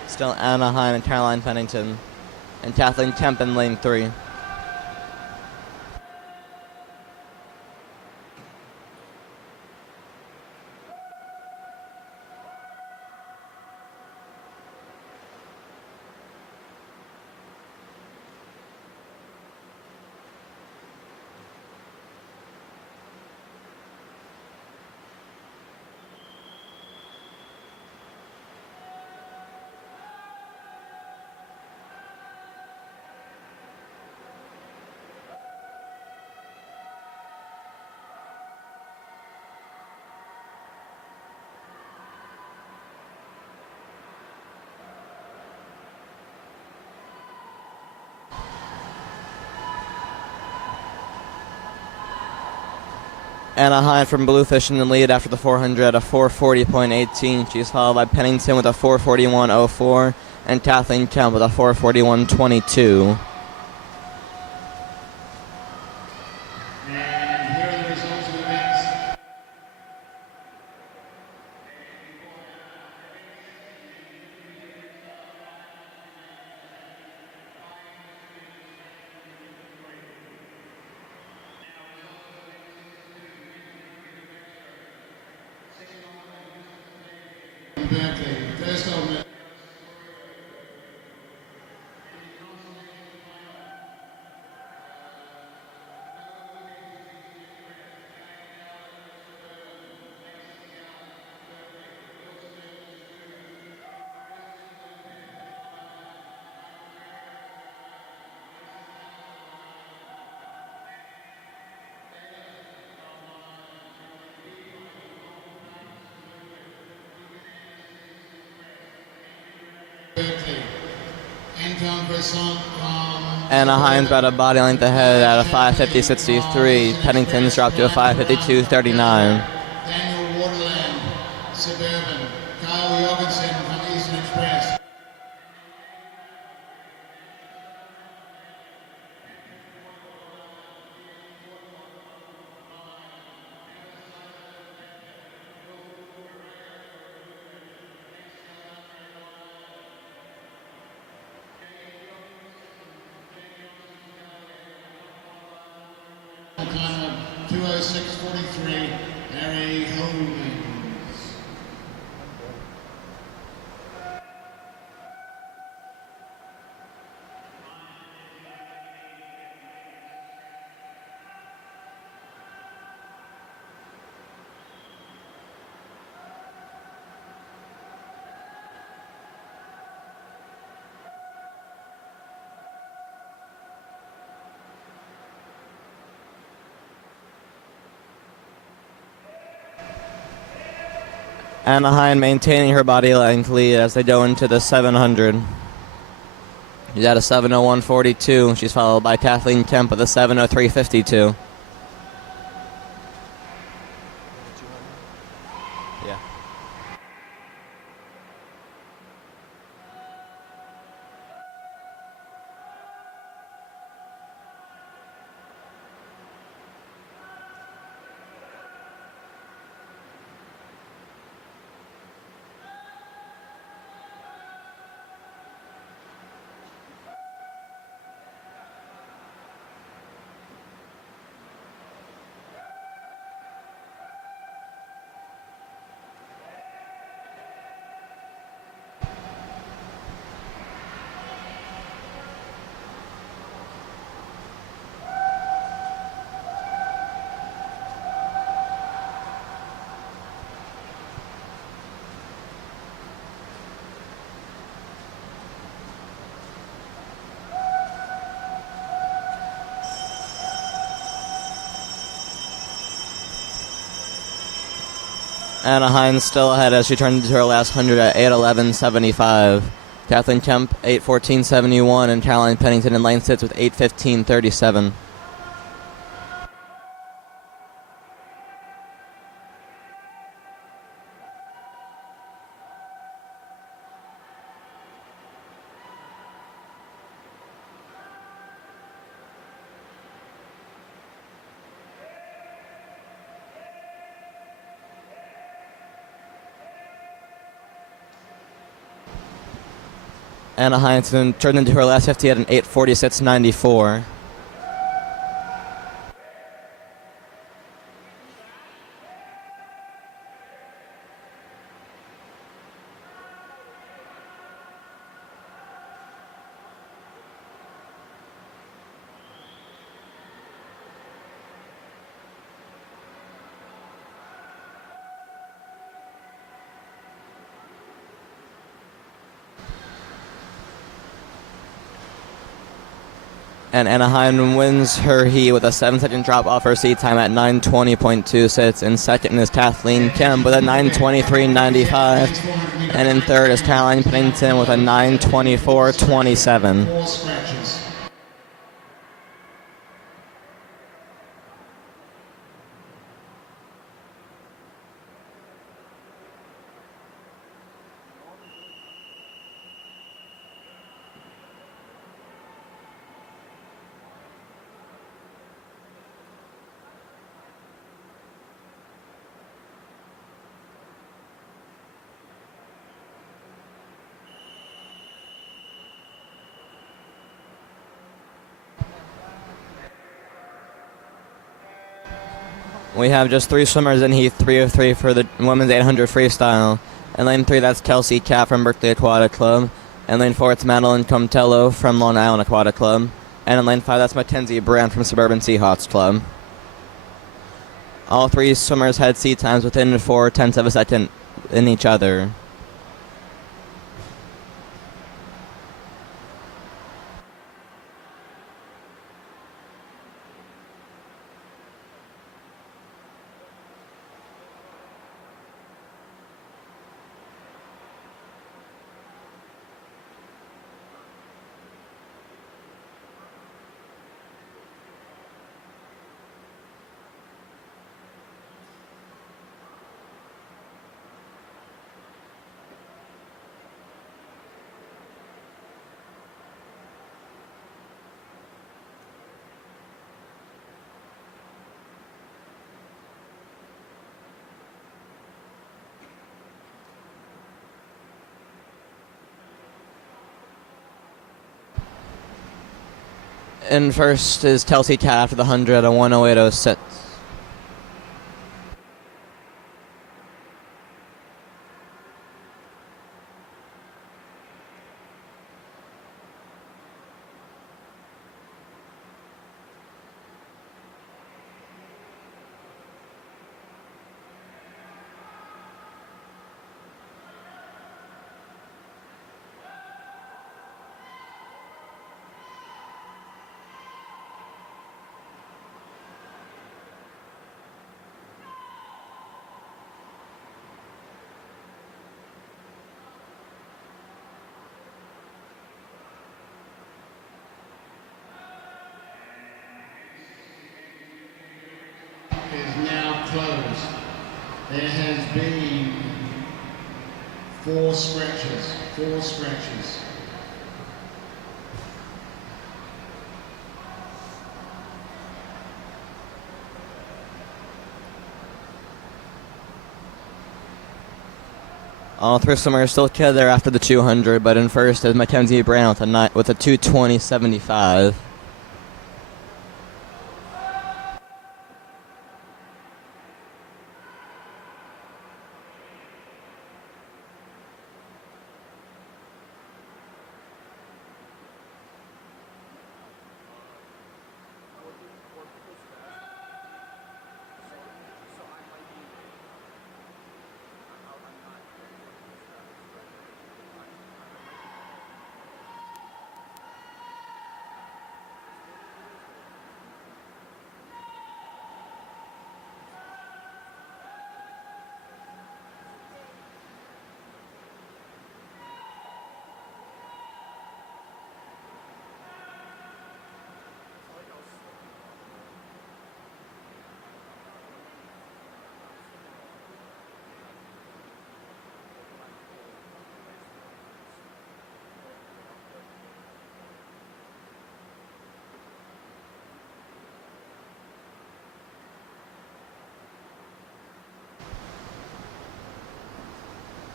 Still Anaheim and Caroline Pennington. And Kathleen Kemp in lane 3. Anaheim from Bluefish in the lead after the 400 at a 440.18. She's followed by Pennington with a 441.04 and Kathleen Kemp with a 441.22. And here are the results of the events. Berkeley, first gold medal. Berkeley. Anton Bresson from Anaheim's about a body length ahead at a 550.63. Pennington's dropped to a 552.39. Daniel Waterland, Suburban. Kyle Jorgensen from Eastern Express. Time of 2:06.43, Harry Holmes. Anaheim maintaining her body length lead as they go into the 700. She's at a 7:01.42. She's followed by Kathleen Kemp with a 7:03.52. Yeah. Anaheim still ahead as she turned into her last 100 at 8:11.75. Kathleen Kemp 8:14.71 and Caroline Pennington in lane 6 with 8:15.37. Anaheim turned into her last 50 at an 8:46.94. And Anaheim wins her heat with a 7-second drop off her seat time at 9:20.26. In second is Kathleen Kemp with a 9:23.95. And in third is Caroline Pennington with a 9:24.27. 4 scratches. We have just 3 swimmers in heat 3 of 3 for the women's 800 freestyle. In lane 3, that's Kelsey Cat from Berkeley Aquatic Club. In lane 4, it's Madeline Comtello from Long Island Aquatic Club. And in lane 5, that's Mackenzie Brand from Suburban Seahawks Club. All 3 swimmers had sea times within 0.4 of a second in each other. And first is Kelsey Cat after the 100 at a 108.06. Is now closed. There has been 4 scratches. 4 scratches. All 3 swimmers still together after the 200, but in first is Mackenzie Brand with a 2:20.75.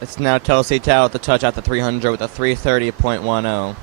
It's now Kelsey Tao at the touch at the 300 with a 3:30.10.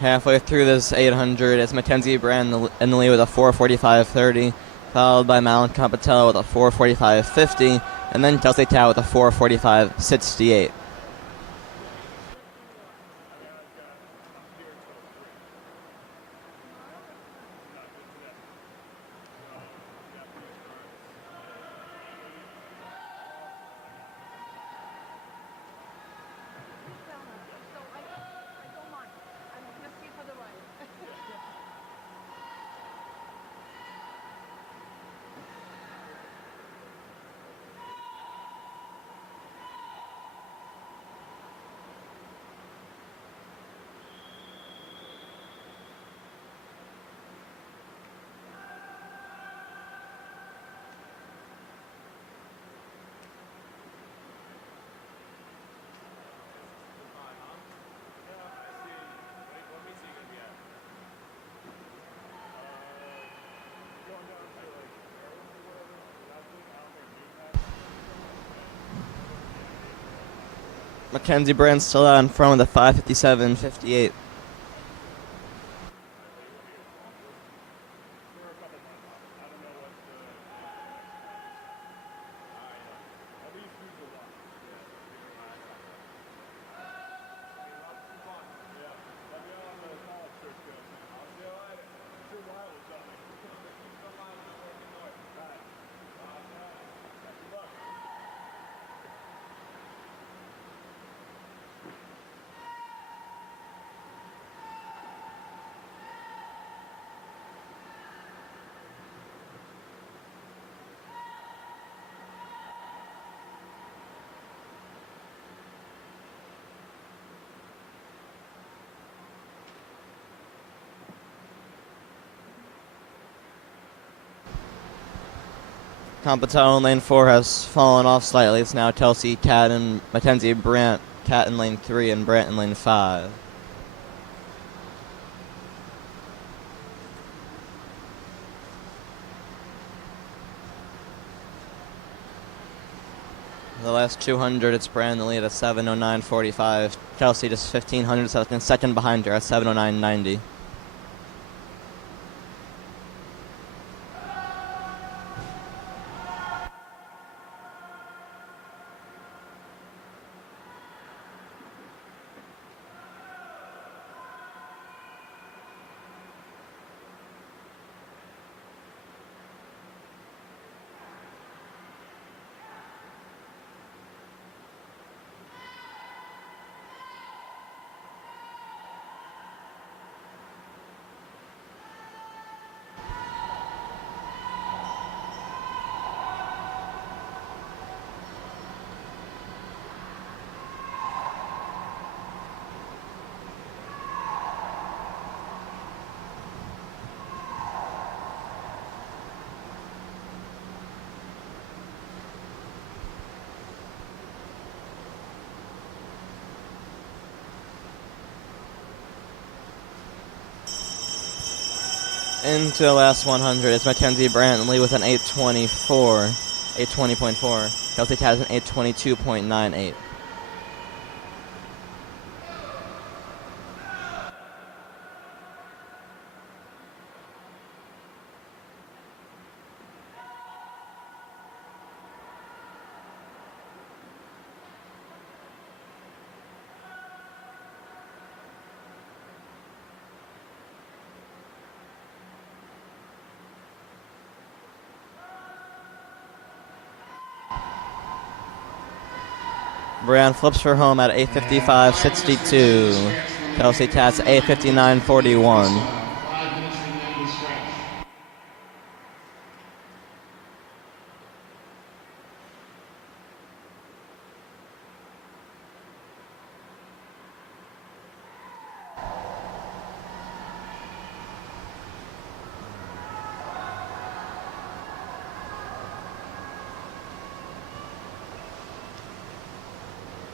Halfway through this 800, it's Mackenzie Brand in the lead with a 4:45.30, followed by Malin Compatello with a 4:45.50, and then Kelsey Tao with a 4:45.68. Mackenzie Brand still out in front with a 5:57.58. Competition in lane 4 has fallen off slightly. It's now Chelsea, Cat, and Mackenzie Brandt. Cat in lane 3 and Brandt in lane 5. The last 200, it's Brandt in the lead at 7:09.45. Chelsea just 1,500 seconds second behind her at 7:09.90. Into the last 100, it's Mackenzie Brantley with an 8:20.4. Chelsea has an 8:22.98. Brand flips for home at 8:55.62. Chelsea Tats 8:59.41. 5 minutes remaining to stretch.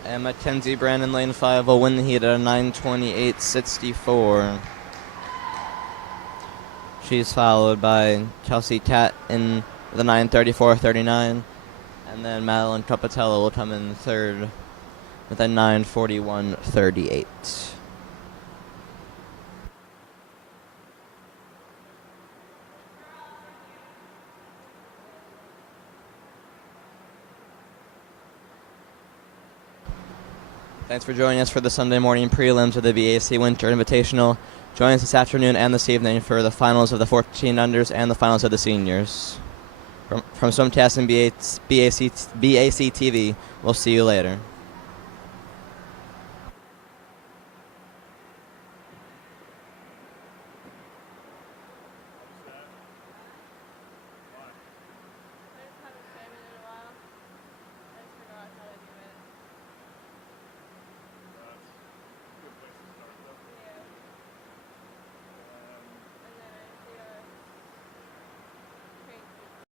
And Mackenzie Brand in lane 5 will win the heat at a 9:28.64. She's followed by Chelsea Tat in the 9:34.39. And then Madeline Tropatello will come in third with a 9:41.38. Thanks for joining us for the Sunday morning prelims of the BAC Winter Invitational. Join us this afternoon and this evening for the finals of the 14 unders and the finals of the seniors. From Swimcast and BAC TV, we'll see you later.